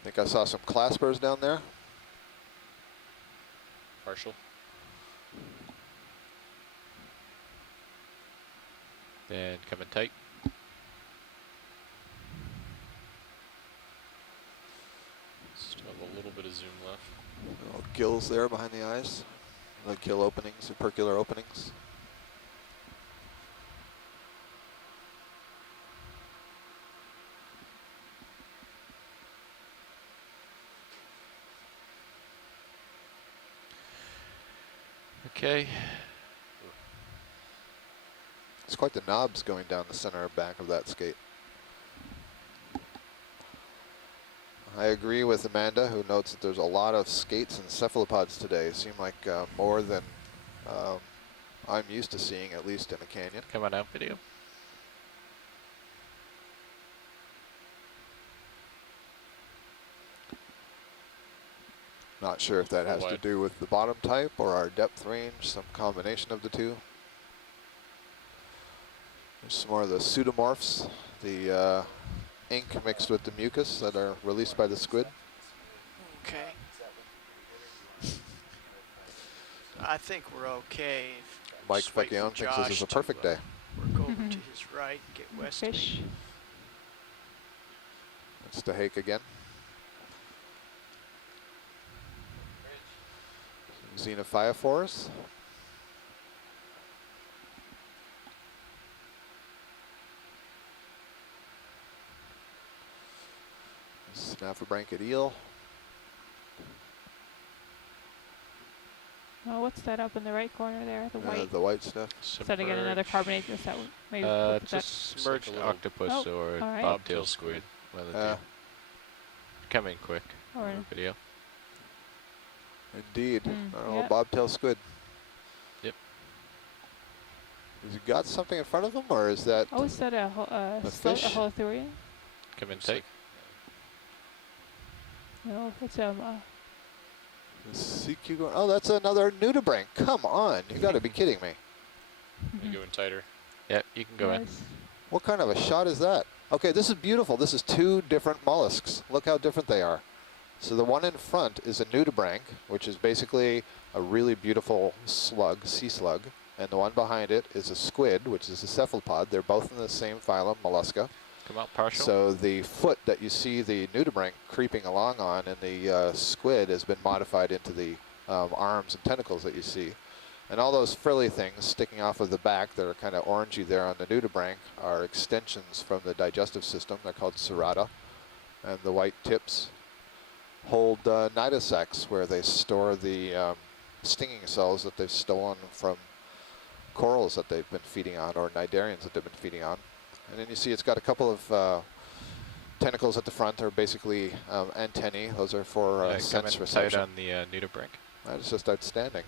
I think I saw some claspers down there. Partial. Then come in tight. Still have a little bit of zoom left. Little gills there behind the eyes. The gill openings, opercular openings. Okay. It's quite the knobs going down the center back of that skate. I agree with Amanda, who notes that there's a lot of skates and cephalopods today. It seemed like more than I'm used to seeing, at least in a canyon. Come on out, video. Not sure if that has to do with the bottom type or our depth range, some combination of the two. There's some more of the pseudomorphs, the ink mixed with the mucus that are released by the squid. Okay. I think we're okay. Mike Just wait for Vecchione thinks this is Josh a perfect day. Work over to his right, get west of Fish. me. That's the hake again. Xenophyophores. Snaffibranchid eel. Oh, what's that up in the right corner there? The white. The white stuff. Is that again another carbonate? Is that maybe? It's a submerged like a little- octopus or all right. bobtail squid. One of the two. Coming quick. Or Video. Indeed. Yep. Bobtail squid. Yep. Has he got something in front of him, or is that? oh, is that a fish? a holothurian? Come and Looks take. like- No, it's The sea cucumber. Oh, that's another nudibranch. Come on, you got to be kidding me. You going tighter? Yeah, you can go in. nice. What kind of a shot is that? Okay, this is beautiful. This is two different mollusks. Look how different they are. So the one in front is a nudibranch, which is basically a really beautiful slug, sea slug. And the one behind it is a squid, which is a cephalopod. They're both in the same phylum, Mollusca. Come out partial. So the foot that you see the nudibranch creeping along on and the squid has been modified into the arms and tentacles that you see. And all those frilly things sticking off of the back that are kind of orangey there on the nudibranch are extensions from the digestive system. They're called serrata. And the white tips hold cnidosacs, where they store the stinging cells that they've stolen from corals that they've been feeding on, or cnidarians that they've been feeding on. And then you see it's got a couple of tentacles at the front, are basically antennae. Those are for sense tight reception. on the nudibranch. That is just outstanding.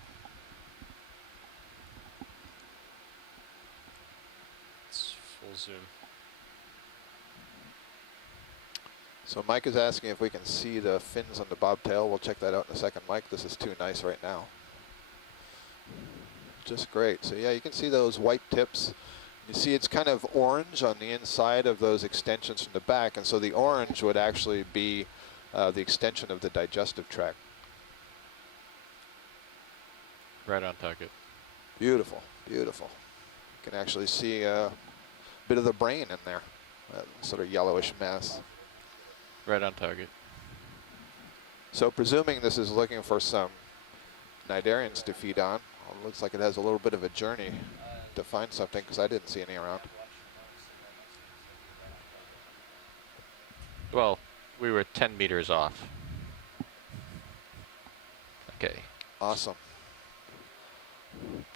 It's full zoom. So Mike is asking if we can see the fins on the bobtail. We'll check that out in a second, Mike. This is too nice right now. Just great. So yeah, you can see those white tips. You see it's kind of orange on the inside of those extensions from the back, and so the orange would actually be the extension of the digestive tract. Right on target. Beautiful, beautiful. You can actually see a bit of the brain in there, that sort of yellowish mass. Right on target. So presuming this is looking for some cnidarians to feed on, well, it looks like it has a little bit of a journey to find something, because I didn't see any around. Well, we were 10 meters off. Okay. Awesome.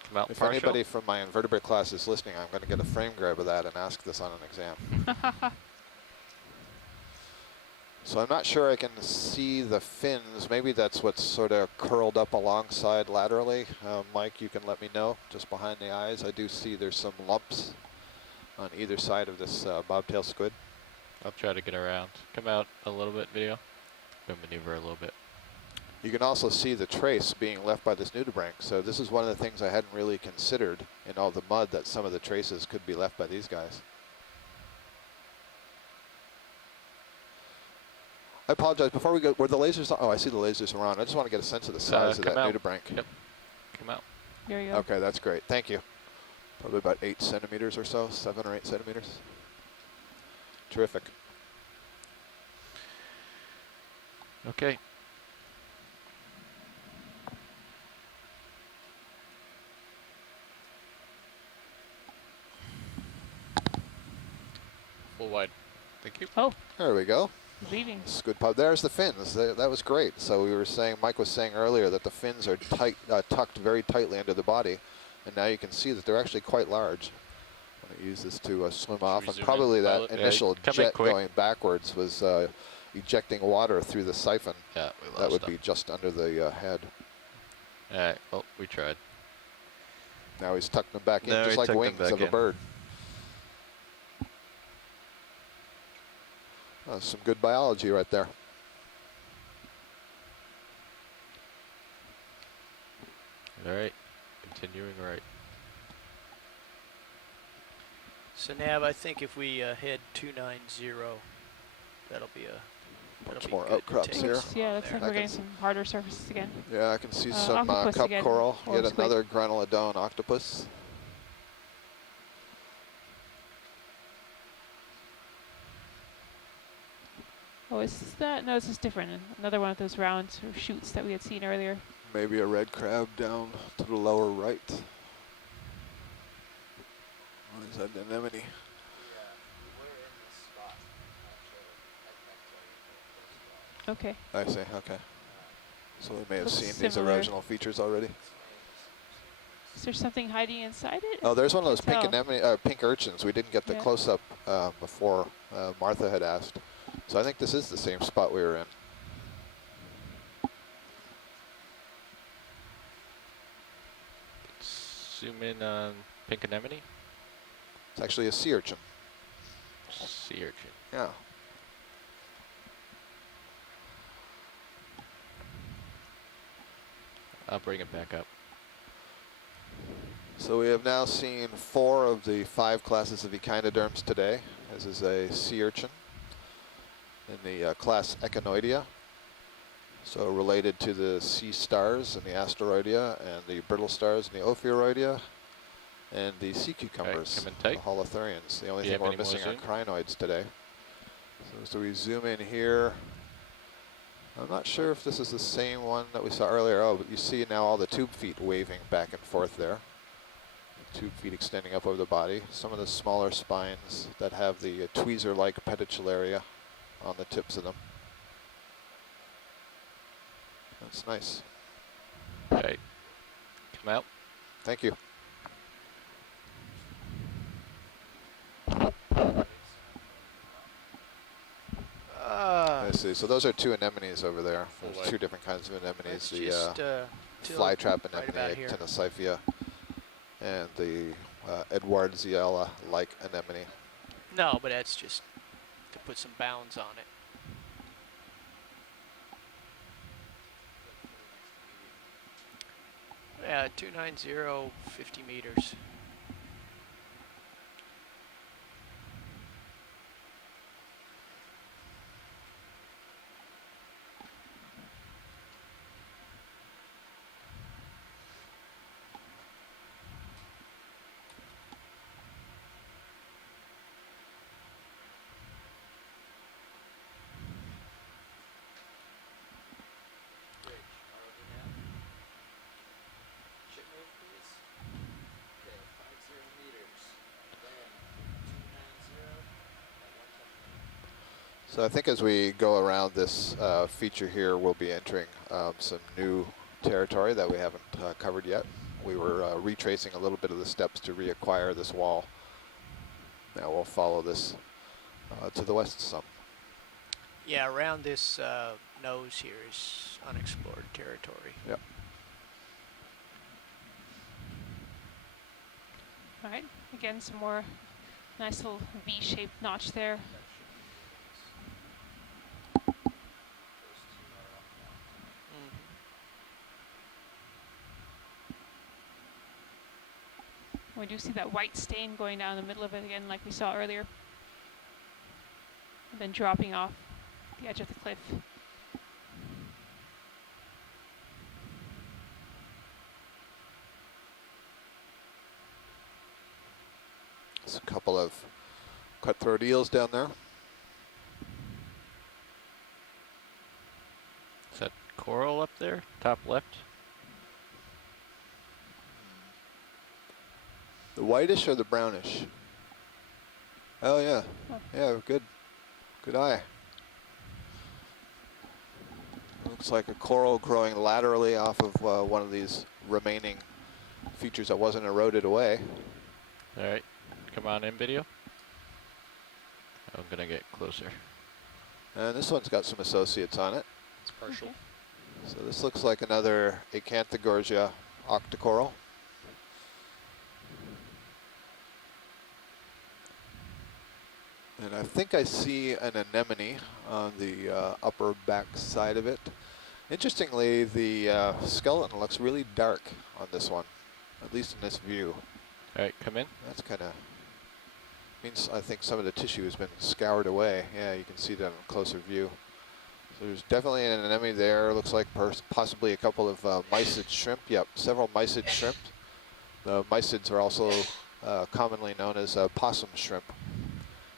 Come out If partial. anybody from my invertebrate class is listening, I'm going to get a frame grab of that and ask this on an exam. So I'm not sure I can see the fins. Maybe that's what's sort of curled up alongside laterally. Mike, you can let me know. Just behind the eyes, I do see there's some lumps on either side of this bobtail squid. I'll try to get around. Come out a little bit, video. Go maneuver a little bit. You can also see the trace being left by this nudibranch. So this is one of the things I hadn't really considered in all the mud, that some of the traces could be left by these guys. I apologize. Before we go, were the lasers on? Oh, I see the lasers are on. I just want to get a sense of the size of that come out. nudibranch. Yep. Come out. There you go. Okay, that's great. Thank you. Probably about 8 centimeters or so, 7 or 8 centimeters. Terrific. Okay. Full wide. Thank you. Oh, There we go. leaving. Squid pub. There's the fins. That was great. So we were saying, Mike was saying earlier that the fins are tight, tucked very tightly under the body, and now you can see that they're actually quite large. I'm going to use this to swim off, we and zoom in, probably that Violet? initial come in jet quick. going backwards was ejecting water through the siphon. Yeah, we lost That would them. be just under the head. All right. Well, we tried. Now he's tucking them back in, Now just he like tucked them wings back of a in. bird. Some good biology right there. All right, continuing right. So Nav, I think if we head 290, that'll be a Bunch more outcrops here. Yeah, looks like I we're can getting some harder surfaces again. Yeah, I can see some octopus cup again, coral. or Yet squid. another granulodon octopus. Oh, is that? No, this is different. Another one of those round sort of shoots that we had seen earlier. Maybe a red crab down to the lower right. What is that, anemone? Okay. I see, okay. So we may have Looks seen these similar. erosional features already. Is there something hiding inside it? Oh, there's one of those pink Can't tell. anemone, pink urchins. We didn't get the Yeah. close-up before Martha had asked. So I think this is the same spot we were in. Zoom in on pink anemone. It's actually a sea urchin. Sea urchin. Yeah. I'll bring it back up. So we have now seen 4 of the 5 classes of echinoderms today. This is a sea urchin in the class Echinoidea. So related to the sea stars and the Asteroidea and the brittle stars and the Ophiuroidea and the sea cucumbers, come in the tight. holothurians. The only Do you thing have we're any more missing are zoom? crinoids today. So we zoom in here. I'm not sure if this is the same one that we saw earlier. Oh, but you see now all the tube feet waving back and forth there. Tube feet extending up over the body. Some of the smaller spines that have the tweezer-like pedicularia on the tips of them. That's nice. Okay. Come out. Thank you. I see. So those are 2 anemones over there. There's Alright. 2 different kinds of anemones. Let's The just flytrap right anemone, about here. Actinocyphia, and the Edwardsiella-like anemone. No, but that's just to put some bounds on it. Yeah, 290, 50 meters. So I think as we go around this feature here, we'll be entering some new territory that we haven't covered yet. We were retracing a little bit of the steps to reacquire this wall. Now we'll follow this to the west some. Yeah, around this nose here is unexplored territory. Yep. All right. Again, some more nice little V-shaped notch there. We do see that white stain going down the middle of it again, like we saw earlier. And then dropping off the edge of the cliff. There's a couple of cutthroat eels down there. Is that coral up there? Top left? The whitish or the brownish? Oh yeah, yeah, good eye. Looks like a coral growing laterally off of one of these remaining features that wasn't eroded away. All right. Come on in, video. I'm going to get closer. And this one's got some associates on it. It's partial. Okay. So this looks like another Acanthogorgia octocoral. And I think I see an anemone on the upper back side of it. Interestingly, the skeleton looks really dark on this one, at least in this view. All right, come in. That's kind of means I think some of the tissue has been scoured away. Yeah, you can see that in a closer view. So there's definitely an anemone there. Looks like possibly a couple of mysid shrimp. Yep, several mysid shrimp. The mysids are also commonly known as possum shrimp.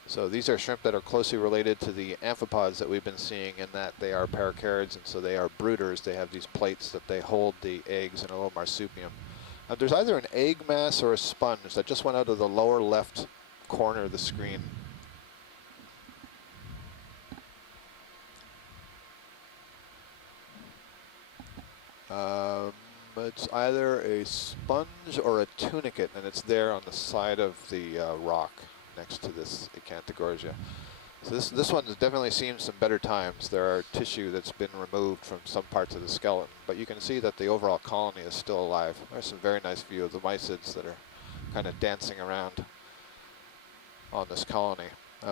So these are shrimp that are closely related to the amphipods that we've been seeing in that they are paracarids, and so they are brooders. They have these plates that they hold the eggs in a little marsupium. There's either an egg mass or a sponge that just went out of the lower left corner of the screen. It's either a sponge or a tunicate, and it's there on the side of the rock next to this Acanthogorgia. So this one has definitely seen some better times. There are tissue that's been removed from some parts of the skeleton, but you can see that the overall colony is still alive. There's some very nice view of the mysids that are kind of dancing around on this colony.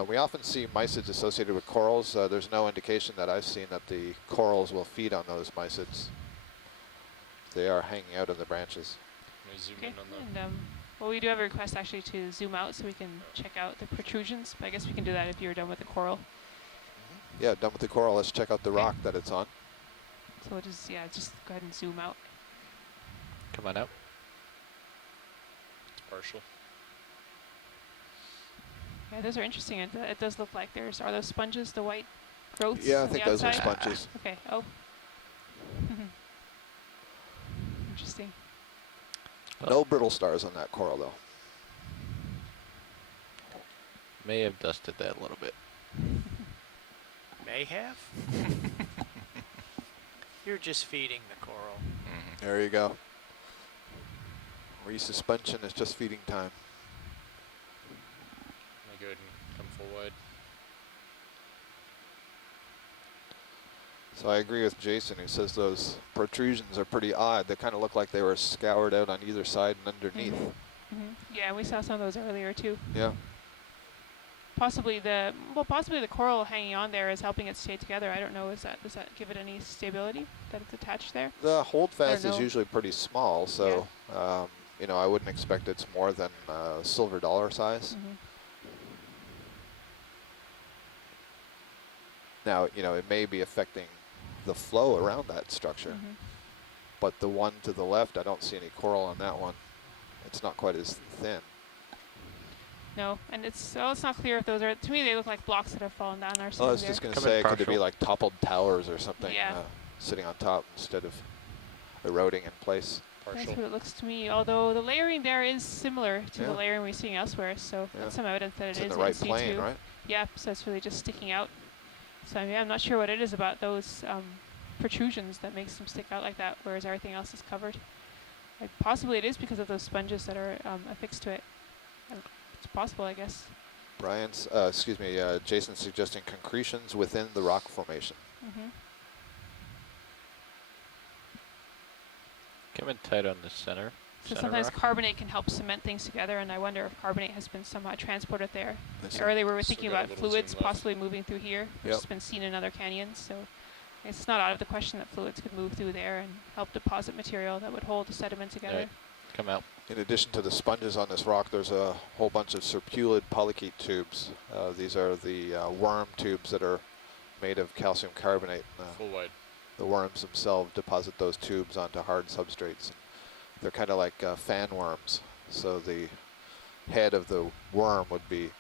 We often see mysids associated with corals. There's no indication that I've seen that the corals will feed on those mysids. They are hanging out in the branches. Let me zoom Okay, in on the. and well, we do have a request actually to zoom out so we can check out the protrusions, but I guess we can do that if you're done with the coral. Yeah, done with the coral. Let's check out the rock that it's on. So we'll just, yeah, just go ahead and zoom out. Come on out. It's partial. Yeah, those are interesting. It does look like are those sponges, the white growths? Yeah, I on think the those are outside? sponges. Okay, oh. Interesting. No brittle stars on that coral, though. May have dusted that a little bit. May have? You're just feeding the coral. There you go. Resuspension is just feeding time. Let me go ahead and come full wide. So I agree with Jason, who says those protrusions are pretty odd. They kind of look like they were scoured out on either side and underneath. Yeah, we saw some of those earlier too. Yeah. Possibly the coral hanging on there is helping it stay together. I don't know. Does that give it any stability that it's attached there? The holdfast is know. usually pretty small, so you know, I wouldn't expect it's more than silver dollar size. Now, you know, it may be affecting the flow around that structure, but the one to the left, I don't see any coral on that one. It's not quite as thin. No, and it's not clear if those are. To me, they look like blocks that have fallen down. I was just going to say, could it be like toppled towers or something sitting on top instead of eroding in place? That's what it looks to me. Although the layering there is similar to the layering we're seeing elsewhere, so that's some evidence that it's it in is the right in situ. plane, right? Yeah, so it's really just sticking out. So yeah, I'm not sure what it is about those protrusions that makes them stick out like that, whereas everything else is covered. Possibly it is because of those sponges that are affixed to it. It's possible, I guess. Jason's suggesting concretions within the rock formation. Come in tight on the center. So sometimes carbonate can help cement things together, and I wonder if carbonate has been somehow transported there. Earlier we were thinking about fluids possibly moving through here, which has been seen in other canyons. So it's not out of the question that fluids could move through there and help deposit material that would hold the sediment together. Right. Come out. In addition to the sponges on this rock, there's a whole bunch of serpulid polychaete tubes. These are the worm tubes that are made of calcium carbonate. Full wide. The worms themselves deposit those tubes onto hard substrates. They're kind of like fan worms. So the head of the worm would be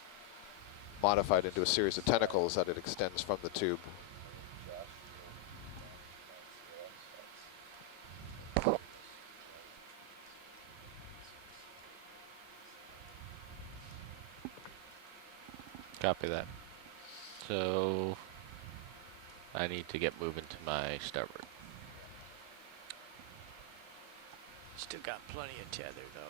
modified into a series of tentacles that it extends from the tube. Copy that. So I need to get moving to my starboard. Still got plenty of tether though.